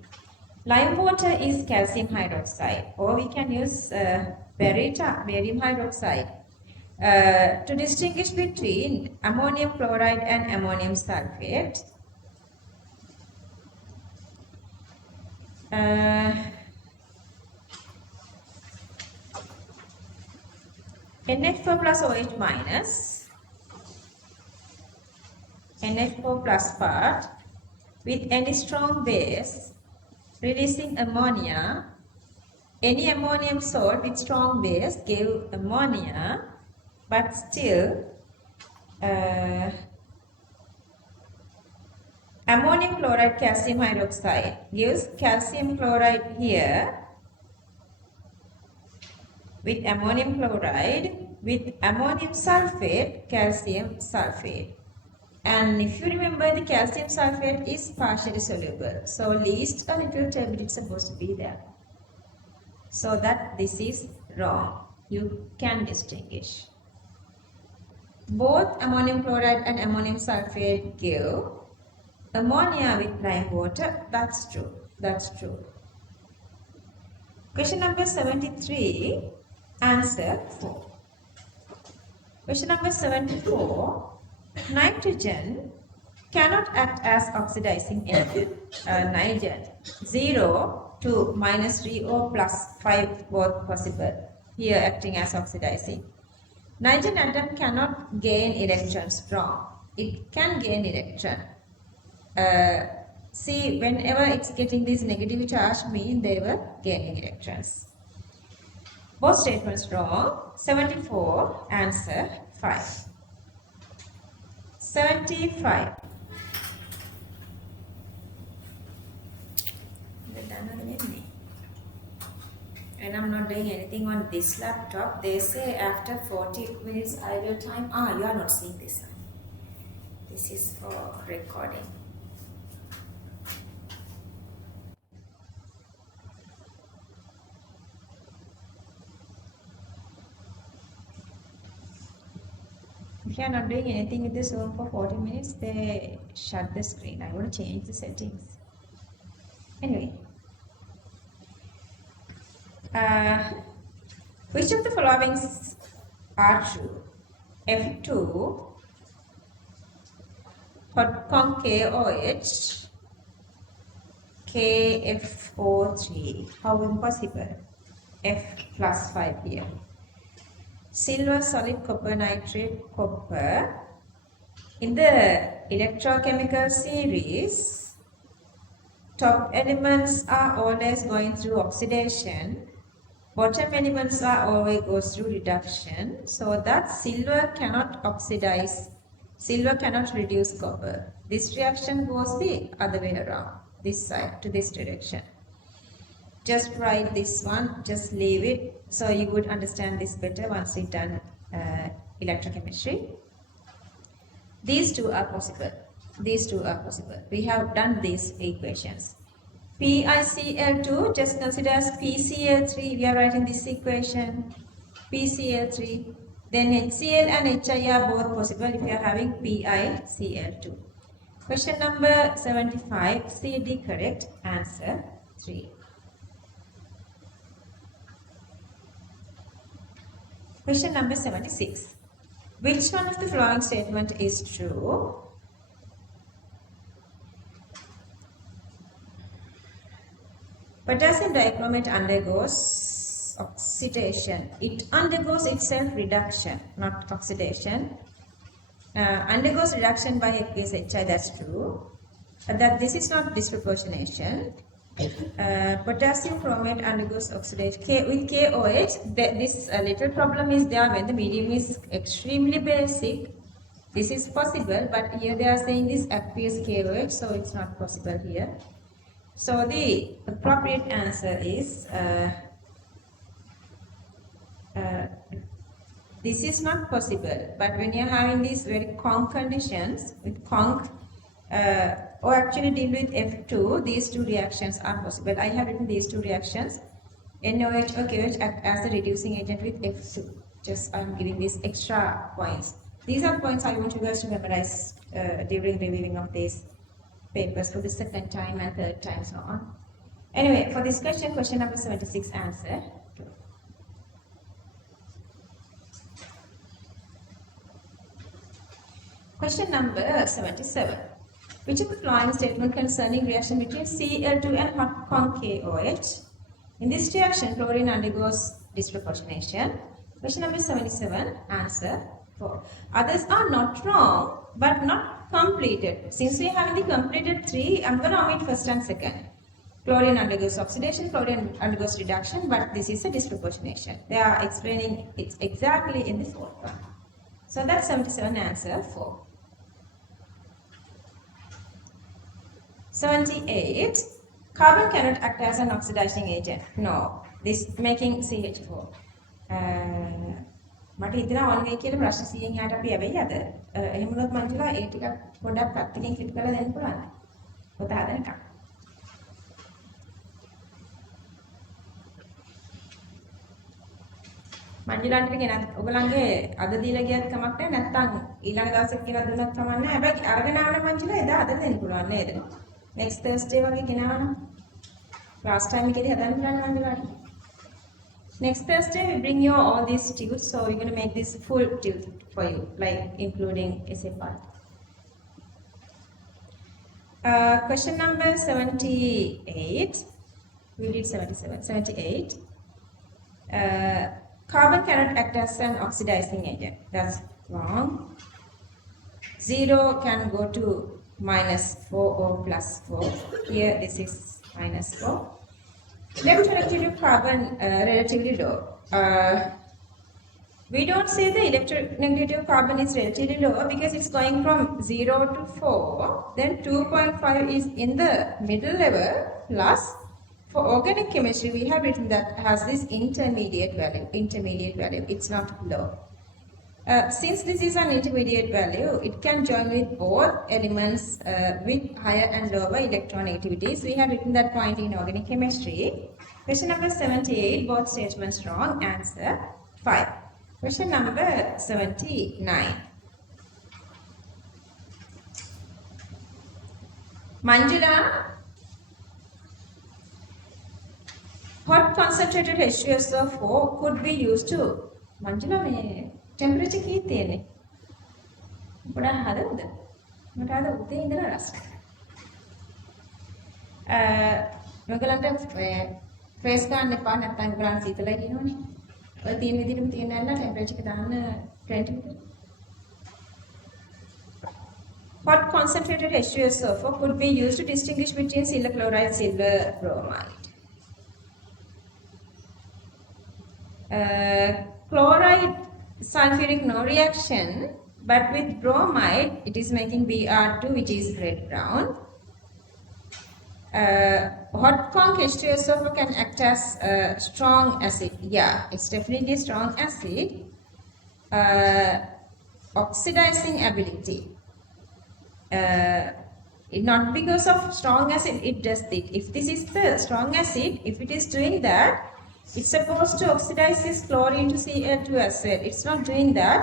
Lime water is calcium hydroxide, or we can use barium hydroxide to distinguish between ammonium chloride and ammonium sulfate. NH4 plus OH minus, NH4 plus part with any strong base releasing ammonia. Any ammonium salt with strong base gave ammonia, but still ammonium chloride calcium hydroxide gives calcium chloride here with ammonium chloride with ammonium sulfate, calcium sulfate. And if you remember, the calcium sulfate is partially soluble. So least a little turbid is supposed to be there. So that this is wrong. You can distinguish. Both ammonium chloride and ammonium sulfate give ammonia with lime water. That's true. That's true. Question number 73. Answer 4. Question number 74. Nitrogen cannot act as oxidizing agent. Nitrogen 0 to -3 or +5 both possible. Here acting as oxidizing. Nitrogen atom cannot gain electrons. Wrong. It can gain electron. See, whenever it's getting this negative charge mean they were gaining electrons. Both statements wrong. 74. Answer 5. 75. And I'm not doing anything on this laptop. They say after 40 minutes idle time. You are not seeing this one. This is for recording. If you are not doing anything with the Zoom for 40 minutes, they shut the screen. I want to change the settings. Anyway. Which of the following are true? F2, hot con KOH, KFO3. How impossible? F plus 5 here. Silver solid copper nitrate copper. In the electrochemical series, top elements are always going through oxidation. Bottom elements are always goes through reduction. So that silver cannot oxidize. Silver cannot reduce copper. This reaction goes the other way around. This side to this direction. Just write this one. Just leave it. So you would understand this better once you've done electrochemistry. These two are possible. These two are possible. We have done these equations. PiCl2, just consider as PCl3. We are writing this equation. PCl3. Then HCl and HI are both possible if you are having PiCl2. Question number 75. CD correct. Answer 3. Question number 76. Which one of the following statement is true? Potassium dichromate undergoes oxidation. It undergoes itself reduction, not oxidation. Undergoes reduction by aqueous HI, that's true. That this is not disproportionation. Potassium chromate undergoes oxidation. With KOH, this little problem is there when the medium is extremely basic. This is possible, but here they are saying this aqueous KOH, so it's not possible here. So the appropriate answer is this is not possible. But when you are having these very conc conditions with conc or actually deal with F2, these two reactions are possible. I have written these two reactions. NOH or KOH act as a reducing agent with F2. Just I'm giving these extra points. These are points I want you guys to memorize during reviewing of these papers for the second time and third time, so on. Anyway, for this question, question number 76, answer 2. Question number 77. Which of the following statement concerning reaction between Cl2 and hot con KOH? In this reaction, chlorine undergoes disproportionation. Question number 77, answer 4. Others are not wrong, but not completed. Since we have the completed 3, I'm going to omit first and second. Chlorine undergoes oxidation, chlorine undergoes reduction, but this is a disproportionation. They are explaining it exactly in the fourth one. So that's 77, answer 4. 78. Carbon cannot act as an oxidizing agent. No. This making CH4. මට හිතෙනවා on way කියලා ප්‍රශ්න 100න් යට අපි යවෙයි අද. එහෙම වුණොත් මංජුලා ඒ ටිකක් පොඩ්ඩක් පැත්තකින් ක්ලික් කරලා දෙන්න පුළුවන්ද? පොත හදනකම්. මංජුලාන්ට ගෙනත් ඔයගලන්ගේ අද දීලා ගියත් කමක් නැහැ නැත්නම් ඊළඟ දවසේ කියලා දුන්නත් කමක් නැහැ. හැබැයි අරගෙන ආවනේ මංජුලා එදා අද දෙන්න පුළුවන් නේද? next Thursday වගේ ගෙනාවනම් last time එකේදී හදන්න පුළුවන් මංජුලාට. Next Thursday we bring you all these tubes, so we're going to make this full tube for you, like including essay part. Question number 78. We did 77. 78. Carbon cannot act as an oxidizing agent. That's wrong. 0 can go to -4 or +4. Here this is -4. Electronegativity of carbon relatively low. We don't say the electronegativity of carbon is relatively low because it's going from 0 to 4. Then 2.5 is in the middle level plus. For organic chemistry, we have written that has this intermediate value. It's not low. Since this is an intermediate value, it can join with both elements with higher and lower electronegativities. We have written that point in organic chemistry. Question number 78, both statements wrong. Answer 5. Question number 79. Manjula, hot concentrated H2SO4 could be used to Manjula මේ temperature කී තියෙන්නේ? ගොඩක් හදවද? මට අද උදේ ඉඳලා රසයි. ඔයගලන්ට face ගන්න එපා නැත්නම් ඔයගලන්ට සීතලයි කියනවනේ. ඔය තියෙන විදිහටම තියෙන නැල්ල temperature එක දාන්න 20 විතර. Hot concentrated H2SO4 could be used to distinguish between silver chloride and silver bromide. Chloride sulfuric no reaction, but with bromide it is making Br2 which is red brown. Hot conc H2SO4 can act as strong acid. Yeah, it's definitely a strong acid. Oxidizing ability. Not because of strong acid it does it. If this is the strong acid, if it is doing that, it's supposed to oxidize this chlorine to Cl2 as well. It's not doing that.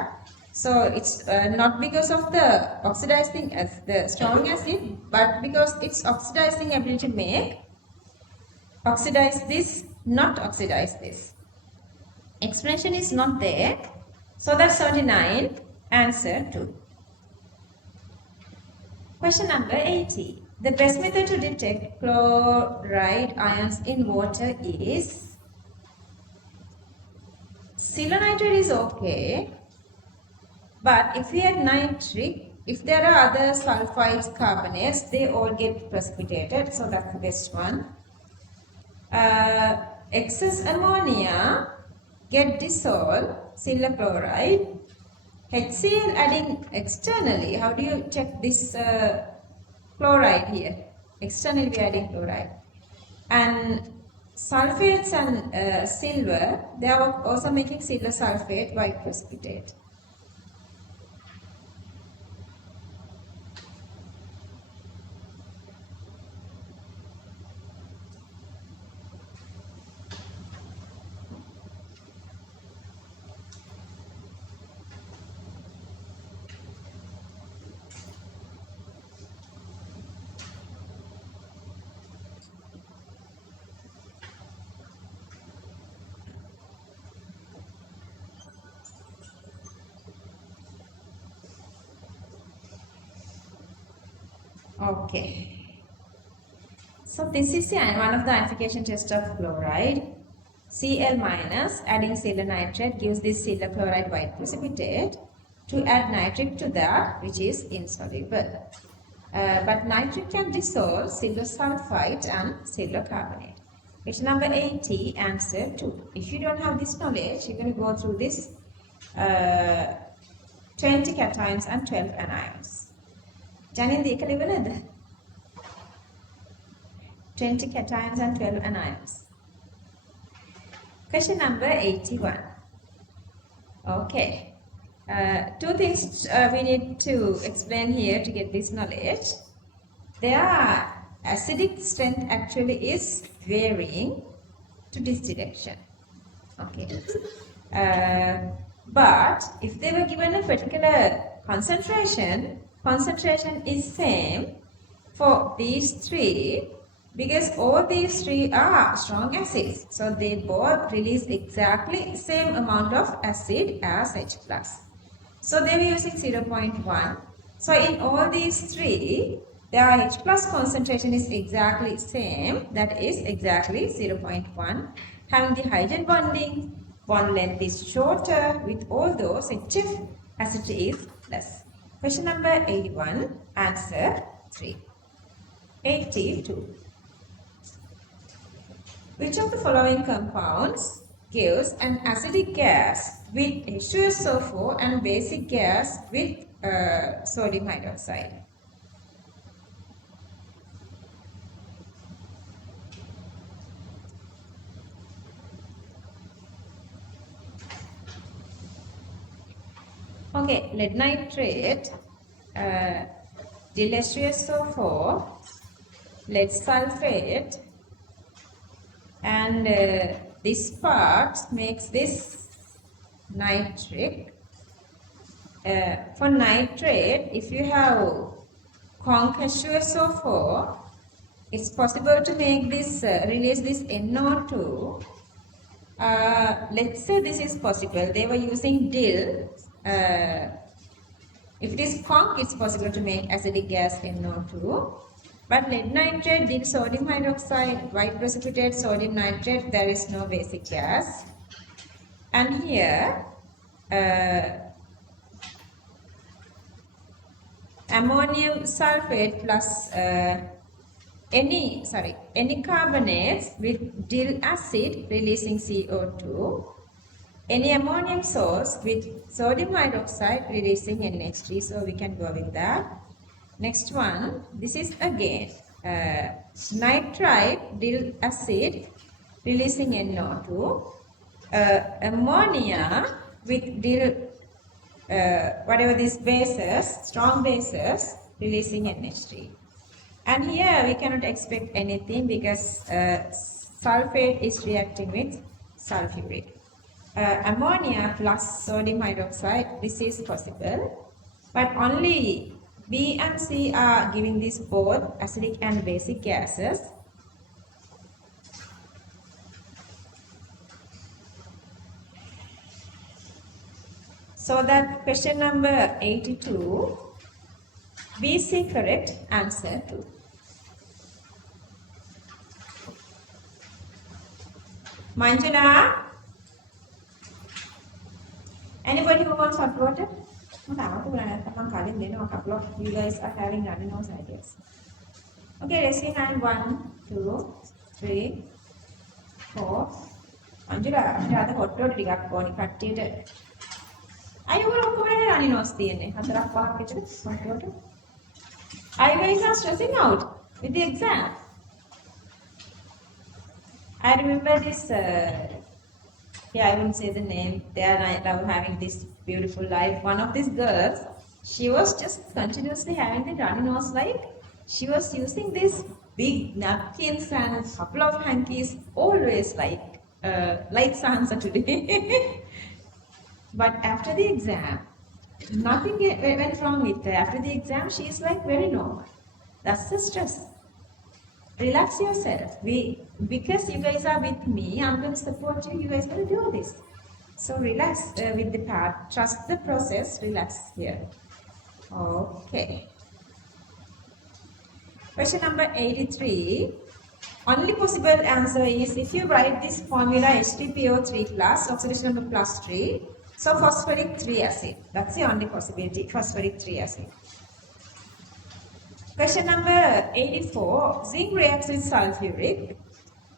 So it's not because of the oxidizing as the strong acid, but because its oxidizing ability make oxidize this, not oxidize this. Explanation is not there. So that's 79. Answer 2. Question number 80. The best method to detect chloride ions in water is silver nitrate is okay, but if we add nitric, if there are other sulfides, carbonates, they all get precipitated, so that's the best one. Excess ammonia get dissolved, silver chloride. HCl adding externally, how do you check this chloride here? Externally we are adding chloride. And sulfates and silver, they are also making silver sulfate white precipitate. Okay. So this is one of the ionization tests of chloride. Cl minus adding silver nitrate gives this silver chloride white precipitate. To add nitric to that which is insoluble. But nitric can dissolve silver sulfite and silver carbonate. Question number 80, answer 2. If you don't have this knowledge, you're going to go through this 20 cations and 12 anions. Janine, the equilibrium 20 cations and 12 anions. Question number 81. Okay. Two things we need to explain here to get this knowledge. Their acidic strength actually is varying to this direction. Okay. But if they were given a particular concentration is same for these three, because all these three are strong acids. So they both release exactly same amount of acid as H plus. So they were using 0.1. So in all these three, their H plus concentration is exactly same, that is exactly 0.1. Having the hydrogen bonding, bond length is shorter, with all those HF acidity is less. Question number 81, answer 3. 82. Which of the following compounds gives an acidic gas with H2SO4 and basic gas with sodium hydroxide? Okay, lead nitrate, H2SO4, lead sulfate, and this part makes this nitric. For nitrate, if you have conc H2SO4, it's possible to make this release this NO2. Let's say this is possible. They were using dill. If it is conc, it's possible to make acidic gas NO2. But lead nitrate, dill sodium hydroxide, white precipitate sodium nitrate, there is no basic gas. And here, ammonium sulfate plus any carbonates with dill acid releasing CO2, any ammonium salts with sodium hydroxide releasing NH3, so we can go with that. Next one, this is again nitrite dill acid releasing NO2, ammonia with dill whatever these bases, strong bases releasing NH3. And here we cannot expect anything because sulfate is reacting with sulfuric. Ammonia plus sodium hydroxide, this is possible, but only B and C are giving this both acidic and basic gases. So that question number 82, B, C correct, answer 2. Manjula? Anybody who wants hot water? A couple of you guys are having running nose ideas. Okay, raise your hand. 1, 2, 3, 4. Manjula, I have hot water. Are you going to running nose? Hot water. Are you guys are stressing out with the exam? I remember this, I won't say the name, they are now having this beautiful life. One of these girls, she was just continuously having the runny nose, like she was using these big napkins and a couple of hankies, always like Sansa today. But after the exam, nothing went wrong with her. After the exam, she is like very normal. That's the stress. Relax yourself. Because you guys are with me, I'm going to support you. You guys will do this. So relax with the part. Trust the process. Relax here. Okay. Question number 83. Only possible answer is if you write this formula H3PO3 plus, oxidation number plus 3. So phosphoric 3 acid. That's the only possibility. Phosphoric 3 acid. Question number 84. Zinc reacts with sulfuric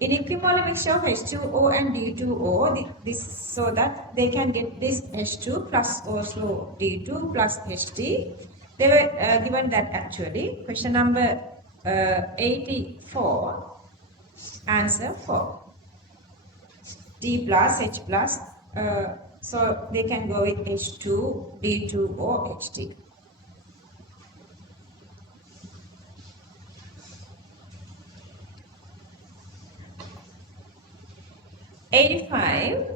in equimolar mixture of H2O and D2O, this so that they can get this H2 plus also D2 plus HT. They were given that actually. Question number 84. Answer 4. D plus, H plus. So they can go with H2, D2O, HT. '85.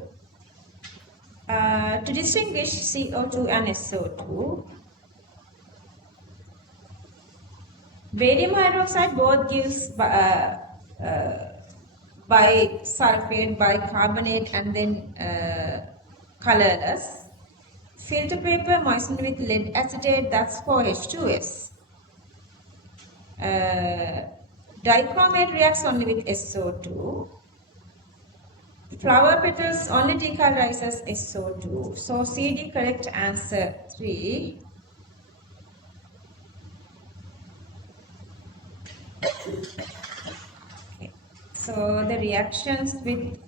To distinguish CO2 and SO2, barium hydroxide both gives bisulfate, bicarbonate, and then colorless. Filter paper moistened with lead acetate, that's for H2S. Dichromate reacts only with SO2. Flower petals only decolorize SO2. So CD correct answer 3. Okay. So the reactions with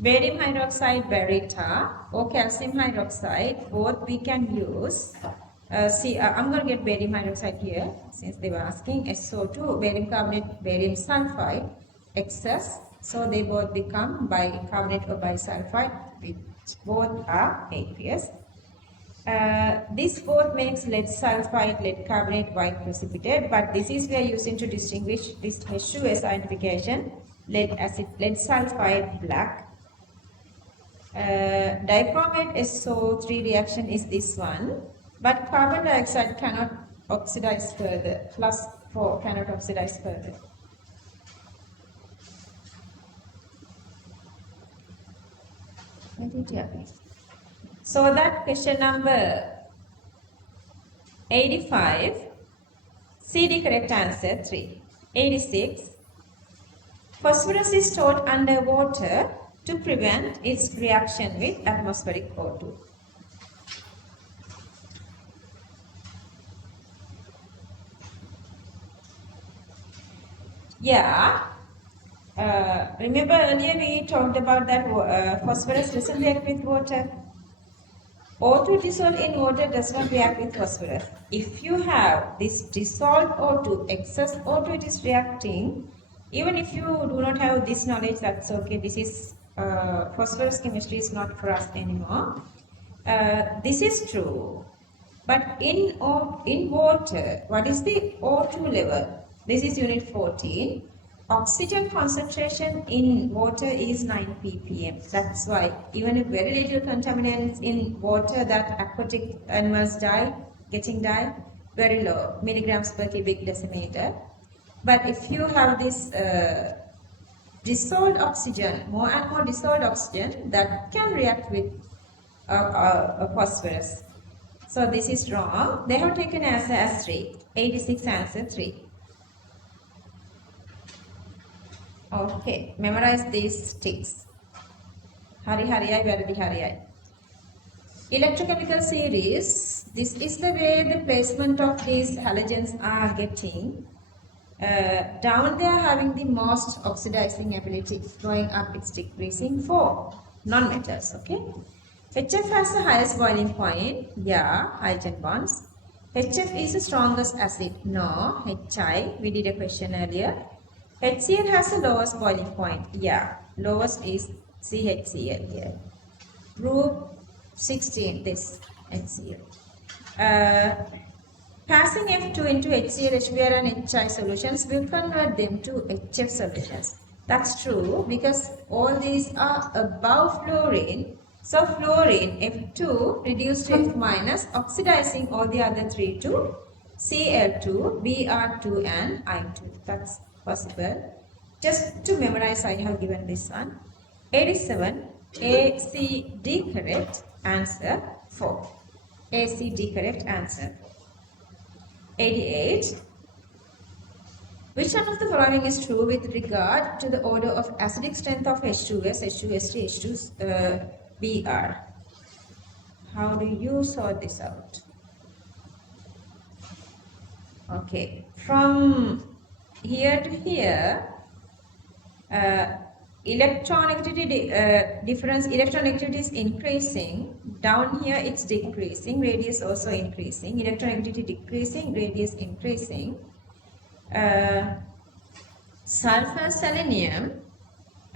barium hydroxide, barita, or calcium hydroxide, both we can use. I'm going to get barium hydroxide here since they were asking. SO2, barium carbonate, barium sulfide, excess. So they both become bicarbonate or bisulfide, which both are aqueous. This both makes lead sulfide, lead carbonate, white precipitate, but this is we are using to distinguish this H2S identification, lead acid, lead sulfide, black. Dichromate SO3 reaction is this one, but carbon dioxide cannot oxidize further, plus 4 cannot oxidize further. So that question number 85, CD correct answer 3. 86, phosphorus is stored under water to prevent its reaction with atmospheric O2. Yeah, remember earlier we talked about that phosphorus doesn't react with water. O2 dissolved in water does not react with phosphorus. If you have this dissolved O2, excess O2 it is reacting. Even if you do not have this knowledge, that's okay. This is phosphorus chemistry is not for us anymore. This is true. But in water, what is the O2 level? This is unit 14. Oxygen concentration in water is 9 ppm. That's why even if very little contaminants in water, that aquatic animals getting die, very low, milligrams per cubic decimeter. But if you have this dissolved oxygen, more and more dissolved oxygen, that can react with phosphorus. So this is wrong. They have taken answer as 3. 86 answer 3. Okay, memorize these ticks. Hari-hariyai, varadi-hariyai. Electrochemical series. This is the way the placement of these halogens are getting. Down there having the most oxidizing ability. Going up it's decreasing for non-metals. Okay. HF has the highest boiling point. Yeah, hydrogen bonds. HF is the strongest acid. No. HI. We did a question earlier. HCl has the lowest boiling point. Yeah. Lowest is CHCl here. Group 16. This HCl. Passing F2 into HCl, HBr and HI solutions will convert them to HF solutions. That's true because all these are above fluorine. So fluorine F2 reduced to F minus, oxidizing all the other three to Cl2, Br2 and I2. That's possible. Just to memorize, I have given this one. 87, ACD correct, answer 4. ACD correct, answer 88. Which one of the following is true with regard to the order of acidic strength of H2S, H2ST, H2Br? How do you sort this out? Okay, from here to here, electronegativity difference, electronegativity is increasing. Down here it's decreasing, radius also increasing, electronegativity decreasing, radius increasing. Sulfur, selenium,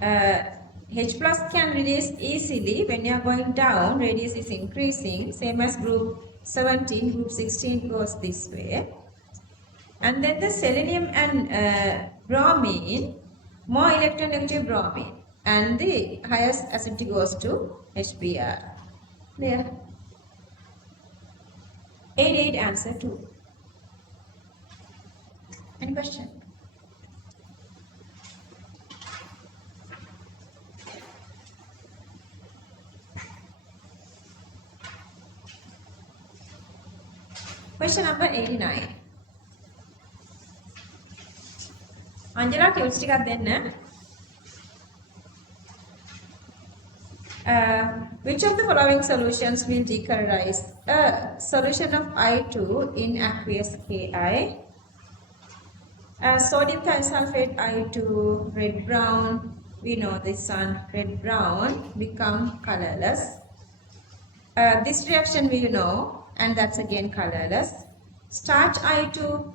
H plus can release easily when you are going down, radius is increasing, same as group 17, group 16 goes this way. And then the selenium and bromine, more electronegative bromine. and the highest acidity goes to HBr. Clear? 88 answer 2. Any question? Question number 89. Angela, cute stick then. Which of the following solutions will decolorize? A solution of I2 in aqueous Ki. Sodium thiosulfate I2 red brown. We know this one, red brown become colorless. This reaction we know, and that's again colorless. Starch I2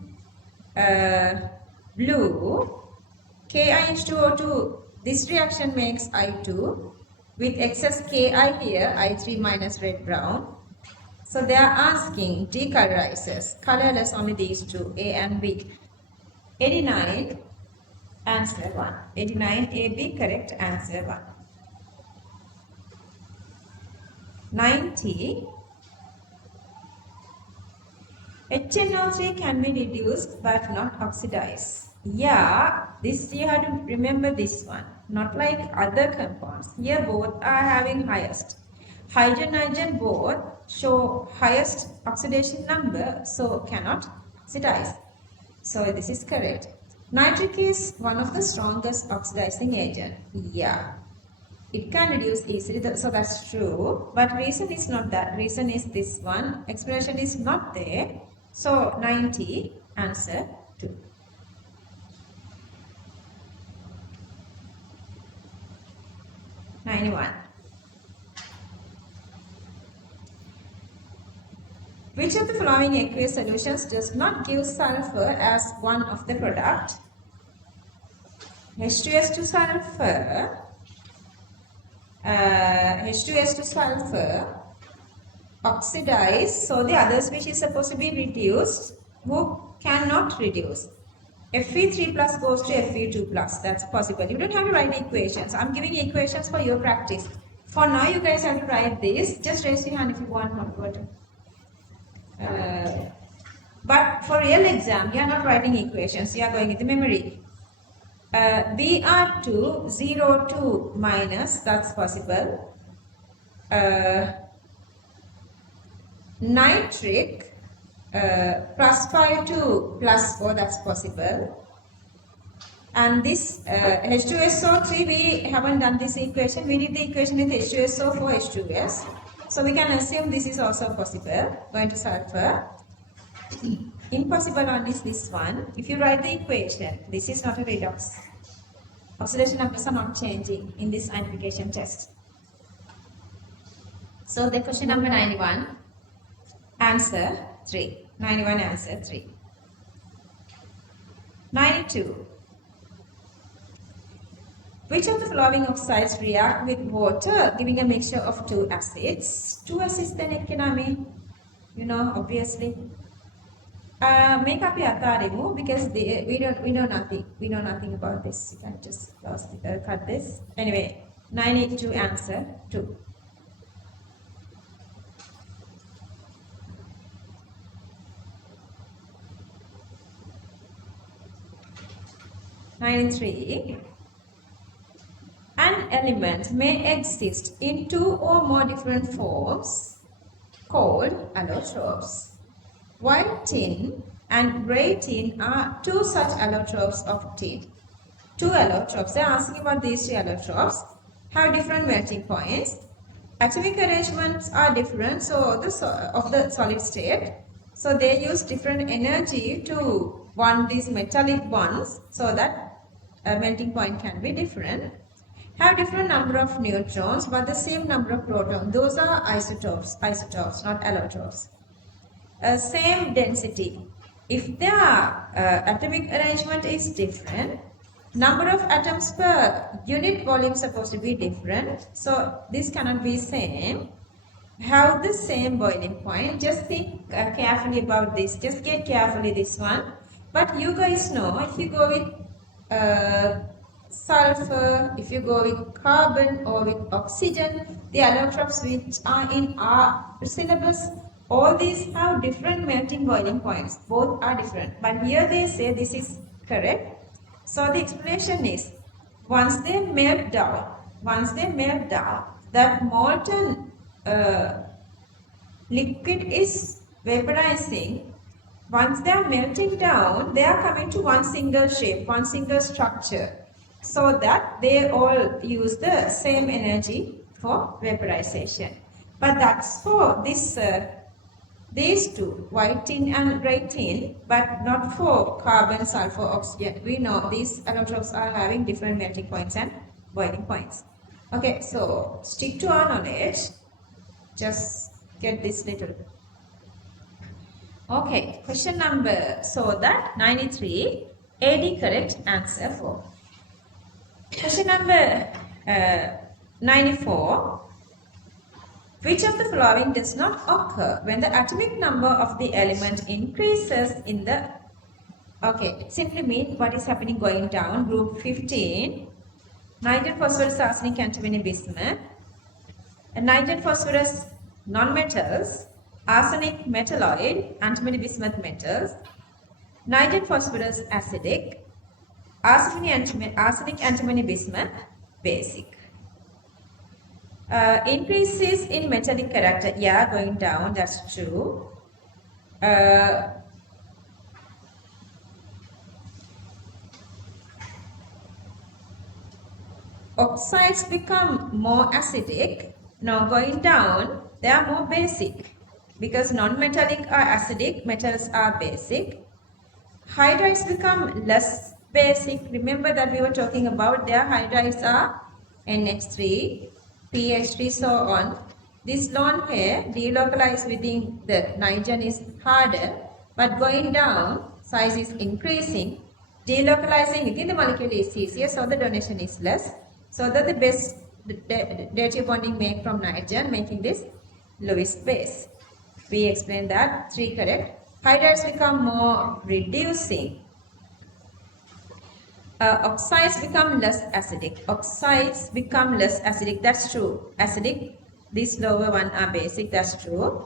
blue. KiH2O2, this reaction makes I2 with excess Ki here, I3 minus red brown. So they are asking decolorizes, colorless only these two, A and B. 89, answer 1. 89, A, B, correct, answer 1. 90, HNO3 can be reduced but not oxidized. Yeah, this you have to remember this one. Not like other compounds. Here both are having highest. Hydrogen both show highest oxidation number, so cannot oxidize. So this is correct. Nitric is one of the strongest oxidizing agent. Yeah, it can reduce easily, so that's true. But reason is not that. Reason is this one. Explanation is not there. So 90, answer 2. Which of the following aqueous solutions does not give sulfur as one of the product? H2S2 sulfur, H2S2 sulfur oxidize, so the other species is supposed to be reduced, who cannot reduce. Fe3 plus goes to Fe2 plus, that's possible. You don't have to write equations. I'm giving equations for your practice. For now, you guys have to write this. Just raise your hand if you want more. But for real exam, you are not writing equations. You are going with the memory. Br2, 0, 2 minus, that's possible. Nitric, plus 5, 2 plus 4, that's possible. And this H2SO3, we haven't done this equation. We did the equation with H2SO for H2S. So we can assume this is also possible, going to sulfur. Impossible one is this one. If you write the equation, this is not a redox. Oxidation numbers are not changing in this identification test. So the question number 91, answer 3. 91 answer 3. 92. Which of the following oxides react with water, giving a mixture of two acids? Two acids then economy, you know, obviously. Make up your atarimu because we know nothing. We know nothing about this. You can just cut this. Anyway, 92 answer 2. (93) An element may exist in two or more different forms called allotropes. White tin and grey tin are two such allotropes of tin. Two allotropes. They are asking about these two allotropes. Have different melting points. Atomic arrangements are different, so of the solid state. So they use different energy to bond these metallic bonds, so that melting point can be different. Have different number of neutrons but the same number of protons. Those are isotopes, not allotropes. Same density. If their atomic arrangement is different, number of atoms per unit volume is supposed to be different. So this cannot be same. Have the same boiling point. Just think carefully about this. Just get carefully this one. But you guys know if you go with sulfur, if you go with carbon or with oxygen, the allotropes which are in our syllabus, all these have different melting boiling points. Both are different. But here they say this is correct. So the explanation is, once they melt down, that molten liquid is vaporizing. Once they are melting down, they are coming to one single shape, one single structure, so that they all use the same energy for vaporization. But that's for this these two, white tin and red tin, but not for carbon, sulfur, oxygen. We know these allotropes are having different melting points and boiling points. Okay, so stick to our knowledge. Just get this little. Okay, question number, so that 93, AD correct answer for. Question number 94. Which of the following does not occur when the atomic number of the element increases in the... Okay, simply mean what is happening going down. Group 15, nitrogen, phosphorus, arsenic, antimony, bismuth. And nitrogen, phosphorus, non-metals. Arsenic, metalloid, antimony, bismuth, metals. Nitrogen, phosphorus, acidic. Arsenic, antimony, bismuth, basic. Increases in metallic character, yeah, going down, that's true. Oxides become more acidic, now going down, they are more basic, because non-metallic are acidic, metals are basic. Hydrides become less basic. Remember that we were talking about their hydrides are NH3, PH3, so on. This lone pair delocalized within the nitrogen is harder, but going down, size is increasing. Delocalizing within the molecule is easier, so the donation is less. So that the best dative bonding made from nitrogen, making this Lewis base. We explained that, 3 correct. Hydrides become more reducing. Oxides become less acidic. Oxides become less acidic. That's true. Acidic. These lower one are basic. That's true.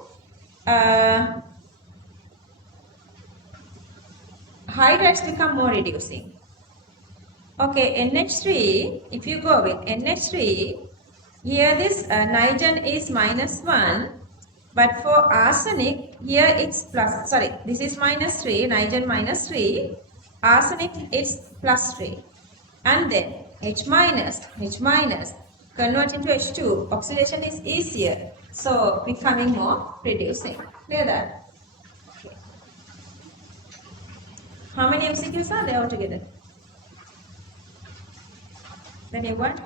Hydrides become more reducing. Okay, NH3. If you go with NH3, here this nitrogen is -1. But for arsenic, here it's plus, sorry, this is -3, nitrogen -3, arsenic is +3. And then H minus, convert into H2, oxidation is easier. So becoming more reducing. Clear that? Okay. How many MCQs are there altogether? The new one?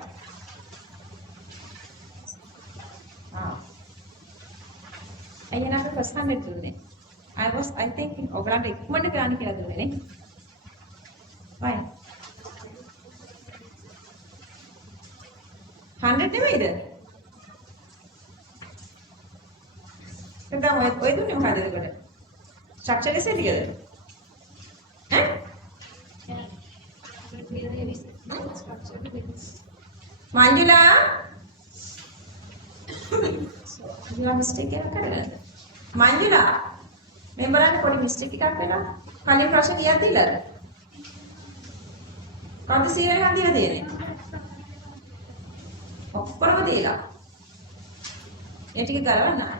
Wow. අයියා නම් first 100 දුන්නේ. I think ඔයගලන්ට ඉක්මනට කරන්න කියලා දුන්නේ නේ. Why? 100 නෙමෙයිද? එතන ඔය දුන්නේ මොකද එතකොට? Structure is ටිකද? ඈ? Manjula? You mistake එකක් කරලා. Manjula, මේ බලන්න පොඩි mistake එකක් වෙනවා. කලින් ප්‍රශ්න කීයක් දීලාද? කවුද 100 එකක් දීලා තියෙන්නේ? ඔක්කොම දීලා. ඒ ටික ගලවන්න ආයි.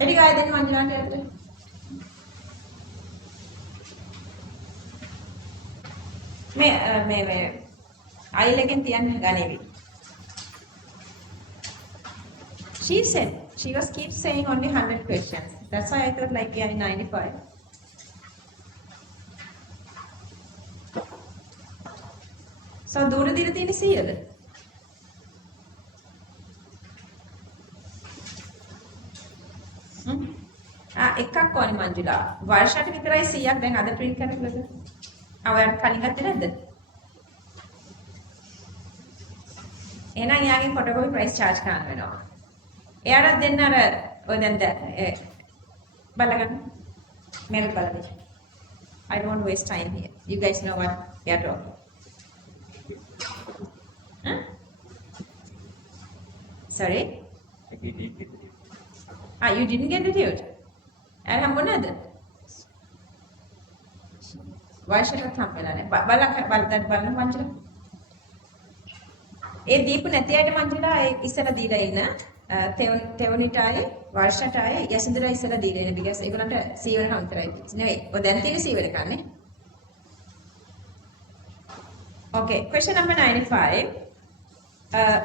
ඒ ටික ආයෙ දෙන්න මංජුලාන්ට යන්න. මේ අයිල් එකෙන් තියන්න ගනේවි. She said, she was keep saying only 100 questions. That's why I thought like yeah, 95. So, දුර දින තියෙන 100ද? එකක් ඕනේ මංජුලා. වර්ෂයට විතරයි 100ක් දැන් අද print කරන්නද? ඔයාලට කලින් ගත්තේ නැද්ද? එහෙනම් යාගේ ෆොටෝකෝපි price charge කරන්න වෙනවා. එයාට දෙන්න අර ඔය දැන් බලගන්න. මේක බලන්න. I don't want to waste time here. You guys know what we are talking. Sorry? You didn't get the tune. Alhamdulillah. Why should I come? බලන්න මංජුලා. ඒ දීපු නැති අයට මංජුලා ඒ ඉස්සලා දීලා ඉන්න තෙවණිට ආයේ වර්ෂයට ආයේ යසින්දලා ඉස්සලා දීලා ඉන්න because ඒගොල්ලන්ට C වල නම් විතරයි. නෙවෙයි. ඔය දැන් තියෙන C වල කන්නේ. Okay, question number 95.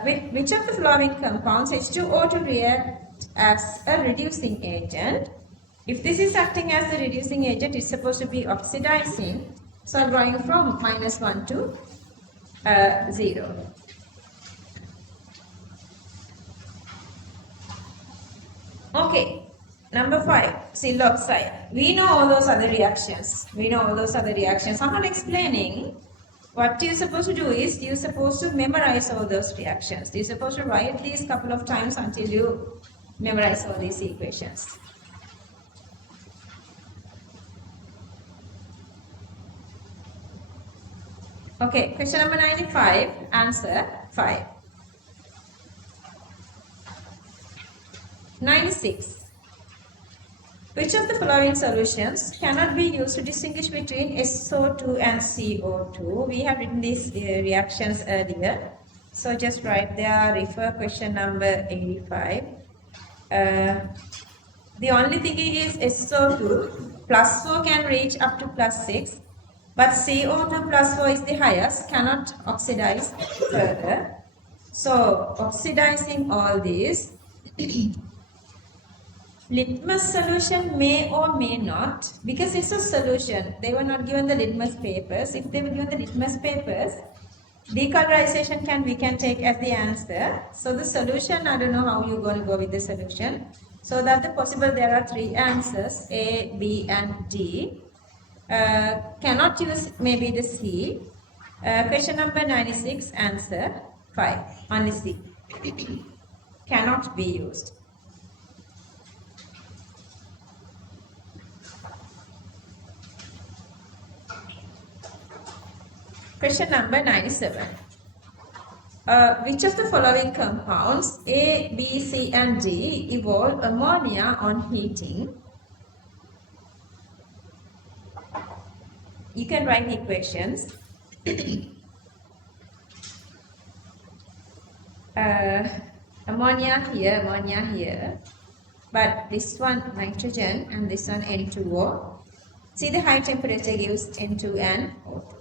With which of the following compounds H2O2 react as a reducing agent? If this is acting as a reducing agent, it's supposed to be oxidizing. So going from -1 to 0. Okay, number 5, siloxide. We know all those other reactions. I'm not explaining. What you're supposed to do is you're supposed to memorize all those reactions. You're supposed to write these couple of times until you memorize all these equations. Okay, question number 95, answer 5. 96. Which of the following solutions cannot be used to distinguish between SO2 and CO2? We have written these reactions earlier. So just write there, refer question number 85. The only thing is SO2 plus 4 can reach up to +6. But CO2 plus 4 is the highest, cannot oxidize further. So oxidizing all these. Litmus solution may or may not, because it's a solution. They were not given the litmus papers. If they were given the litmus papers, decolorization we can take as the answer. So the solution, I don't know how you're going to go with the solution. So that the possible, there are 3 answers, A, B and D. Cannot use maybe the C. Question number 96, answer 5, only C. Cannot be used. Question number 97. Which of the following compounds A, B, C and D evolve ammonia on heating? You can write equations. Ammonia here. But this one nitrogen and this one N2O. See, the high temperature gives N2 and O2.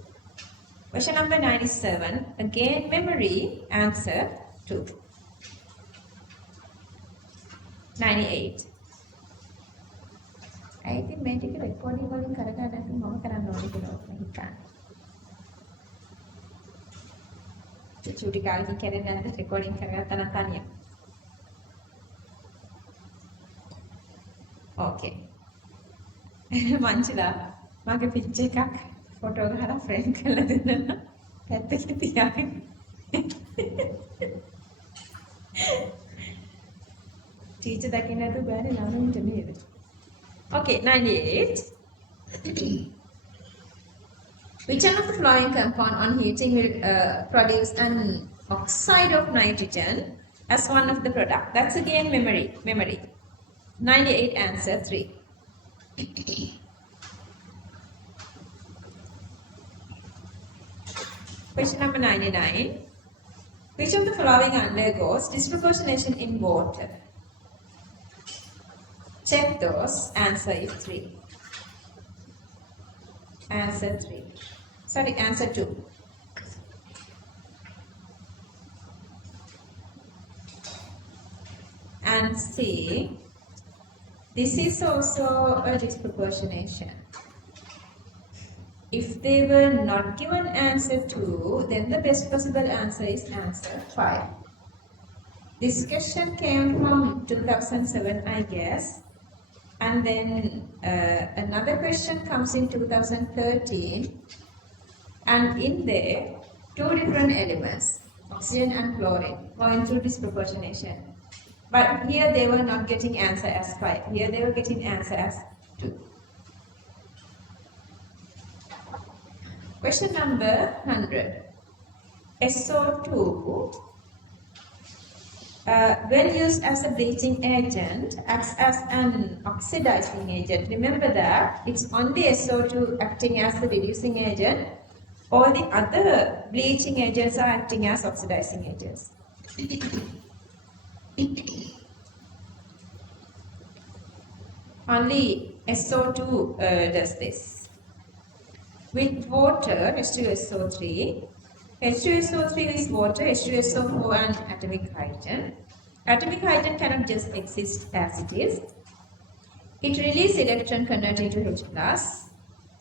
Question number 97. Again, memory. Answer 2. 98. I think මේක recording වලින් කරගන්න නැත්නම් මම කරන්න ඕනේ කියලා හිතන්න. චුටි කාලෙකින් කරන්නේ නැද්ද රෙකෝඩින් කරගත්තා නම් තනියම. Okay. මංචිලා මගේ පිච්චර් එකක් ෆොටෝ ගහලා ෆ්‍රේම් කරලා දෙන්න පැත්තක තියාගෙන. ටීචර් දකින්න නැතුව බෑනේ ළමයින්ට නේද? Okay, 98. Which one of the following compound on heating will produce an oxide of nitrogen as one of the product? That's again memory. 98, answer 3. Question number 99. Which of the following undergoes disproportionation in water? Check those. Answer is 3. Answer 3. Sorry, answer 2. And C. This is also a disproportionation. If they were not given answer 2, then the best possible answer is answer 5. This question came from 2007, I guess. And then another question comes in 2013. And in there, 2 different elements, oxygen and chlorine, going through disproportionation. But here they were not getting answer as 5. Here they were getting answer as 2. Question number 100. SO2 when used as a bleaching agent, acts as an oxidizing agent. Remember that it's only SO2 acting as the reducing agent. All the other bleaching agents are acting as oxidizing agents. Only SO2 does this. With water, H2SO3. H2SO3 is water, H2SO4 and atomic hydrogen. Atomic hydrogen cannot just exist as it is. It releases electron converted into H+.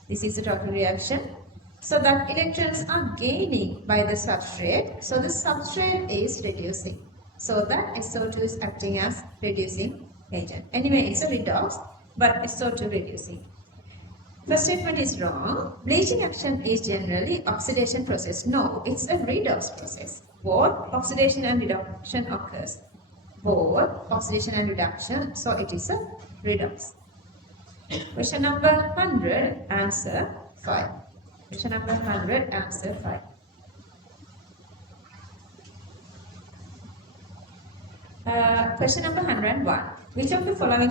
This is a total reaction. So that electrons are gaining by the substrate. So the substrate is reducing. So that SO2 is acting as reducing agent. Anyway, it's a redox, but SO2 reducing. First statement is wrong. Bleaching action is generally oxidation process. No, it's a redox process. Both oxidation and reduction occurs. Both oxidation and reduction. So it is a redox. Question number 100, answer 5. Question number 100, answer 5. Question number 101. Which of the following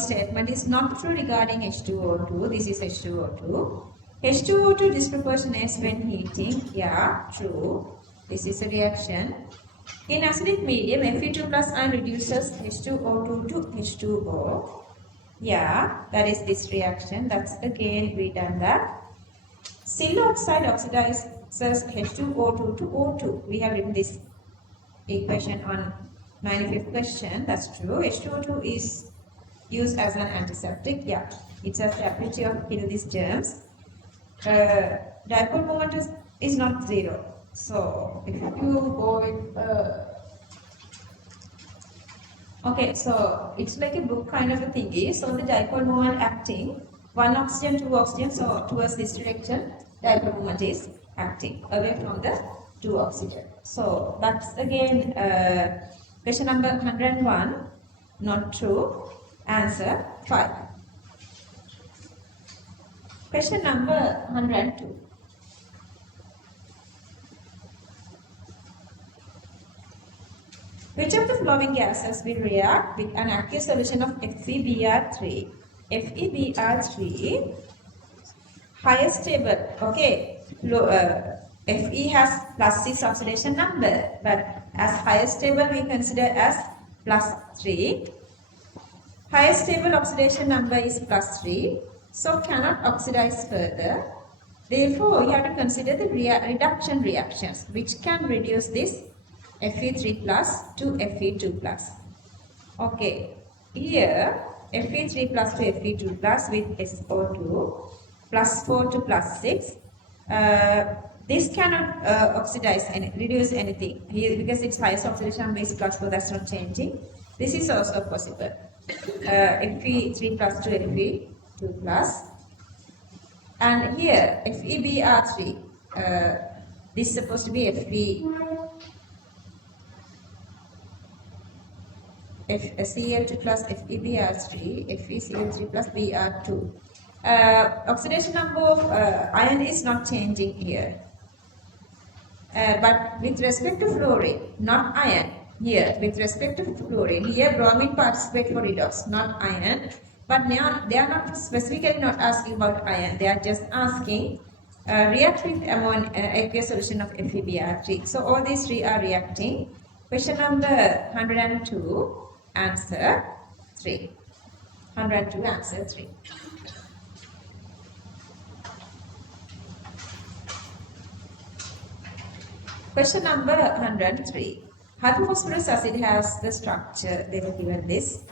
statement is not true regarding H2O2? This is H2O2. H2O2 disproportionates when heating. Yeah, true. This is a reaction. In acidic medium, Fe2 plus ion reduces H2O2 to H2O. Yeah, that is this reaction. That's again we done that. Silver oxide oxidizes H2O2 to O2. We have written this equation on 95th question. That's true. H2O2 is used as an antiseptic. Yeah, it has the ability of kill these germs. Dipole moment is not zero. So if you go with okay, so it's like a book kind of a thingy. So the dipole moment acting, one oxygen, two oxygen, so towards this direction, dipole moment is acting away from the two oxygen. So that's again question number 101, not true. Answer 5. Question number 102. Which of the following gases will react with an aqueous solution of FeBr3? FeBr3, highest stable, okay, Fe has plus 6 oxidation number, but as highest stable we consider as plus 3. Highest stable oxidation number is plus 3, so cannot oxidize further. Therefore, you have to consider the reduction reactions, which can reduce this Fe3 plus to Fe2 plus. Okay, here Fe3 plus to Fe2 plus with SO2 plus 4 to plus 6. This cannot reduce anything here because its highest oxidation base plus 4, that's not changing. This is also possible. Fe3 plus to Fe2 plus. And here FeBr3, this is supposed to be Cl2 plus FeBr3, FeCl3 plus Br2. Oxidation number of iron is not changing here. But with respect to fluorine, not iron, here with respect to fluorine, here bromine participates for redox, not iron. But they are not specifically not asking about iron, they are just asking react with aqueous solution of FeBr3. So all these three are reacting. Question number 102, answer 3. 102, answer 3. Question number 103. Hypophosphorus acid has the structure, they have given this.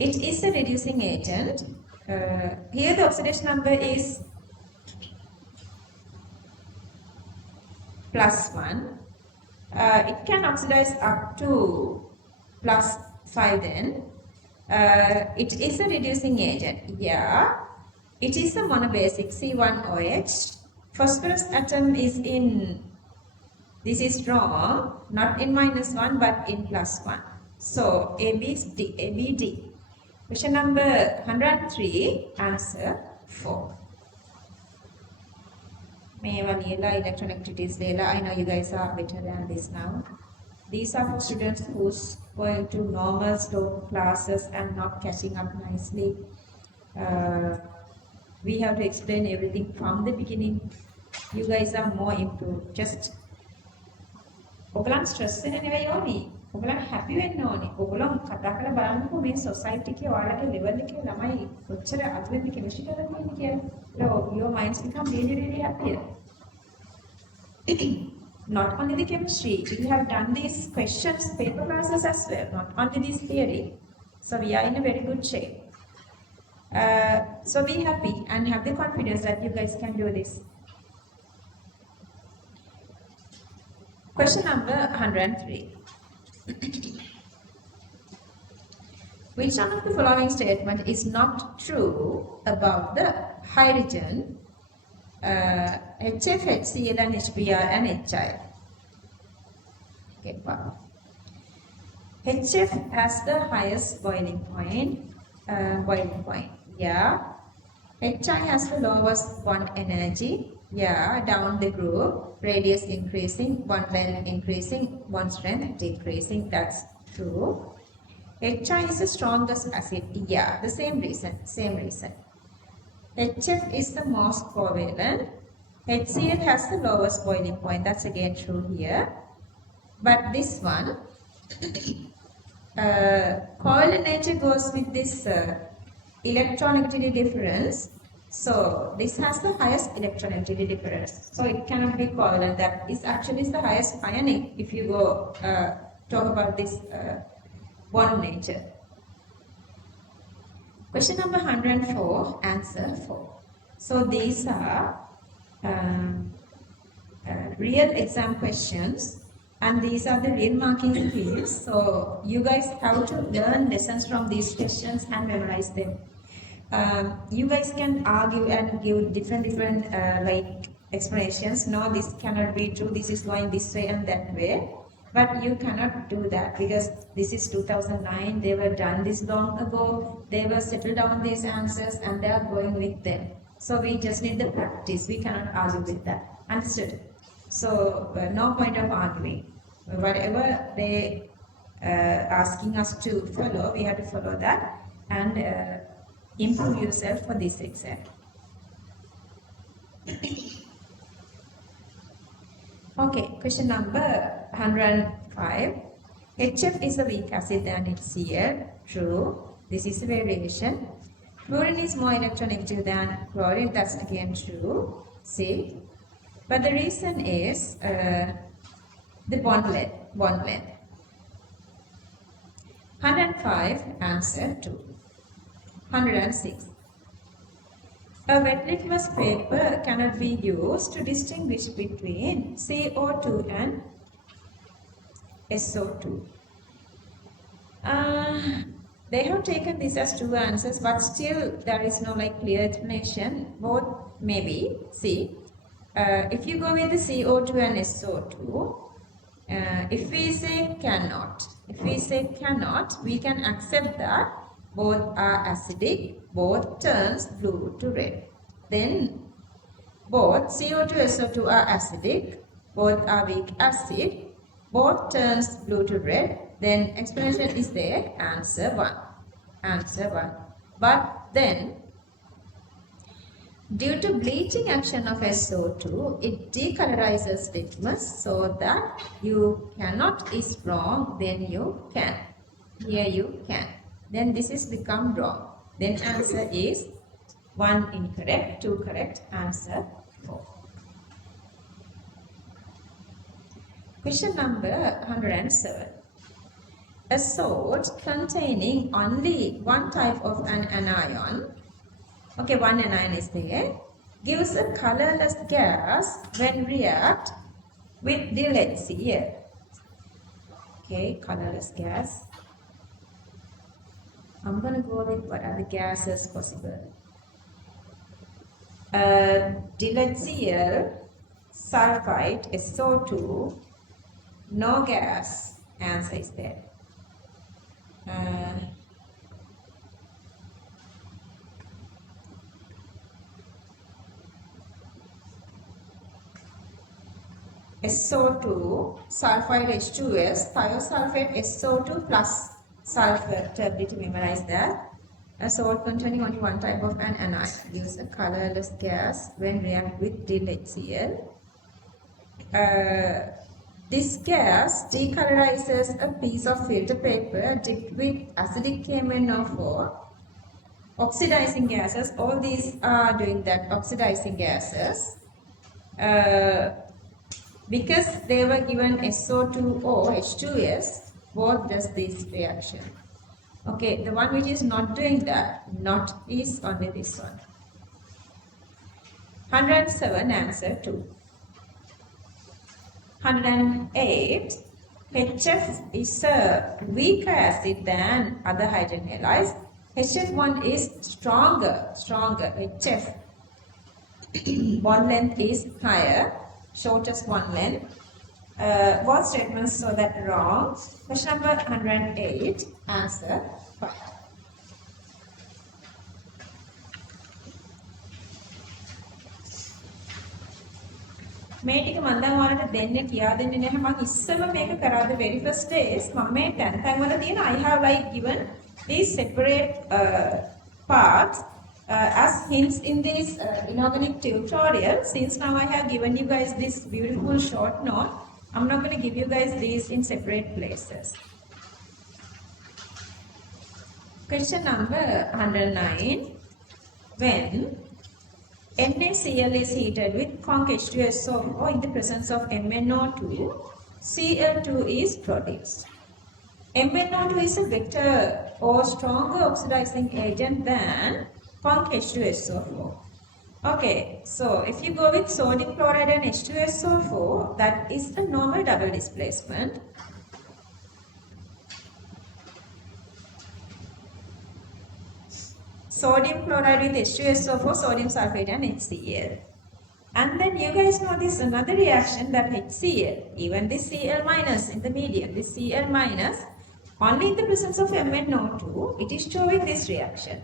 It is a reducing agent. Here the oxidation number is plus 1. It can oxidize up to plus 5 then. It is a reducing agent. Yeah. It is a monobasic C1OH. Phosphorus atom is in, this is wrong, not in -1 but in +1. So ABD. Question number 103, answer 4. මේවා ලියලා electron activities ලියලා. I know you guys are better than this now. These are for students who's going to normal slow classes and not catching up nicely. We have to explain everything from the beginning. You guys are more improved. Just ඔයගලන් stress වෙන්නේ නෙවෙයි ඕනි. ඔයගලන් හැපි වෙන්න ඕනි. ඔයගලන් කතා කරලා බලන්නකෝ මේ සොසයිටි එකේ ඔයාලගේ ලෙවල් එකේ ළමයි කොච්චර අතුලෙන් කෙමිස්ට්‍රි කරලා ඉන්නේ කියලා. Your minds become really really happy. Not only the chemistry, we have done these questions, paper classes as well, not only this theory. So we are in a very good shape. So be happy and have the confidence that you guys can do this. Question number 103. Which one of the following statement is not true about the hydrogen, HF, HCl and HBr and HI? Okay, wow. HF has the highest boiling point. Yeah. HI has the lowest bond energy. Yeah, down the group, radius increasing, bond length increasing, bond strength decreasing. That's true. HI is the strongest acid. Yeah, the same reason. HF is the most covalent. HCl has the lowest boiling point. That's again true here. But this one, covalent nature goes with this electronegativity difference. So this has the highest electronegativity difference. So it cannot be covalent. That is actually the highest ionic if you go talk about this bond nature. Question number 104, answer 4. So these are real exam questions and these are the real marking schemes. So you guys have to learn lessons from these questions and memorize them. You guys can argue and give different like explanations. No, this cannot be true. This is going this way and that way. But you cannot do that because this is 2009. They were done this long ago. They were settled down these answers and they are going with them. So we just need the practice. We cannot argue with that. Understood? So no point of arguing. Whatever they asking us to follow, we have to follow that and improve yourself for this exam. Okay, question number 105. HF is a weak acid than HCl. True. This is a variation. Fluorine is more electronegative than chlorine. That's again true. See. But the reason is the bond length. 105, answer 2. 106. A wet litmus paper cannot be used to distinguish between CO2 and SO2. They have taken this as two answers, but still there is no like clear explanation. Both maybe. See, if you go with the CO2 and SO2, if we say cannot, we can accept that both are acidic, both turns blue to red. Then both CO2 and SO2 are acidic, both are weak acid, both turns blue to red. Then explanation is there, answer 1. But then due to bleaching action of SO2, it decolorizes litmus so that you cannot is wrong, then you can. Here you can. Then this is become wrong. Then answer is 1 incorrect, 2 correct, answer 4. Question number 107. A salt containing only one type of an anion, okay, one anion is there, gives a colorless gas when react with the HCl. Okay, colorless gas. I'm going to go with what are the gases possible. DHCl, sulfide, SO2, no gas, answer is there. SO2, sulfide H2S, thiosulfate SO2 plus sulfur. Ability to memorize that. A salt containing only one type of an anion gives a colorless gas when react with dill HCl. This gas decolorizes a piece of filter paper dipped with acidic KMnO4. Oxidizing gases, all these are doing that, oxidizing gases. Because they were given SO2O, H2S, both does this reaction. Okay, the one which is not doing that, not is only this one. 107, answer 2. 108, HF is a weaker acid than other hydrogen halides. HF1 is stronger, HF. Bond length is higher, shortest bond length. Both statements so that wrong. Question number 108, answer 5. මේ ටික මම දැන් ඔයාලට දෙන්නේ කියා දෙන්නේ නැහැ මම ඉස්සෙල්ලා මේක කරා the very first days මම මේ තැන් වල තියෙන I have like given these separate parts as hints in this inorganic tutorial. Since now I have given you guys this beautiful short note, I'm not going to give you guys these in separate places. Question number 109. When NaCl is heated with conc H2SO4 in the presence of MnO2, Cl2 is produced. MnO2 is a better or stronger oxidizing agent than conc H2SO4. Okay, so if you go with sodium chloride and H2SO4, that is a normal double displacement. Sodium chloride with H2SO4, sodium sulfate and HCl. And then you guys know this another reaction that HCl, even this Cl minus in the medium, this Cl minus, only in the presence of MnO2, it is showing this reaction.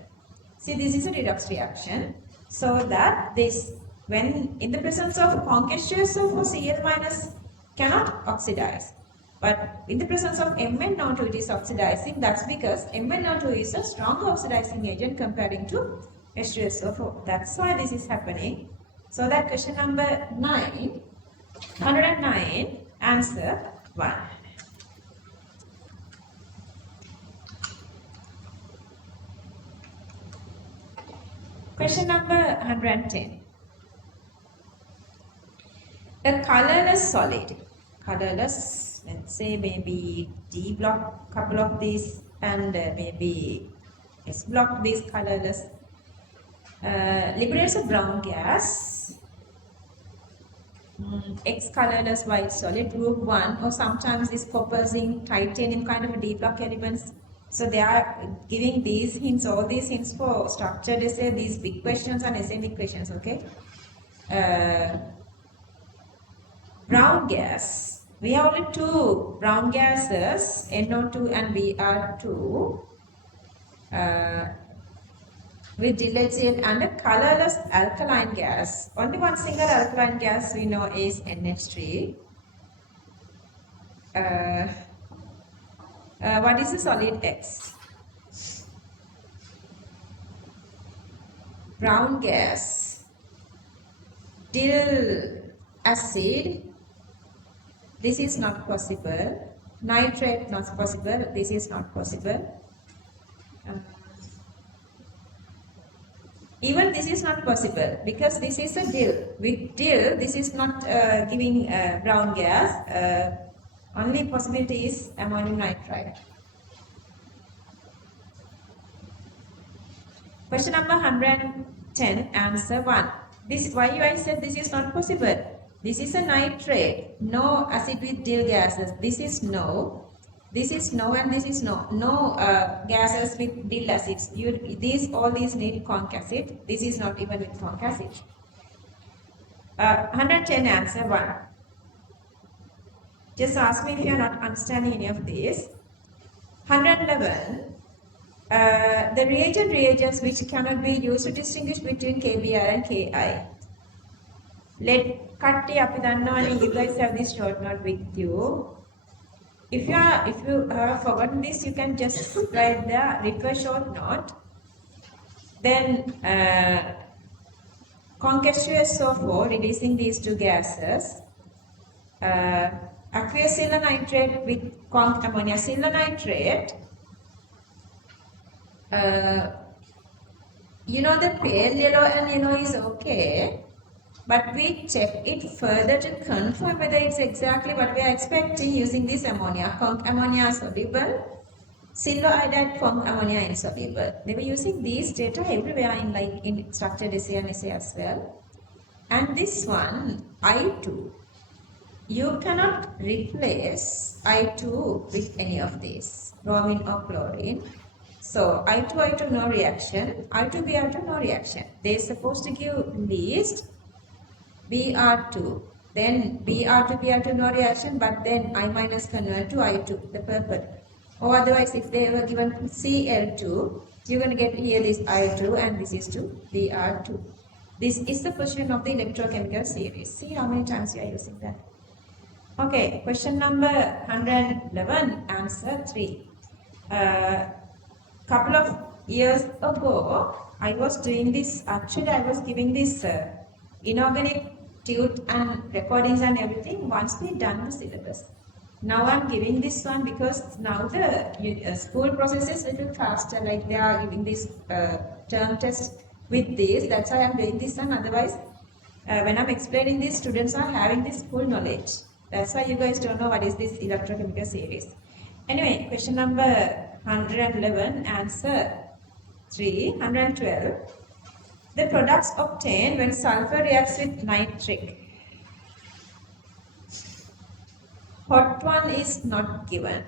See, this is a redox reaction. So that this, when in the presence of conc H2SO4, Cl minus cannot oxidize. But in the presence of MnO2, it is oxidizing. That's because MnO2 is a stronger oxidizing agent comparing to H2SO4. That's why this is happening. So that question number 9, 109, answer 1. Question number 110. A colorless solid, colorless, let's say maybe D block, couple of these, and maybe S block, these colorless, liberates a brown gas, X colorless white solid, group 1, or sometimes this copper, zinc, titanium kind of a D block elements. So they are giving these hints, all these hints for structured essay, these big questions and essay questions, okay? Brown gas. We have only two brown gases, NO2 and Br2, with dilatoid and a colorless alkaline gas. Only one single alkaline gas we know is NH3. What is the solid X? Brown gas, dill acid. This is not possible. Nitrate, not possible. This is not possible. Even this is not possible because this is a dill. With dill, this is not giving brown gas. Only possibility is ammonium nitride. Question number 110, answer 1. This why I said this is not possible. This is a nitrate, no acid with dill gases. This is no, and this is no. No gases with dill acids. All these need conc acid. This is not even with conc acid. 110 answer 1. Just ask me if you are not understanding any of this. 111. The reagents which cannot be used to distinguish between KBr and KI. Let කට්ටිය අපි දන්නවනේ you guys have this short note with you. If you have forgotten this, you can just write the refer short note. Then conceptual for releasing these two gases. Aqueous silver nitrate with conc ammonia. Silver nitrate. You know the pale yellow and yellow is okay, but we check it further to confirm whether it's exactly what we are expecting using this ammonia. Conc ammonia soluble, silver iodide conc ammonia insoluble. They were using these data everywhere in structured essay and essay as well. And this one, I2, you cannot replace I2 with any of these, bromine or chlorine. So I2 no reaction, I2 Br2 no reaction. They're supposed to give least Br2, then Br2 Br2 no reaction, but then I minus convert to I2, the purple. Or otherwise, if they were given Cl2, you're going to get here this I2 and this is to Br2. This is the position of the electrochemical series. See how many times you are using that. Okay, question number 111, answer 3. Couple of years ago, I was doing this, actually I was giving this inorganic tute and recordings and everything once we done the syllabus. Now I'm giving this one because now the school process is a little faster, like they are giving this term test with this. That's why I'm doing this one. Otherwise, when I'm explaining this, students are having this full knowledge. That's why you guys don't know what is this electrochemical series. Anyway, question number 111, answer 3. 112. The products obtained when sulfur reacts with nitric. Hot one is not given.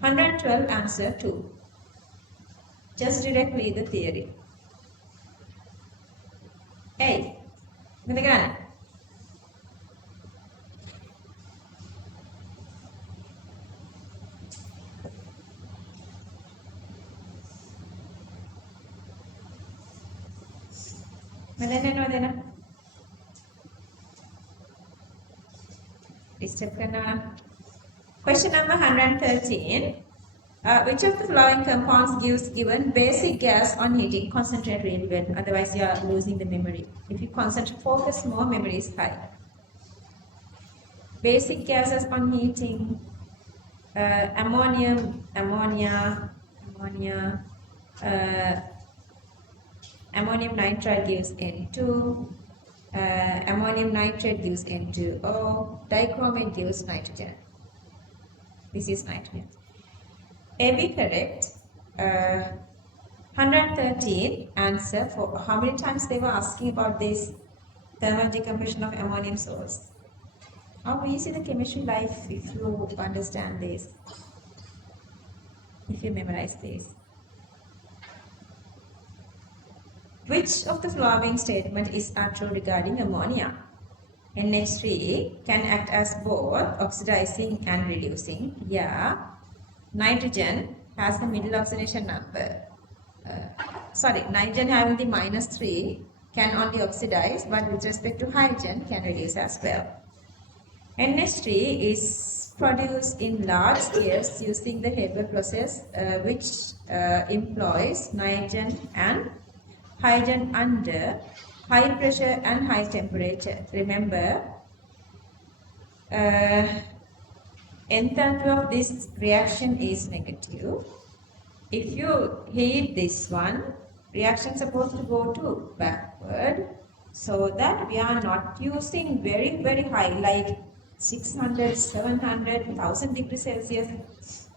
112, answer 2. Just directly the theory. Hey, again. Question number 113. Which of the following compounds gives given basic gas on heating? Concentrate really well, otherwise you are losing the memory. If you concentrate, focus more, memory is high. Basic gases on heating: ammonia, ammonium nitrate gives N2, ammonium nitrate gives N2O, dichromate gives nitrogen. This is nitrogen. A be correct. 113, answer. For how many times they were asking about this thermal decomposition of ammonium salts? How easy the chemistry life if you understand this, if you memorize this. Which of the following statement is true regarding ammonia? NH3 can act as both oxidizing and reducing. Yeah. Nitrogen has the middle oxidation number. Nitrogen having the -3 can only oxidize, but with respect to hydrogen can reduce as well. NH3 is produced in large scales using the Haber process, which employs nitrogen and hydrogen under high pressure and high temperature. Remember, enthalpy of this reaction is negative. If you heat this one, reaction is supposed to go to backward, so that we are not using very, very high, like 600, 700, 1000 degrees Celsius.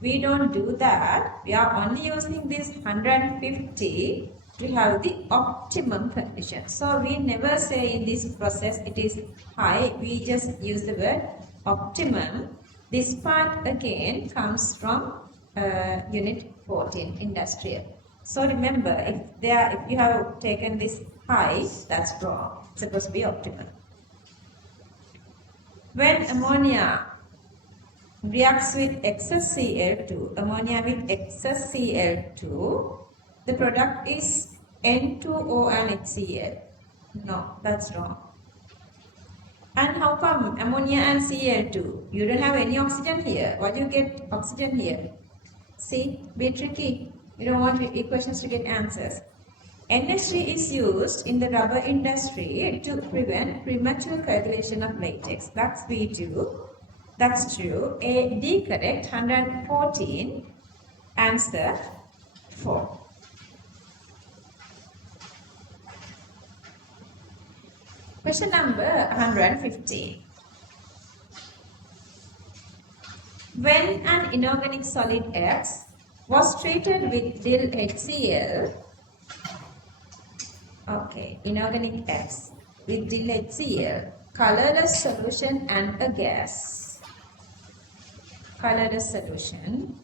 We don't do that. We are only using this 150 to have the optimum condition. So we never say in this process it is high. We just use the word optimum. This part again comes from unit 14, industrial. So remember, if you have taken this high, that's wrong. It's supposed to be optimal. When ammonia reacts with excess Cl2, the product is N2O and HCl. No, that's wrong. And how come ammonia and Cl2? You don't have any oxygen here. Why do you get oxygen here? See, be tricky. You don't want equations to get answers. NH3 is used in the rubber industry to prevent premature coagulation of latex. That's V2. That's true. A, D correct. 114. Answer 4. Question number 115. When an inorganic solid X was treated with DIL HCl, okay, inorganic X with DIL HCl, colorless solution and a gas. Colorless solution.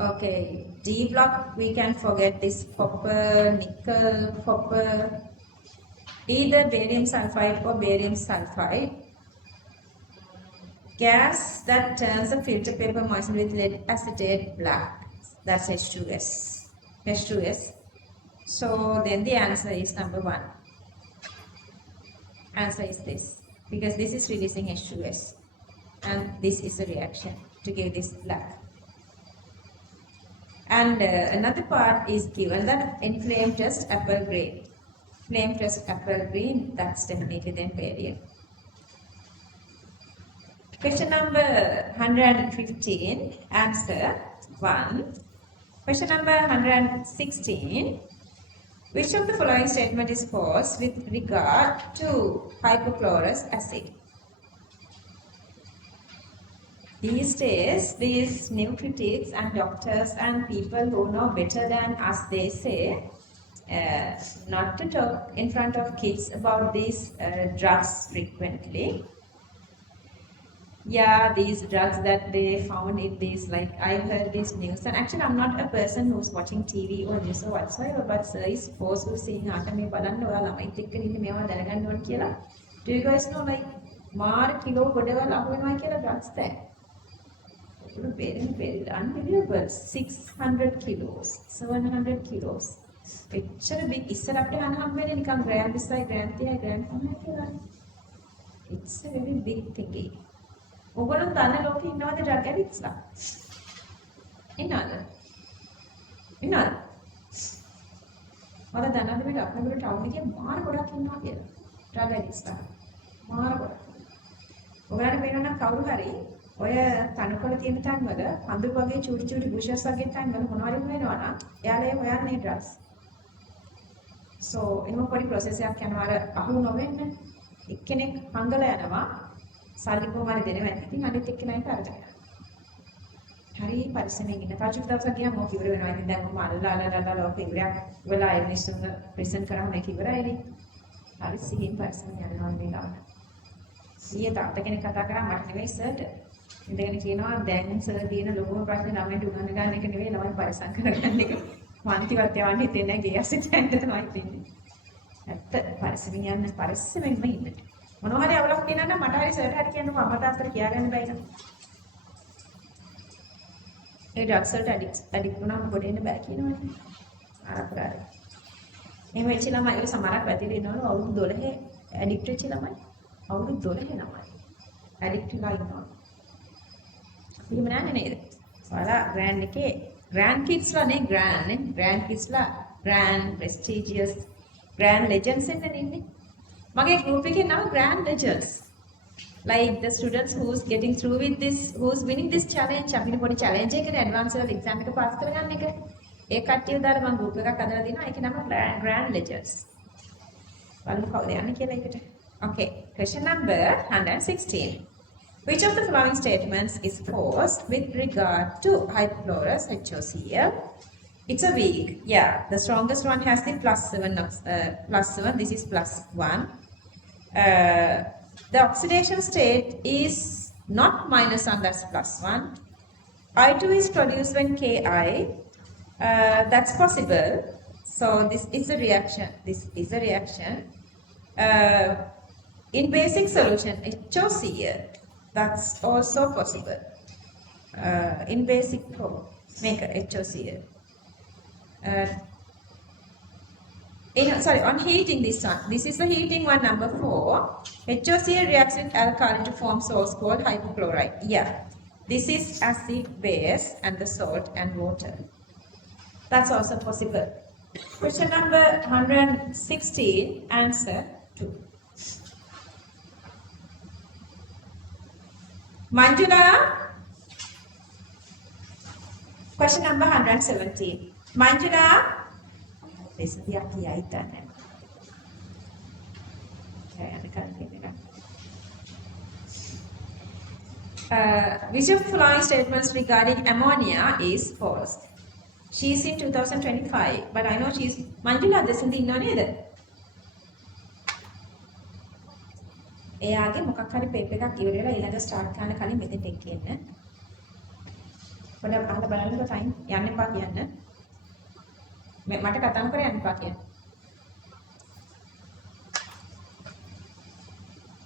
Okay, D block, we can forget this copper, nickel, copper, either barium sulfide or barium sulfide. Gas that turns a filter paper moistened with lead acetate black. That's H2S. H2S. So then the answer is number 1. Answer is this. Because this is releasing H2S. And this is a reaction to give this black. And another part is given that in flame test apple green. Flame test apple green, that's definitely then barium. Question number 115, answer 1. Question number 116. Which of the following statement is false with regard to hypochlorous acid? These days, these new critics and doctors and people who know better than us, they say not to talk in front of kids about these drugs frequently. Yeah, these drugs that they found in these, like I heard this news, and actually I'm not a person who's watching TV or news or whatsoever, but sir is forceful saying me balanna ඔයා ළමයිත් එක්ක ඉන්නේ මේවා දැනගන්න ඕන කියලා. Do you guys know like මාර kilo ගොඩවල් අහු වෙනවා කියලා drugs දැන්? Very unbelievable. 600 kilos, 700 kilos. එච්චර big ඉස්සර අපිට ගන්න හම්බ වෙන්නේ නිකන් ග්‍රෑම් 20යි ග්‍රෑම් 30යි ග්‍රෑම් 50යි කියලා. It's a very big thingy. ඔයගොල්ලෝ දන්න ලෝකේ ඉන්නවද ඩ්‍රග් ඇඩික්ට්ස්ලා? ඉන්නවද? ඉන්නවද? මම දන්නවද මේ රත්නපුර ටවුන් එකේ මාර ගොඩක් ඉන්නවා කියලා. ඩ්‍රග් ඇඩික්ට්ස්ලා. මාර ගොඩක්. ඔයාලට පේනවනම් කවුරු හරි ඔය තනකොළ තියෙන තැන්වල හඳුරු වගේ චූටි චූටි බුෂස් වගේ තැන්වල මොනවද වෙනවනම් එයාලා ඒ හොයන්නේ ඩ්‍රග්ස්. So එහෙම පොඩි process එකක් යනවා අර අහු නොවෙන්න. එක්කෙනෙක් හංගලා යනවා සල්ලි කොහොමද දෙනවා. ඉතින් අනිත් එක්කෙනාට අරගෙන. හරි පරිස්සමෙන් ඉන්න. තාජුක් දවසක් ගියාම ඕක ඉවර වෙනවා. ඉතින් දැන් මම අල්ලලා ලෝක ඉවරයක් වෙලා ඒ මිනිස්සුන්ව ප්‍රෙසන්ට් කරාම මේක ඉවරයිනේ. හරි සිහින් පරිස්සමෙන් යනවා මේ ලාවට. ඊයේ තාත්තා කෙනෙක් කතා කරා මට නෙවෙයි සර්ට. ඉඳගෙන කියනවා දැන් සර් කියන ලොකුම ප්‍රශ්නේ ළමයින්ට උගන්ව ගන්න එක නෙවෙයි ළමයි පරිස්සම් කරගන්න එක. පන්තිවත් යවන්න හිතෙන්නේ නැහැ ගේ ඇසෙත් යන්න තමයි ඉන්නේ. ඇත්ත පරිස්සමින් යන්න පරිස්සමෙන්ම ඉන්න. මොනවා හරි අවුලක් තියෙනවා නම් මට හරි සර්ට හරි කියන්නකෝ අම්මා තාත්තට කියාගන්න බැයි නම්. ඒ ඩ්‍රග්ස් වලට ඇඩික්ට් වුණාම ගොඩ එන්න බෑ කියනවනේ. ආරපරාර. එහෙම වෙච්ච ළමයි ඔය සමහරක් වැතිලා ඉන්නවලු අවුරුදු 12 ඇඩික්ට් වෙච්ච ළමයි. අවුරුදු 12 ළමයි. ඇඩික්ට් වෙලා ඉන්නවා. එහෙම නෑ නේද? ඔයාලා ග්‍රෑන්ඩ් එකේ ග්‍රෑන්ඩ් කිඩ්ස්ලා නේ ග්‍රෑන්ඩ් නේ ග්‍රෑන්ඩ් කිඩ්ස්ලා ග්‍රෑන්ඩ් ප්‍රෙස්ටිජියස් ග්‍රෑන්ඩ් ලෙජන්ඩ්ස් එන්නේ ඉන්නේ. මගේ group එකේ නම grand legends. Like the students who's getting through with this, who's winning this challenge. අපිට පොඩි challenge එකකට advance level exam එක pass කරගන්න එක. ඒ කට්ටිය දාලා මම group එකක් හදලා දෙනවා. ඒකේ නම grand legends. බලමු කවුද යන්නේ කියලා ඒකට. Okay, question number 116. Which of the following statements is false with regard to hypochlorous HOCl? It's a weak. Yeah, the strongest one has the +7. This is +1. The oxidation state is not -1, that's +1. I2 is produced when Ki. That's possible. So this is a reaction. This is a reaction. In basic solution, HOCl. That's also possible. In basic make HOCl. On heating this one. This is the heating one, number 4. HOCl reacts with alkali to form salts called hypochlorite. Yeah. This is acid, base, and the salt and water. That's also possible. Question number 116, answer 2. Manjula. Question number 117. Manjula. This is the item. Which of the following statements regarding ammonia is false? She is in 2025, but I know she is Manjula. This is the neither. එයාගේ මොකක් හරි paper එකක් ඉවර වෙලා ඊළඟ start කරන්න කලින් මෙතෙන්ට එන්න. ඔයාලා අහලා බලන්නකෝ ටයිම් යන්න එපා කියන්න. මට කතා කරලා යන්න එපා කියන්න.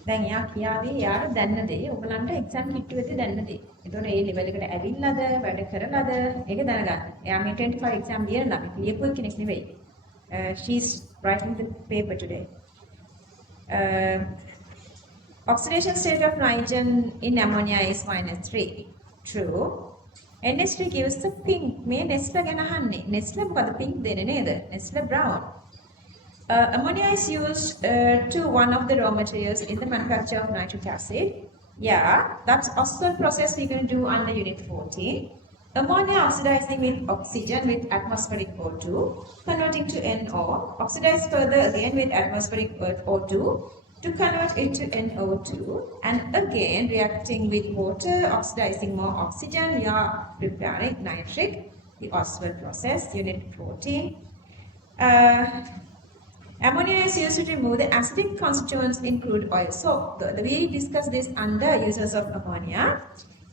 දැන් එයා කියාවේ එයාට දැනන දේ ඔයගලන්ට එක්සෑම් කිට්ටුවේදී දැනන දේ. ඒතකොට ඒ ලෙවල් එකට ඇවිල්ලාද වැඩ කරලාද ඒක දැනගන්න. එයා මේ 25 එක්සෑම් ලියලා අපි ලියපු කෙනෙක් නෙවෙයි. She's writing the paper today. Oxidation state of nitrogen in ammonia is -3. True. NH3 gives the pink. මේ Nestle ගැන අහන්නේ. Nestle මොකද pink දෙන්නේ නේද? Nestle brown. Ammonia is used to one of the raw materials in the manufacture of nitric acid. Yeah, that's also a process we're going to do under unit 14. Ammonia oxidizing with oxygen with atmospheric O2, converting to NO, oxidize further again with atmospheric O2 to convert it to NO2, and again reacting with water, oxidizing more oxygen, we are preparing nitric, the Oswald process, unit 14. Ammonia is used to remove the acidic constituents in crude oil. So, we discussed this under uses of ammonia.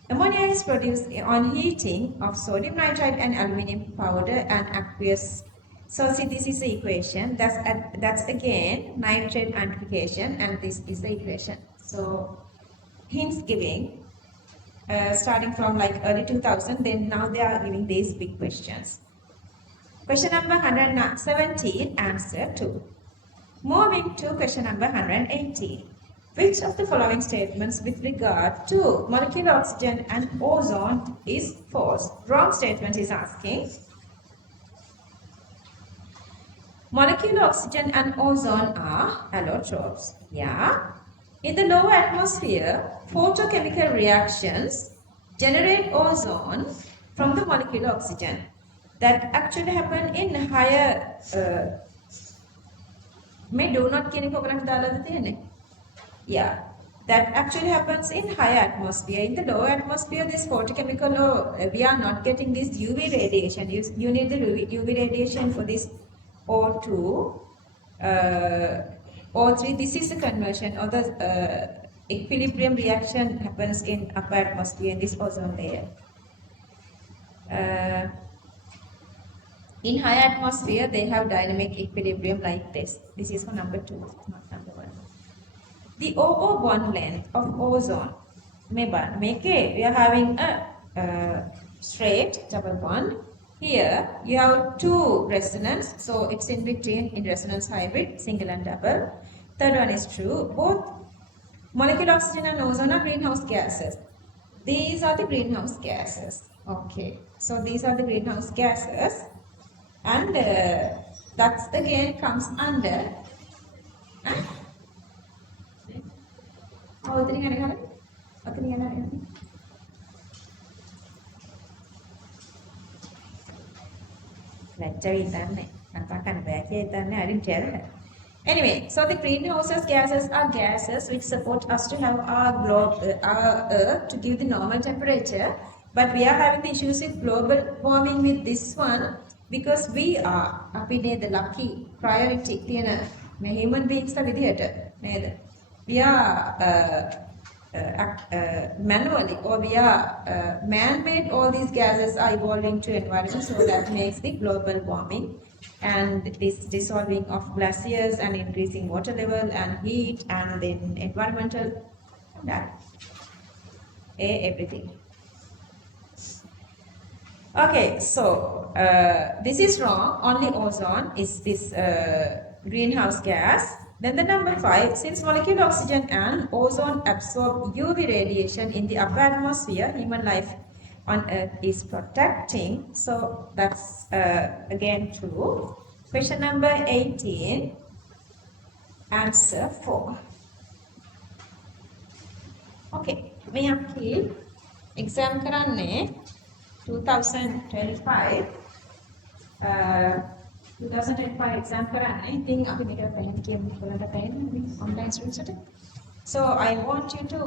Ammonia is produced on heating of sodium nitrite and aluminum powder and aqueous. So, see, this is the equation. That's again nitrate amplification, and this is the equation. So, hints giving, starting from like early 2000, then now they are giving these big questions. Question number 117, answer 2. Moving to question number 118. Which of the following statements with regard to molecular oxygen and ozone is false? Wrong statement is asking. Molecular oxygen and ozone are allotropes. Yeah. In the lower atmosphere, photochemical reactions generate ozone from the molecular oxygen. That actually happen in higher may do not yeah, that actually happens in higher atmosphere. In the lower atmosphere, this photochemical, we are not getting this UV radiation. You need the UV radiation for this O2, O3. This is the conversion, or the equilibrium reaction happens in upper atmosphere in this ozone layer. In high atmosphere, they have dynamic equilibrium like this. This is for number 2, not number 1. The OO bond length of ozone, we are having a straight double bond. Here, you have 2 resonance, so it's in between in resonance hybrid, single and double. Third one is true. Both molecular oxygen and ozone are greenhouse gases. These are the greenhouse gases. Okay, so these are the greenhouse gases. And that again comes under anyway, so the greenhouse gases are gases which support us to have our Earth to give the normal temperature, but we are having the issues with global warming with this one. Because we are the lucky priority human beings we are manually, or we are man-made, all these gases are evolving to environment, so that makes the global warming and this dissolving of glaciers and increasing water level and heat and then environmental that everything. Okay, so this is wrong. Only ozone is this greenhouse gas. Then the number 5, since molecular oxygen and ozone absorb UV radiation in the upper atmosphere, human life on Earth is protecting. So that's again true. Question number 18, answer 4. Okay, මේ අපි exam කරන්නේ 2025 2025 exam කරන්නේ. ඉතින් අපි මේක පැහැදිලි කියමු ඔයාලට පැහැදිලි online students ට. So I want you to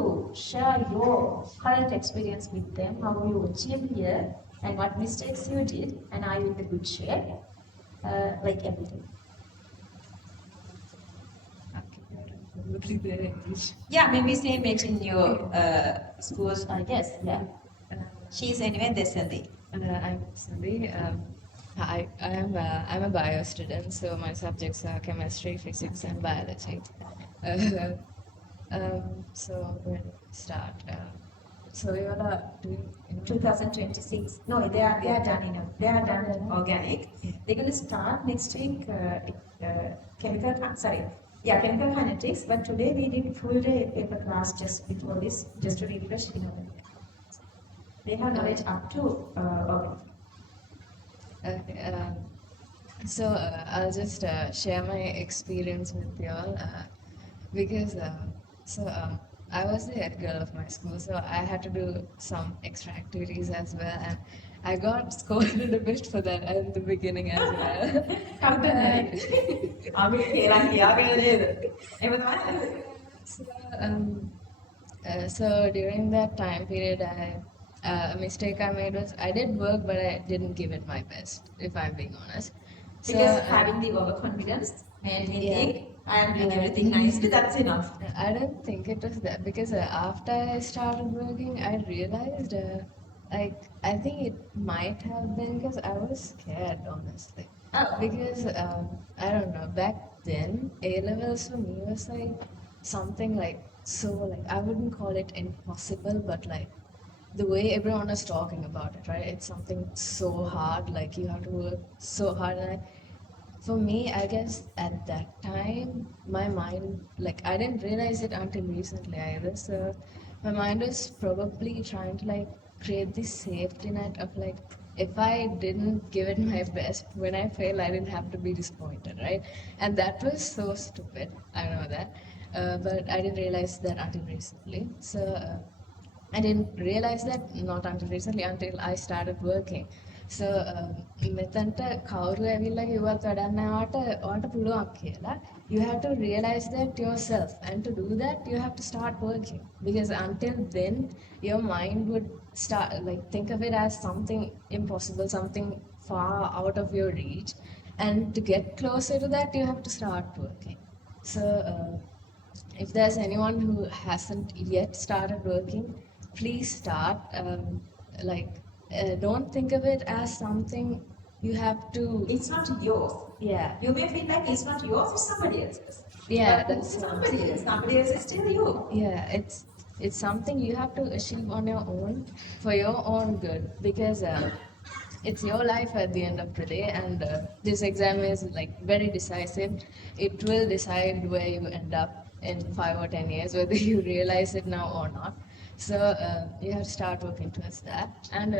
share your current experience with them, how you achieved here and what mistakes you did, and are you in the good shape, like everything. Yeah, maybe same age in your schools, I guess. Yeah. She's anyway Desandi. I'm Cindy. I'm a bio student, so my subjects are chemistry, physics, and biology. So where do we start? So you are doing 2026. No, they are done in they are done in organic. They're going to start next week chemical chemical kinetics. But today we did full day paper class just before this, just to refresh inorganic. They have knowledge up to organic. Okay, so I'll just share my experience with you all because I was the head girl of my school, so I had to do some extra activities as well, and I got scolded a bit for that in the beginning as well. So during that time period, a mistake I made was I did work, but I didn't give it my best, if I'm being honest. So, Because having the overconfidence and thinking, I am doing everything nicely, that's enough. I don't think it was that because after I started working, I realized I think it might have been because I was scared, honestly. Oh. Because I don't know, back then A levels for me was like something like so like I wouldn't call it impossible, but like the way everyone is talking about it, right? It's something so hard, like you have to work so hard. And for me, I guess at that time, my mind, like I didn't realize it until recently either. So my mind was probably trying to like create this safety net of like, if I didn't give it my best, when I fail, I didn't have to be disappointed, right? And that was so stupid. I know that. But I didn't realize that until recently. So I didn't realize that not until recently, until I started working. So මෙතනට කවුරු ඇවිල්ලා කිව්වත් වැඩක් නැහැ ඔයාට පුළුවන් කියලා. You have to realize that yourself, and to do that you have to start working, because until then your mind would start like think of it as something impossible, something far out of your reach, and to get closer to that you have to start working. So if there's anyone who hasn't yet started working, please start. Don't think of it as something you have to. It's not yours. Yeah. You may feel like it's not yours, it's somebody else's. Yeah, But that's somebody else. Somebody else is still you. Yeah, it's something you have to achieve on your own for your own good, because it's your life at the end of the day, and this exam is like very decisive. It will decide where you end up in 5 or 10 years, whether you realize it now or not. So you have to start working towards that. And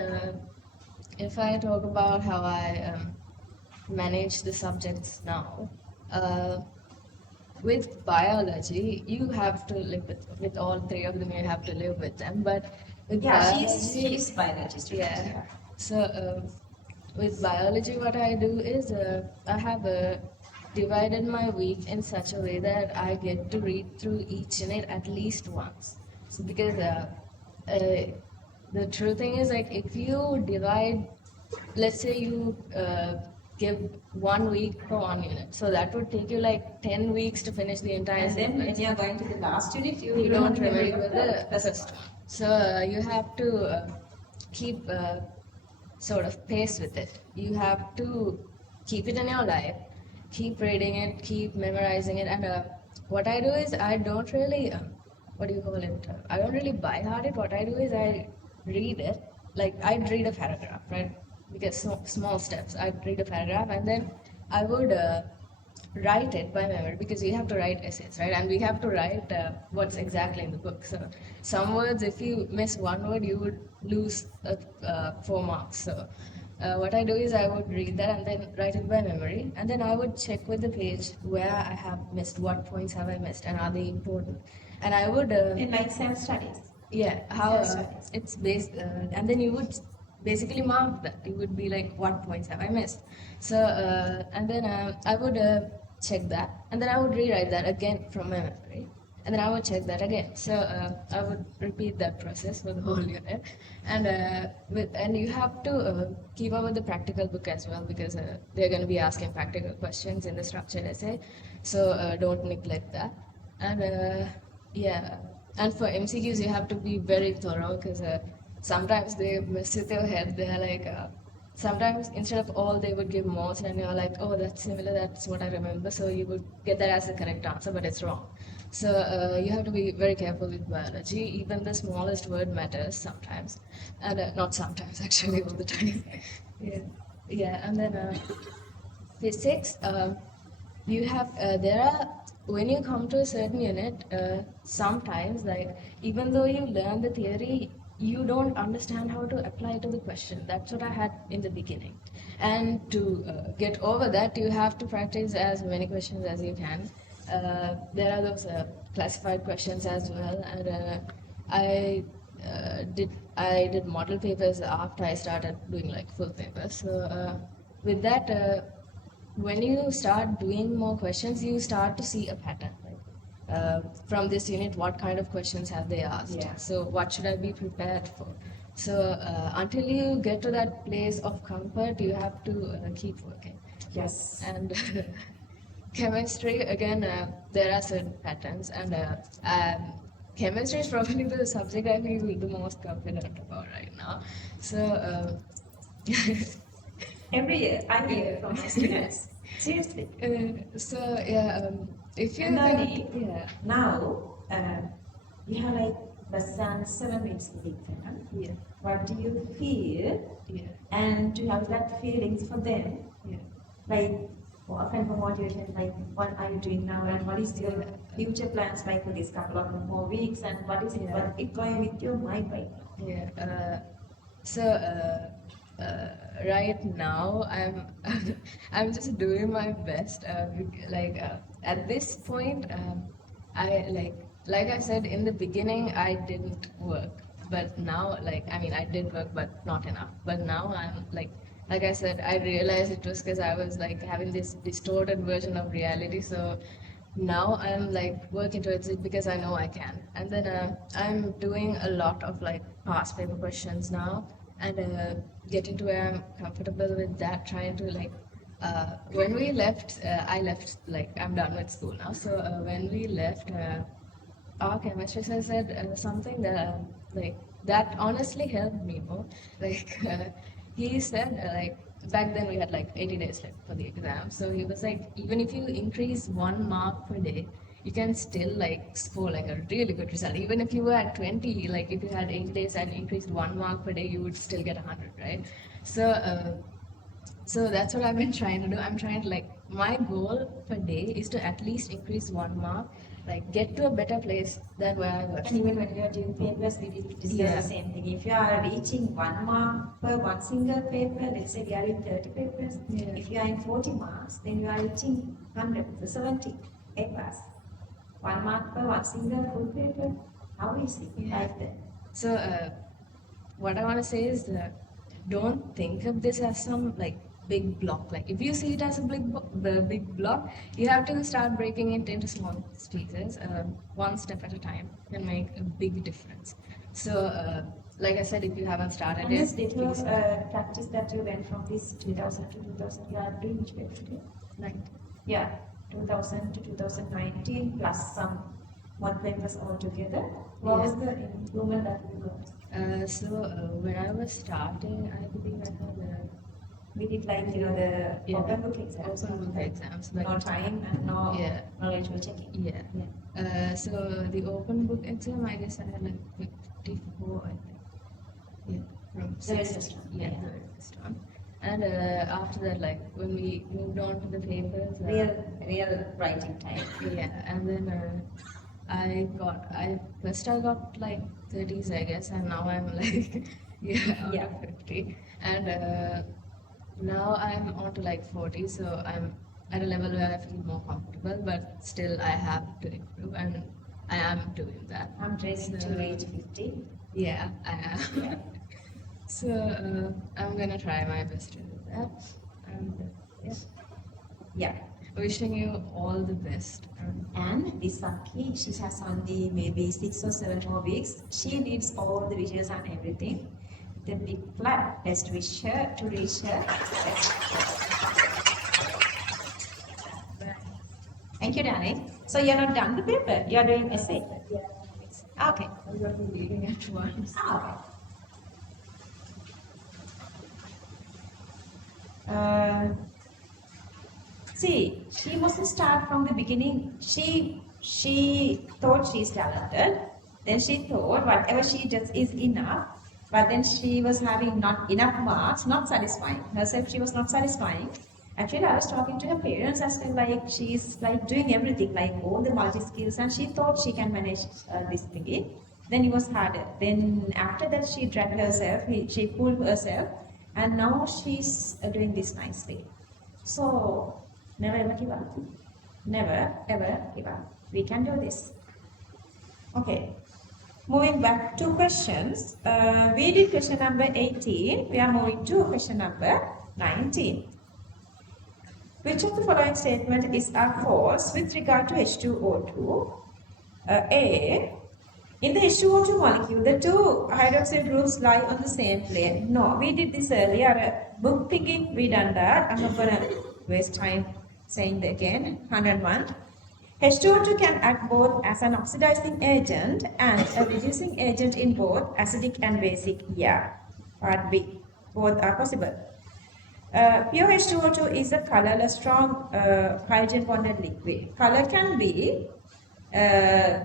if I talk about how I manage the subjects now, with biology, you have to live with all three of them. You have to live with them. But with she's biologist. Yeah. So with biology, what I do is I have divided my week in such a way that I get to read through each unit at least once. So because the true thing is, like, if you divide, let's say you give 1 week for 1 unit, so that would take you like 10 weeks to finish the entire And then sequence. when you are going to the last unit, You don't remember the first one. So you have to keep sort of pace with it. You have to keep it in your life, keep reading it, keep memorizing it. And what I do is I don't really, what do you call it? I don't really by heart it. What I do is I read it. Like, I'd read a paragraph, right? because small steps. I'd read a paragraph and then I would write it by memory because we have to write essays, right? And we have to write what's exactly in the book. So some words, if you miss one word, you would lose 4 marks. So what I do is I would read that and then write it by memory, and then I would check with the page where I have missed, what points have I missed, and are they important. And I would In like self-studies. yeah, how Self-studies. it's based, and then you would basically mark that. You would be like, what points have I missed? So, and then I would check that, and then I would rewrite that again from my memory, and then I would check that again. So I would repeat that process for the whole unit, and and you have to keep up with the practical book as well because they're going to be asking practical questions in the structured essay. So don't neglect that, and yeah. And for MCQs, you have to be very thorough because sometimes they mess with your head. They're like, sometimes instead of all, they would give most, and you're like, oh, that's similar, that's what I remember. So you would get that as the correct answer, but it's wrong. So you have to be very careful with biology. Even the smallest word matters sometimes, and not sometimes, actually, all the time. Yeah, yeah, and then physics. You have there are when you come to a certain unit, sometimes like even though you learn the theory, you don't understand how to apply it to the question. That's what I had in the beginning, and to get over that, you have to practice as many questions as you can. There are those classified questions as well, and I did model papers after I started doing like full papers. So with that, when you start doing more questions, you start to see a pattern. Like, from this unit, what kind of questions have they asked? Yeah. So what should I be prepared for? So until you get to that place of comfort, you have to keep working. Yes. And chemistry, again, there are certain patterns, and chemistry is probably the subject I feel the most confident about right now. So Every year, I hear from my students. Seriously. so yeah, if you And think, Nani, yeah, now you have like less than 7 weeks to exam. yeah, What do you feel? yeah, And to have that feelings for them, yeah. like what kind of motivation, like what are you doing now, and what is your Yeah. future plans like for this couple of more weeks, and what is Yeah. what it going with your mind right now? Yeah. So right now I'm just doing my best. Like at this point, I like I said in the beginning, I didn't work, but now I mean I did work, but not enough. But now I'm like I said, I realized it was because I was like having this distorted version of reality. So now I'm like working towards it because I know I can. And then I'm doing a lot of like past paper questions now, and getting to where I'm comfortable with that. Trying to when we left, I left like I'm done with school now. So when we left, our chemistry sir said something that that honestly helped me more. Like he said back then we had like 80 days left for the exam, so he was like, even if you increase 1 mark per day, you can still like score like a really good result. Even if you were at 20, like if you had 80 days and increased 1 mark per day, you would still get 100, right? So so that's what I've been trying to do. I'm trying to my goal per day is to at least increase 1 mark, like get to a better place than where I was. And even when you are doing papers, we did discuss Yeah. the same thing. If you are reaching 1 mark per one single paper, let's say we are in 30 papers. Yeah. If you are in 40 marks, then you are reaching 100, 70 papers. 1 mark per one single full paper. How is it Yeah. like that? So what I want to say is don't think of this as some big block. Like if you see it as a big block, you have to start breaking it into small pieces. One step at a time can make a big difference. So like I said, if you haven't started And this it, little please practice that you went from this 2000 to 2000, you are doing which paper today? like Yeah, 2000 to 2019 plus some one papers altogether. What was the improvement that you got? so when I was starting, I believe I had We did like the Yeah. open book exams. open book like exams. No time and no Yeah. knowledge for checking. Yeah. So the open book exam, I guess I had like 54, I think. Yeah, from The very 60. first one. Yeah, Yeah. the very first one. And after that, like when we moved on to the papers, Real writing time. yeah, and then I first I got like 30s, I guess, and now I'm like out Yeah. of 50, and now I'm on to like 40, so I'm at a level where I feel more comfortable, but still I have to improve, and I am doing that. I'm training to reach 50. Yeah, I am. Yeah. So I'm gonna try my best to do that, and yeah, Yeah. wishing you all the best. And Visakhi, she has only maybe 6 or 7 more weeks. She needs all the videos and everything. The big clap. Best wish her to reach her. Thank you, Danny. So you're not done the paper. You're doing essay. Yeah, Okay. I'm gonna be reading at once. Okay. See, she mustn't start from the beginning. She thought she's talented. Then she thought whatever she does is enough. But then she was having not enough marks, not satisfying herself. She was not satisfying. Actually, I was talking to her parents as well. Like she's like doing everything, like all the multi skills, and she thought she can manage this thingy. Then it was harder. Then after that, she dragged herself. She pulled herself, and now she's doing this nicely. So never ever give up. Never ever give up. We can do this. Okay. Moving back to questions. We did question number 18. We are moving to question number 19. Which of the following statement is false with regard to H2O2? A. In the H2O2 molecule, the two hydroxyl groups lie on the same plane. No, we did this earlier. Book thinking, we done that. I'm not gonna waste time saying that again. 101. H2O2 can act both as an oxidizing agent and a reducing agent in both acidic and basic. Yeah. Part B. Both are possible. Pure H2O2 is a colorless, strong hydrogen bonded liquid. Color can be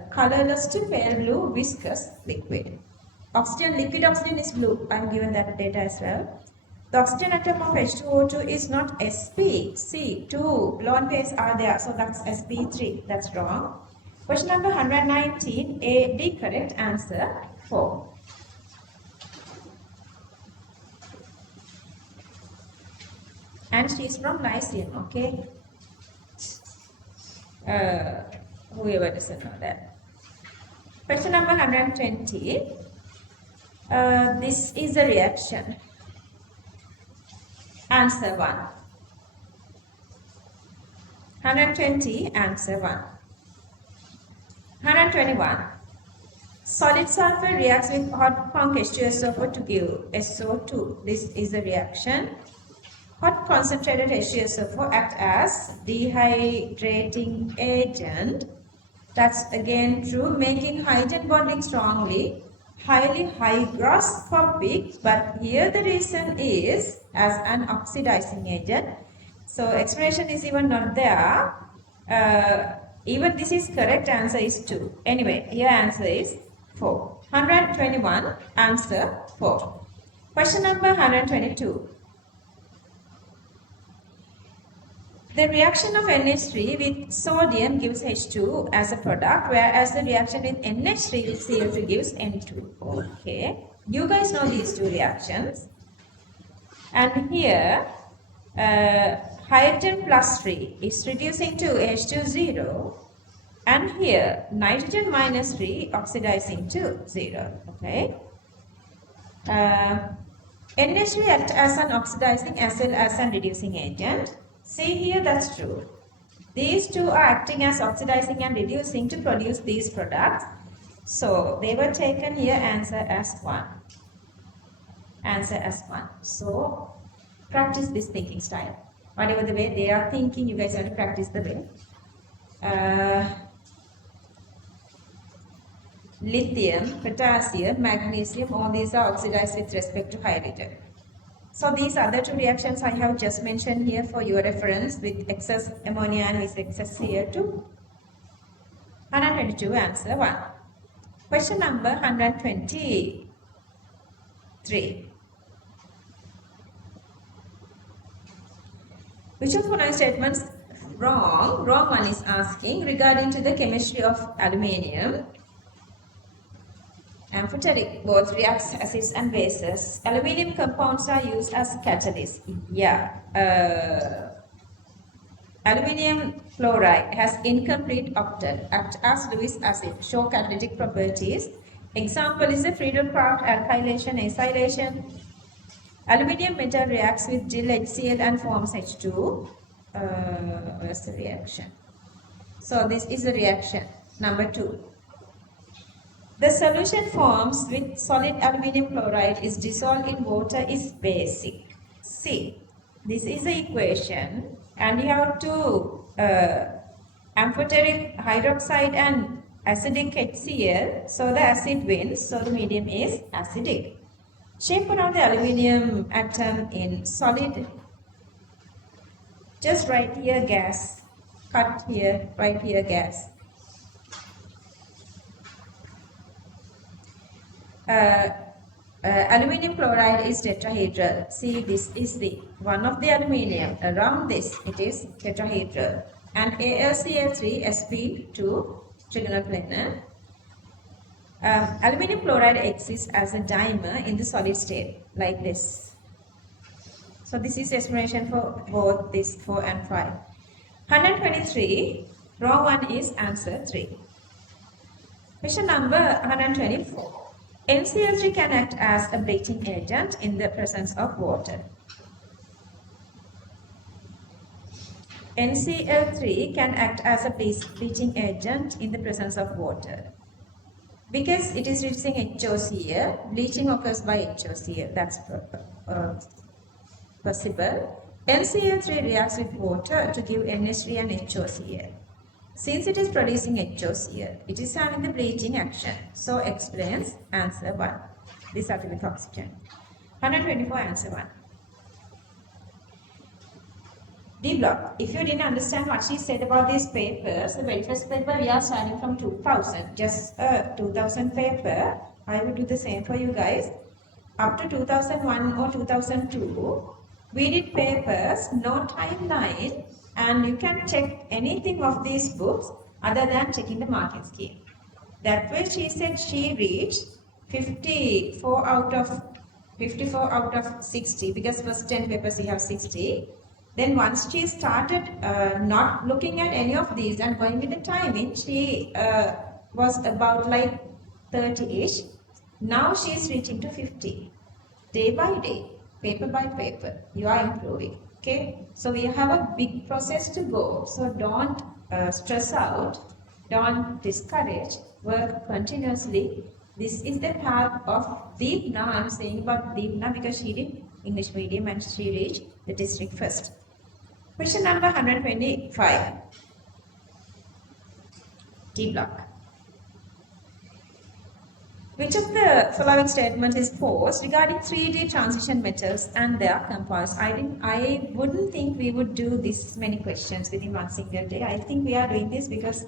colorless to pale blue viscous liquid. Oxygen, liquid oxygen is blue. I'm given that data as well. The oxygen atom of H2O2 is not sp. See, two lone pairs are there, so that's sp3. That's wrong. Question number 119, A, D, correct answer 4. And she is from Lyceum, okay? Whoever doesn't know that. Question number 120. This is a reaction. Answer 1. 120, answer 1. 121. Solid sulfur reacts with hot conc H2SO4 to give SO2. This is a reaction. Hot concentrated H2SO4 act as dehydrating agent. That's again true, making hydrogen bonding strongly, highly hygroscopic, but here the reason is as an oxidizing agent. So explanation is even not there. Even this is correct, answer is 2. Anyway, here answer is 4. 121, answer 4. Question number 122. The reaction of NH3 with sodium gives H2 as a product, whereas the reaction with NH3 with CO2 gives N2. Okay, you guys know these two reactions. And here, hydrogen plus 3 is reducing to H2 0. And here, nitrogen minus 3 oxidizing to 0. Okay. NH3 acts as an oxidizing as well as an reducing agent. See here, that's true. These two are acting as oxidizing and reducing to produce these products. So they were taken here, answer as 1. Answer as 1. So practice this thinking style. Whatever the way they are thinking, you guys have to practice the way. Lithium, potassium, magnesium, all these are oxidized with respect to hydrogen. So these other two reactions I have just mentioned here for your reference with excess ammonia and with excess CO2. 122, answer 1. Question number 123. Which of the following statements wrong? Wrong one is asking regarding to the chemistry of aluminium. Amphoteric both reacts acids and bases. Aluminium compounds are used as catalysts. Yeah. Aluminium fluoride has incomplete octet, act as Lewis acid, show catalytic properties. Example is the Friedel-Crafts alkylation, acylation. Aluminium metal reacts with gel HCl and forms H2. Where's the reaction? So this is the reaction. Number 2. The solution forms with solid aluminium chloride is dissolved in water is basic. See, this is the equation and you have two amphoteric hydroxide and acidic HCl. So the acid wins, so the medium is acidic. Shape around the aluminium atom in solid. Just write here gas. Cut here, write here gas. Aluminium chloride is tetrahedral. See, this is the one of the aluminium. Around this, it is tetrahedral. And AlCl3 sp2 trigonal planar. Aluminium chloride exists as a dimer in the solid state, like this. So this is explanation for both this 4 and 5. 123, wrong one is answer 3. Question number 124. MCQ can act as a bleaching agent in the presence of water. NCl3 can act as a bleaching agent in the presence of water. Because it is reducing HOCl, bleaching occurs by HOCl. That's possible. NCl3 reacts with water to give NH3 and HOCl. Since it is producing HOCl, it is having the bleaching action. So explains answer 1. This are with oxygen. 124 answer 1. D block. If you didn't understand what she said about these papers, the very first paper we are starting from 2000. Just a 2000 paper. I will do the same for you guys. Up to 2001 or 2002, we did papers, no timeline. And you can check anything of these books other than checking the marking scheme. That way she said she reached 54 out of 60 because first 10 papers she have 60. Then once she started not looking at any of these and going with the timing, she was about like 30-ish. Now she is reaching to 50. Day by day, paper by paper, you are improving. Okay, so we have a big process to go. So don't stress out, don't discourage, work continuously. This is the path of Deepna. I am saying about Deepna because she did English medium and she reached the district first. Question number 125. D block. Which of the following statement is false regarding 3D transition metals and their compounds? I wouldn't think we would do this many questions within one single day. I think we are doing this because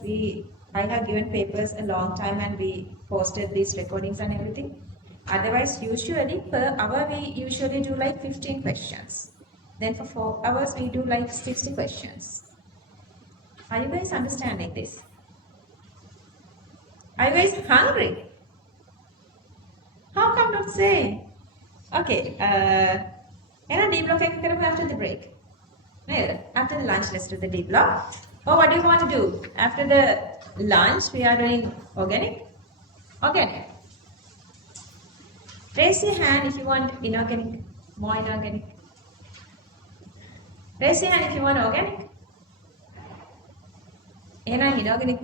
I have given papers a long time and we posted these recordings and everything. Otherwise, usually per hour we usually do like 15 questions. Then for 4 hours we do like 60 questions. Are you guys understanding this? Are you guys hungry? How come not say? Okay, and a D block after the break. After the lunch, let's do the D block. Oh, what do you want to do? After the lunch, we are doing organic. Organic. Raise your hand if you want inorganic, more inorganic. Raise your hand if you want organic. Inorganic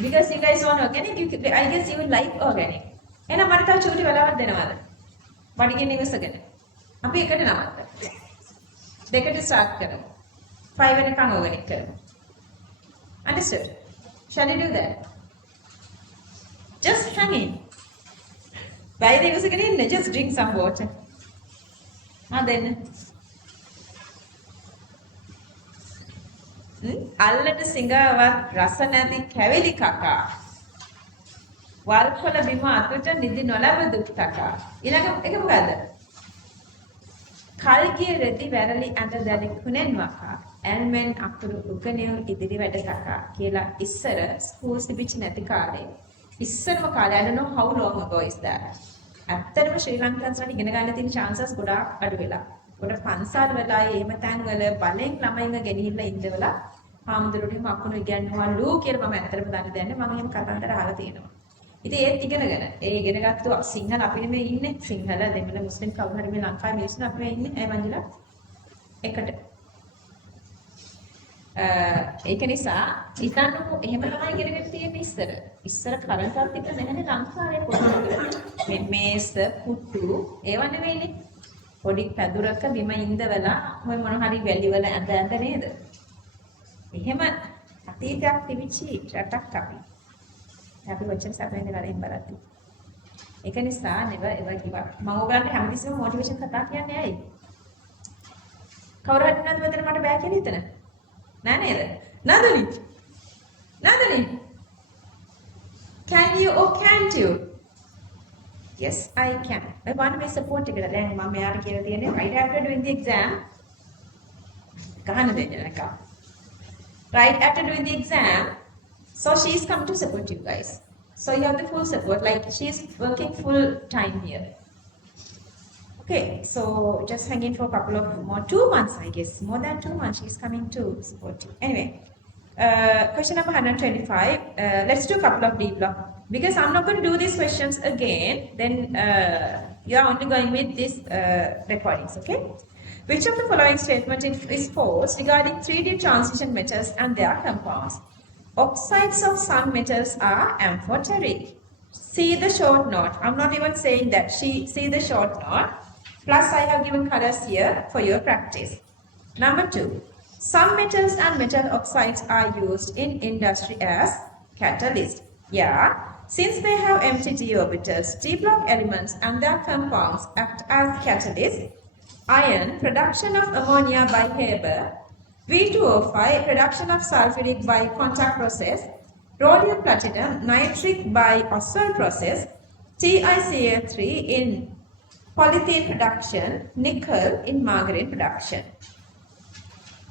because you guys want organic, I guess you would like organic. එහෙනම් මට තව චූටි වෙලාවක් දෙනවද? බඩගින්න ඉවසගෙන. අපි එකට නවත්ත. දෙකට ස්ටාර්ට් කරමු. 5 වෙනකන් ඕගනික් කරමු. Understood? Shall we do that? Just hang in. බයිද ඉවසගෙන ඉන්න. Just drink some water. දෙන්න. අල්ලට සිඟාවත් රස නැති කැවිලි කකා. වල්පොළ බිම අතුට නිදි නොලැබ දුක් තකා. ඊළඟ එක මොකද්ද? කල්ගිය රෙදි වැරලි ඇඳ දැලිකුණෙන් වකා ඇල්මෙන් අකුරු උගනියු ඉදිරි වැඩ තකා කියලා ඉස්සර ස්කූල් තිබිච්ච නැති කාලේ ඉස්සරම කාලේ I don't know how long ago is that ඇත්තටම ශ්‍රී ලංකාවේ ඉගෙන ගන්න තියෙන chances ගොඩාක් අඩු වෙලා. ගොඩ පන්සල් වලයි එහෙම තැන් වල බලෙන් ළමයින්ව ගෙනහිල්ලා ඉඳවලා හාමුදුරුවෝ මකුණු ඉගෙනවලු කියලා මම ඇත්තටම දන්නේ දැන්නේ මම එහෙම කතාන්දර අහලා තියෙනවා. ඉතින් ඒත් ඉගෙනගෙන ඒ ඉගෙනගත්තු සිංහල අපි නෙමෙයි ඉන්නේ සිංහල දෙමළ මුස්ලිම් කවුරු හරි මේ ලංකාවේ මිනිස්සු අපි මේ ඉන්නේ මංජලා එකට ඒක නිසා ඉතින්කෝ එහෙම තමයි ඉගෙනගෙන තියෙන්නේ ඉස්සර කරන්ට් එකක් තිබ්බ නැහැනේ ලංකාවේ පොතේ මේ මේස පුටු ඒව නෙමෙයිනේ පොඩි පැදුරක බිම ඉඳවලා මොන හරි වැලි වල ඇඳ නේද එහෙම අතීතයක් තිබිච්ච රටක් අපි වචන සැපෙන්නේ වලින් බලද්දි ඒක නිසා never ever give up මම ඔයගලන්ට හැමතිස්සෙම මොටිවේෂන් කතා කියන්නේ ඇයි කවුරු හරි නැද්ද මෙතන මට බෑ කියලා හිතන නෑ නේද නදනි can you or can't you yes I can I want to support එකට දැන් මම මෙයාට කියලා තියෙන්නේ right after doing the exam ගහන්න දෙන්න නකා right after doing the exam so she's come to support you guys so you have the full support like she's working full time here okay so just hang in for a couple of more 2 months I guess more than 2 months she's coming to support you anyway question number 125 let's do a couple of deep block because I'm not going to do these questions again then you are only going with these recordings okay which of the following statement is false regarding 3D transition metals and their compounds oxides of some metals are amphoteric see the short note I'm not even saying that see the short note plus I have given colors here for your practice number 2 some metals and metal oxides are used in industry as catalyst yeah since they have empty d orbitals d block elements and their compounds act as catalysts iron production of ammonia by Haber V2O5 production of sulfuric by contact process, rhodium platinum nitric by Oswald process, TiCl3 in polythene production, nickel in margarine production.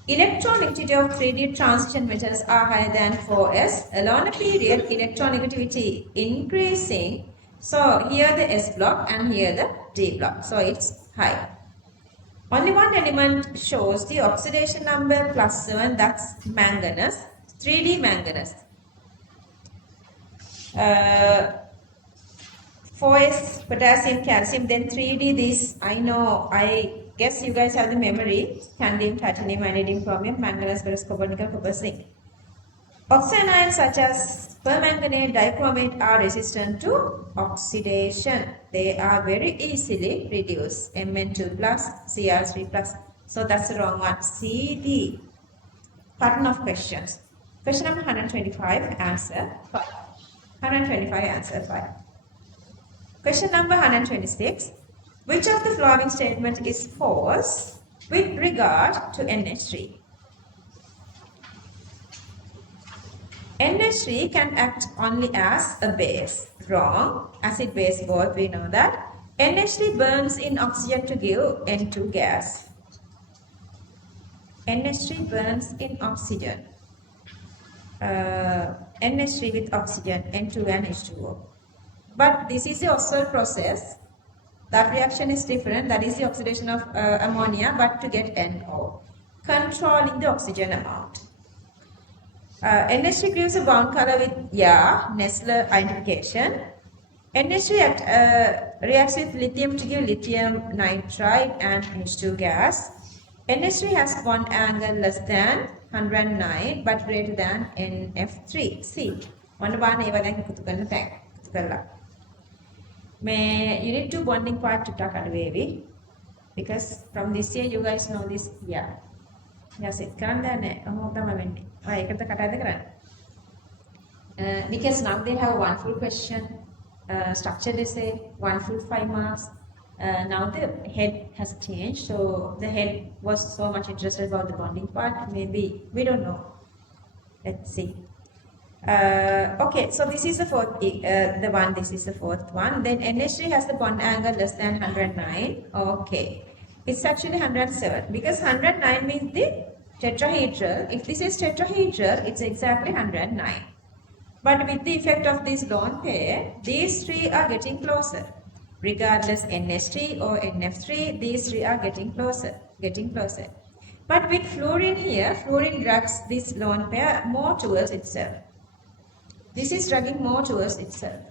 Electronegativity of 3D transition metals are higher than 4s. Along a period, electronegativity increasing. So here the S block and here the D block. So it's high. Only one element shows the oxidation number +7, that's manganese, 3D manganese. 4s potassium, calcium, then 3D this, I know, I guess you guys have the memory, scandium, titanium, iridium, chromium, manganese, ferrous, copper, nickel, copper, zinc. Oxide ions such as permanganate, dichromate are resistant to oxidation. They are very easily reduced. Mn2 plus, Cr3 plus. So that's the wrong one. CD. Pattern of questions. Question number 125, answer 5. 125, answer 5. Question number 126. Which of the following statement is false with regard to NH3? NH3 can act only as a base. Wrong. Acid base both, we know that. NH3 burns in oxygen to give N2 gas. NH3 burns in oxygen. NH3 with oxygen, N2 and H2O. But this is the Oswald process. That reaction is different. That is the oxidation of ammonia, but to get NO. Controlling the oxygen amount. NH3 gives a brown color with Nessler identification. NH3 reacts with lithium to give lithium nitride and H2 gas. NH3 has bond angle less than 109 but greater than NF3. See, one of our you need to bonding part to talk away because from this year you guys know this. Yes, it can't because now they have one full question, structured essay, one full 5 marks. Now the head has changed, so the head was so much interested about the bonding part. Maybe we don't know. Let's see. Okay, so this is the fourth, the one. This is the fourth one. Then NH3 has the bond angle less than 109. Okay. It's actually 107 because 109 means the tetrahedral. If this is tetrahedral, it's exactly 109. But with the effect of this lone pair, these three are getting closer. Regardless NH3 or NF3, these three are getting closer. But with fluorine here, fluorine drags this lone pair more towards itself. This is dragging more towards itself.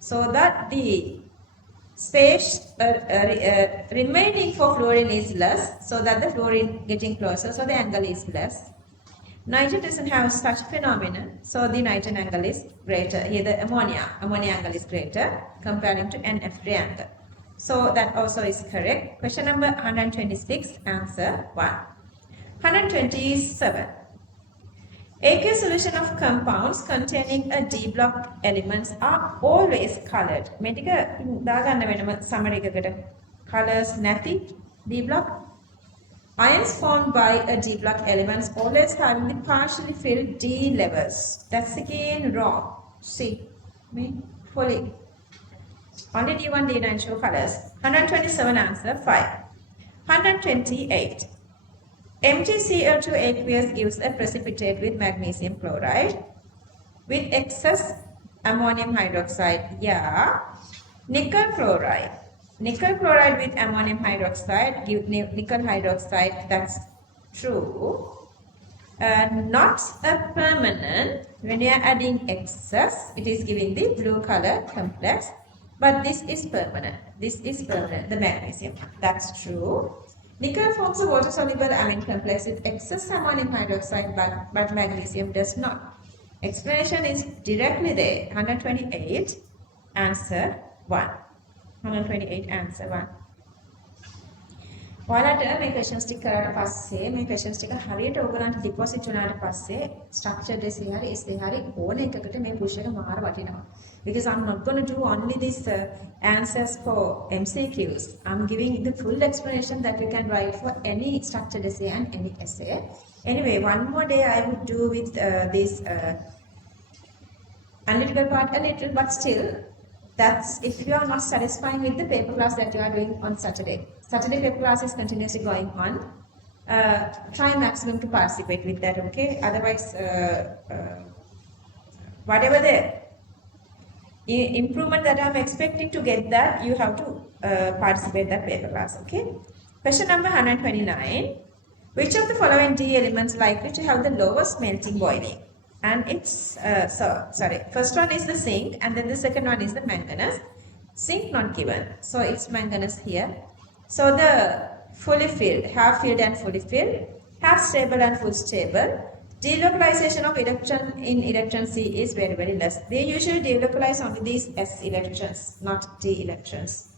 So that the space remaining for fluorine is less, so that the fluorine getting closer, so the angle is less. Nitrogen doesn't have such phenomenon, so the nitrogen angle is greater. Here the ammonia angle is greater comparing to NF3 angle. So that also is correct. Question number 126, answer 1. 127. Aqueous solution of compounds containing a D block elements are always colored. මේ ටික දාගන්න වෙනම summary එකකට. Colors නැති D block. Ions formed by a D block elements always having the partially filled D levels. That's again wrong. See, fully. Only D1, D9 show colors. 127 answer 5. 128. MgCl2 aqueous gives a precipitate with magnesium chloride with excess ammonium hydroxide. Yeah. Nickel chloride. Nickel chloride with ammonium hydroxide give nickel hydroxide. That's true. Not a permanent. When you are adding excess, it is giving the blue color complex. But this is permanent. This is permanent, the magnesium. That's true. Nickel forms a water-soluble amine complex with excess ammonium hydroxide, but magnesium does not. Explanation is directly there. 128, answer 1. 128, answer 1. ඔයාලට මේ questions ටික කරාට පස්සේ මේ questions ටික හරියට ඕගලන්ට deposit වුණාට පස්සේ structured essay හරි essay හරි ඕන එකකට මේ push එක මාර වටිනවා. Because I'm not going to do only these answers for MCQs. I'm giving the full explanation that you can write for any structured essay and any essay. Anyway, one more day I would do with this analytical part a little, but still, that's if you are not satisfying with the paper class that you are doing on Saturday. Saturday paper class is continuously going on. Try maximum to participate with that, okay? Otherwise, whatever the improvement that I'm expecting to get that, you have to participate that paper class, okay? Question number 129. Which of the following D elements likely to have the lowest melting boiling? And it's, first one is the zinc and then the second one is the manganese. Zinc not given, so it's manganese here. So the fully filled, half filled and fully filled, half stable and full stable. Delocalization of electron in electron C is very, very less. They usually delocalize only these S electrons, not D electrons.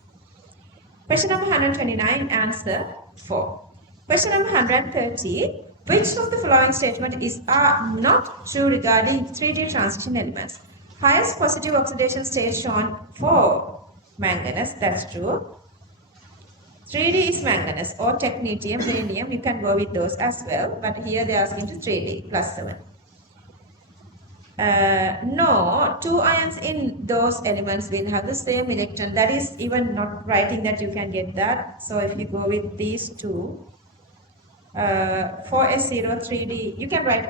Question number 129, answer 4. Question number 130. Which of the following statements are not true regarding 3D transition elements? Highest positive oxidation state shown for manganese, that's true. 3D is manganese or technetium, rhenium, you can go with those as well, but here they are asking to 3D plus 7. No, two ions in those elements will have the same electron. That is even not writing that you can get that. So if you go with these two, 4S0 3D, you can write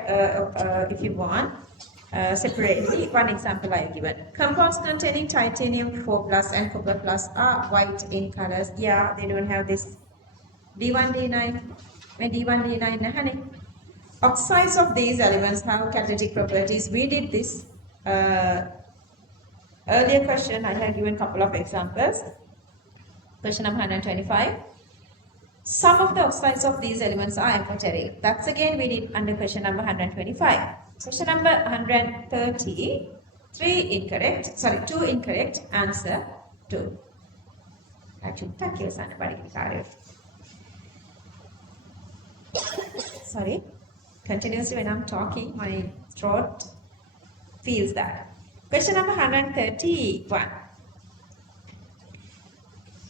if you want separately. One example I have given. Compounds containing titanium 4 plus and copper plus are white in colors. Yeah, they don't have this D1, D9, D1, D9. Oxides of these elements have catalytic properties. We did this earlier question. I have given a couple of examples. Question number 125. Some of the oxides of these elements are amphoteric. That's again we did under question number 125. Question number 130, 2 incorrect, answer 2. Sorry, continuously when I'm talking, my throat feels that. Question number 131.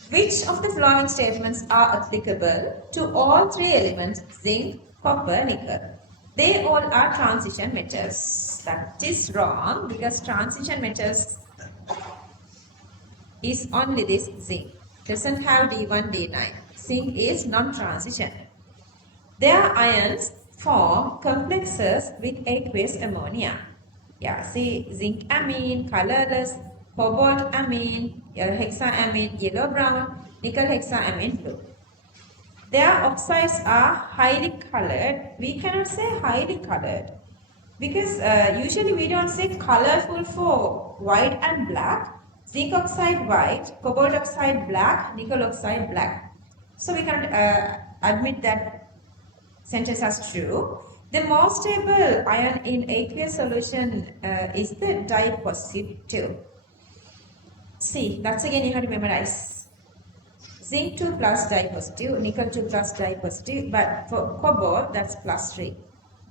Which of the following statements are applicable to all three elements, zinc, copper, nickel? They all are transition metals. That is wrong because transition metals is only this zinc. Doesn't have D1, D9. Zinc is non-transition. Their ions form complexes with aqueous ammonia. Yeah, see zinc amine, colorless, cobalt amine, hexaamine, yellow brown, nickel hexaamine blue. Their oxides are highly colored. We cannot say highly colored because usually we don't say colorful for white and black. Zinc oxide white, cobalt oxide black, nickel oxide black. So we can't admit that sentence as true. The most stable ion in aqueous solution is the di-positive. See, that's again you have to memorize. Zinc 2 plus di-positive, nickel 2 plus di-positive, but for cobalt that's plus 3.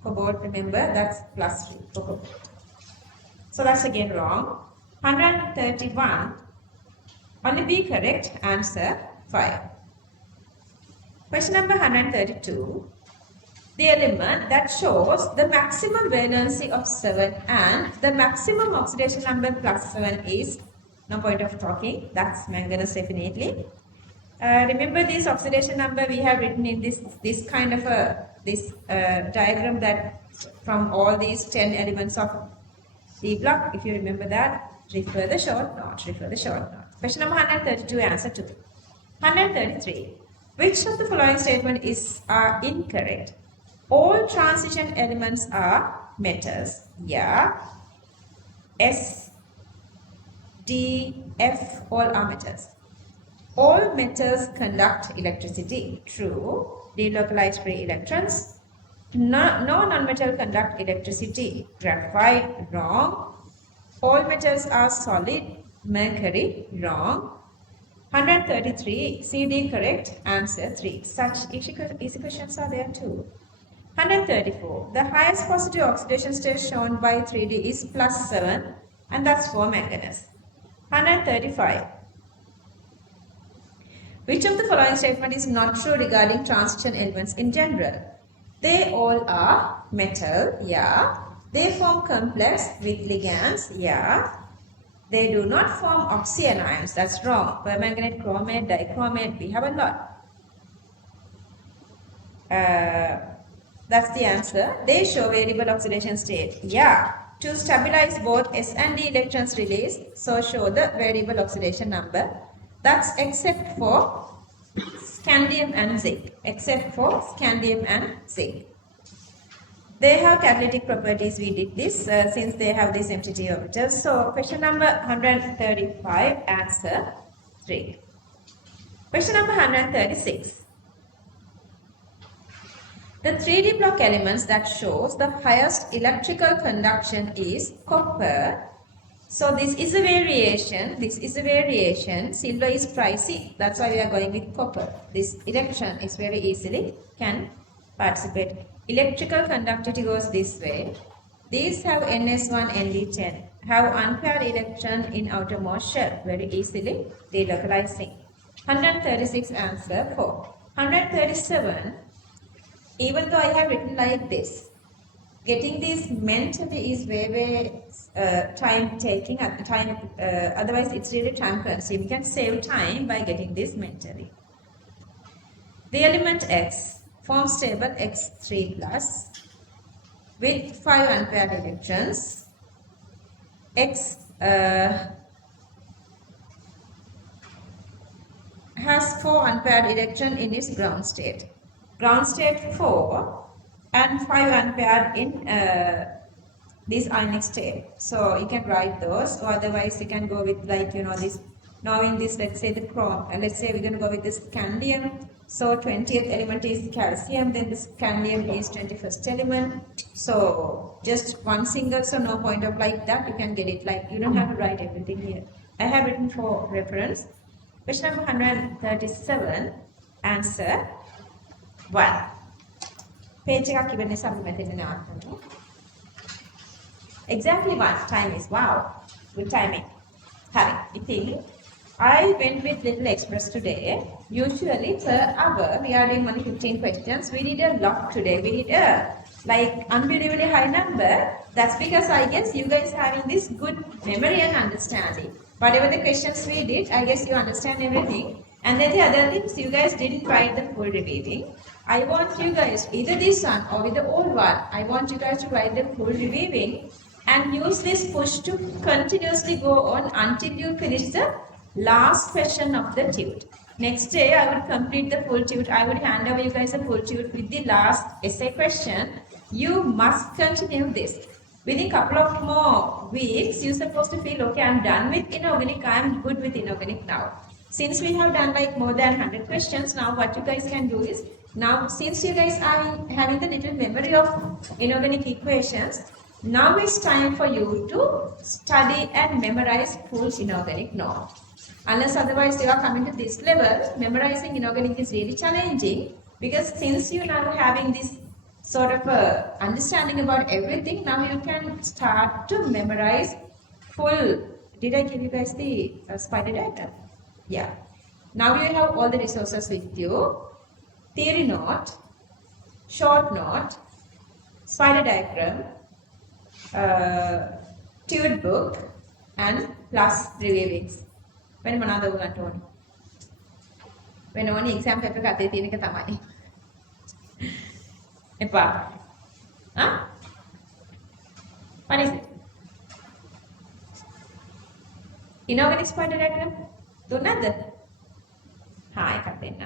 Cobalt, remember, that's plus 3 for cobalt. So that's again wrong. 131, only B correct, answer 5. Question number 132. The element that shows the maximum valency of 7 and the maximum oxidation number plus 7 is, no point of talking, that's manganese definitely. Remember this oxidation number we have written in this kind of a diagram that from all these 10 elements of the block. If you remember that, refer the short note. Question number 132, answer 2. 133. Which of the following statement are incorrect? All transition elements are metals. Yeah. S, D, F, all are metals. All metals conduct electricity. True. Delocalized free electrons. No non-metal conduct electricity. Graphite. Wrong. All metals are solid. Mercury. Wrong. 133. CD correct. Answer 3. Such easy questions are there too. 134. The highest positive oxidation state shown by 3D is plus 7 and that's for manganese. 135. Which of the following statement is not true regarding transition elements in general? They all are metal, yeah. They form complex with ligands, yeah. They do not form oxyanions, that's wrong. Permanganate, chromate, dichromate, we have a lot. That's the answer. They show variable oxidation state, yeah. To stabilize both S and D electrons released, so show the variable oxidation number. That's except for scandium and zinc. They have catalytic properties. We did this since they have this MTT orbitals. So question number 135, answer 3. Question number 136. The 3D block elements that shows the highest electrical conduction is copper. So this is a variation. Silver is pricey. That's why we are going with copper. This electron is very easily can participate. Electrical conductivity goes this way. These have NS1, ND10. Have unpaired electron in outermost shell. Very easily delocalizing. 136 answer 4. 137. Even though I have written like this, getting this mentally is very time taking at the time. Otherwise, it's really time consuming. You can save time by getting this mentally. The element X forms stable X3 plus with 5 unpaired electrons. X has 4 unpaired electrons in its ground state. Ground state 4 and 5 unpaired in this ionic state. So you can write those, or otherwise you can go with like this. Knowing this, let's say the chrome. Let's say we're going to go with this scandium. So 20th element is calcium. Then this scandium is 21st element. So just one single. So no point of like that. You can get it like you don't have to write everything here. I have written for reference. Question number 137. Answer 1. Page එකක් ඉවර නිසා අපි මෙතන නවත්තමු. Exactly 1. Time is wow. Good timing. Hari. ඉතින් I went with little express today. Usually per hour we are doing only 15 questions. We did a lot today. We did a like unbelievably high number. That's because I guess you guys having this good memory and understanding. Whatever the questions we did, I guess you understand everything. And then the other things, you guys didn't write the full reviewing. I want you guys, either this one or with the old one, I want you guys to write the full reviewing and use this push to continuously go on until you finish the last question of the tute. Next day, I would complete the full tute. I would hand over you guys a full tute with the last essay question. You must continue this. Within a couple of more weeks, you're supposed to feel, okay, I'm done with inorganic, I'm good with inorganic now. Since we have done like more than 100 questions, now what you guys can do is, now since you guys are having the little memory of inorganic equations, now it's time for you to study and memorize full inorganic norm. Unless otherwise you are coming to this level, memorizing inorganic is really challenging, because since you now having this sort of understanding about everything, now you can start to memorize full. Did I give you guys the spider diagram? Yeah. Now you have all the resources with you. Theory note, short note, spider diagram, tute book, and plus reviewings. When මොනවද උගන්ට ඕනේ? වෙන ඕනේ exam paper එක අතේ තියෙන එක තමයි. එපා. Huh? What is it? Inorganic spider diagram? දුන්නද? හා එකක් දෙන්න.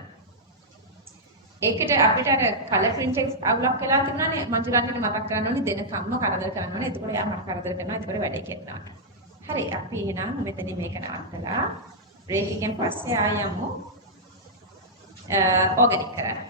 ඒකට අපිට අර කලර් print එක අවුලක් වෙලා තිබුණානේ. මංජුලන්ට මතක් කරන්න ඕනේ දෙනකම්ම කරදර කරන්න ඕනේ. එතකොට එයා මට කරදර කරනවා. එතකොට වැඩේ කෙරෙනවා. හරි අපි එහෙනම් මෙතනින් මේක නවත්තලා බ්‍රේක් එකෙන් පස්සේ ආයෙ යමු ඕගනික් කරන්න.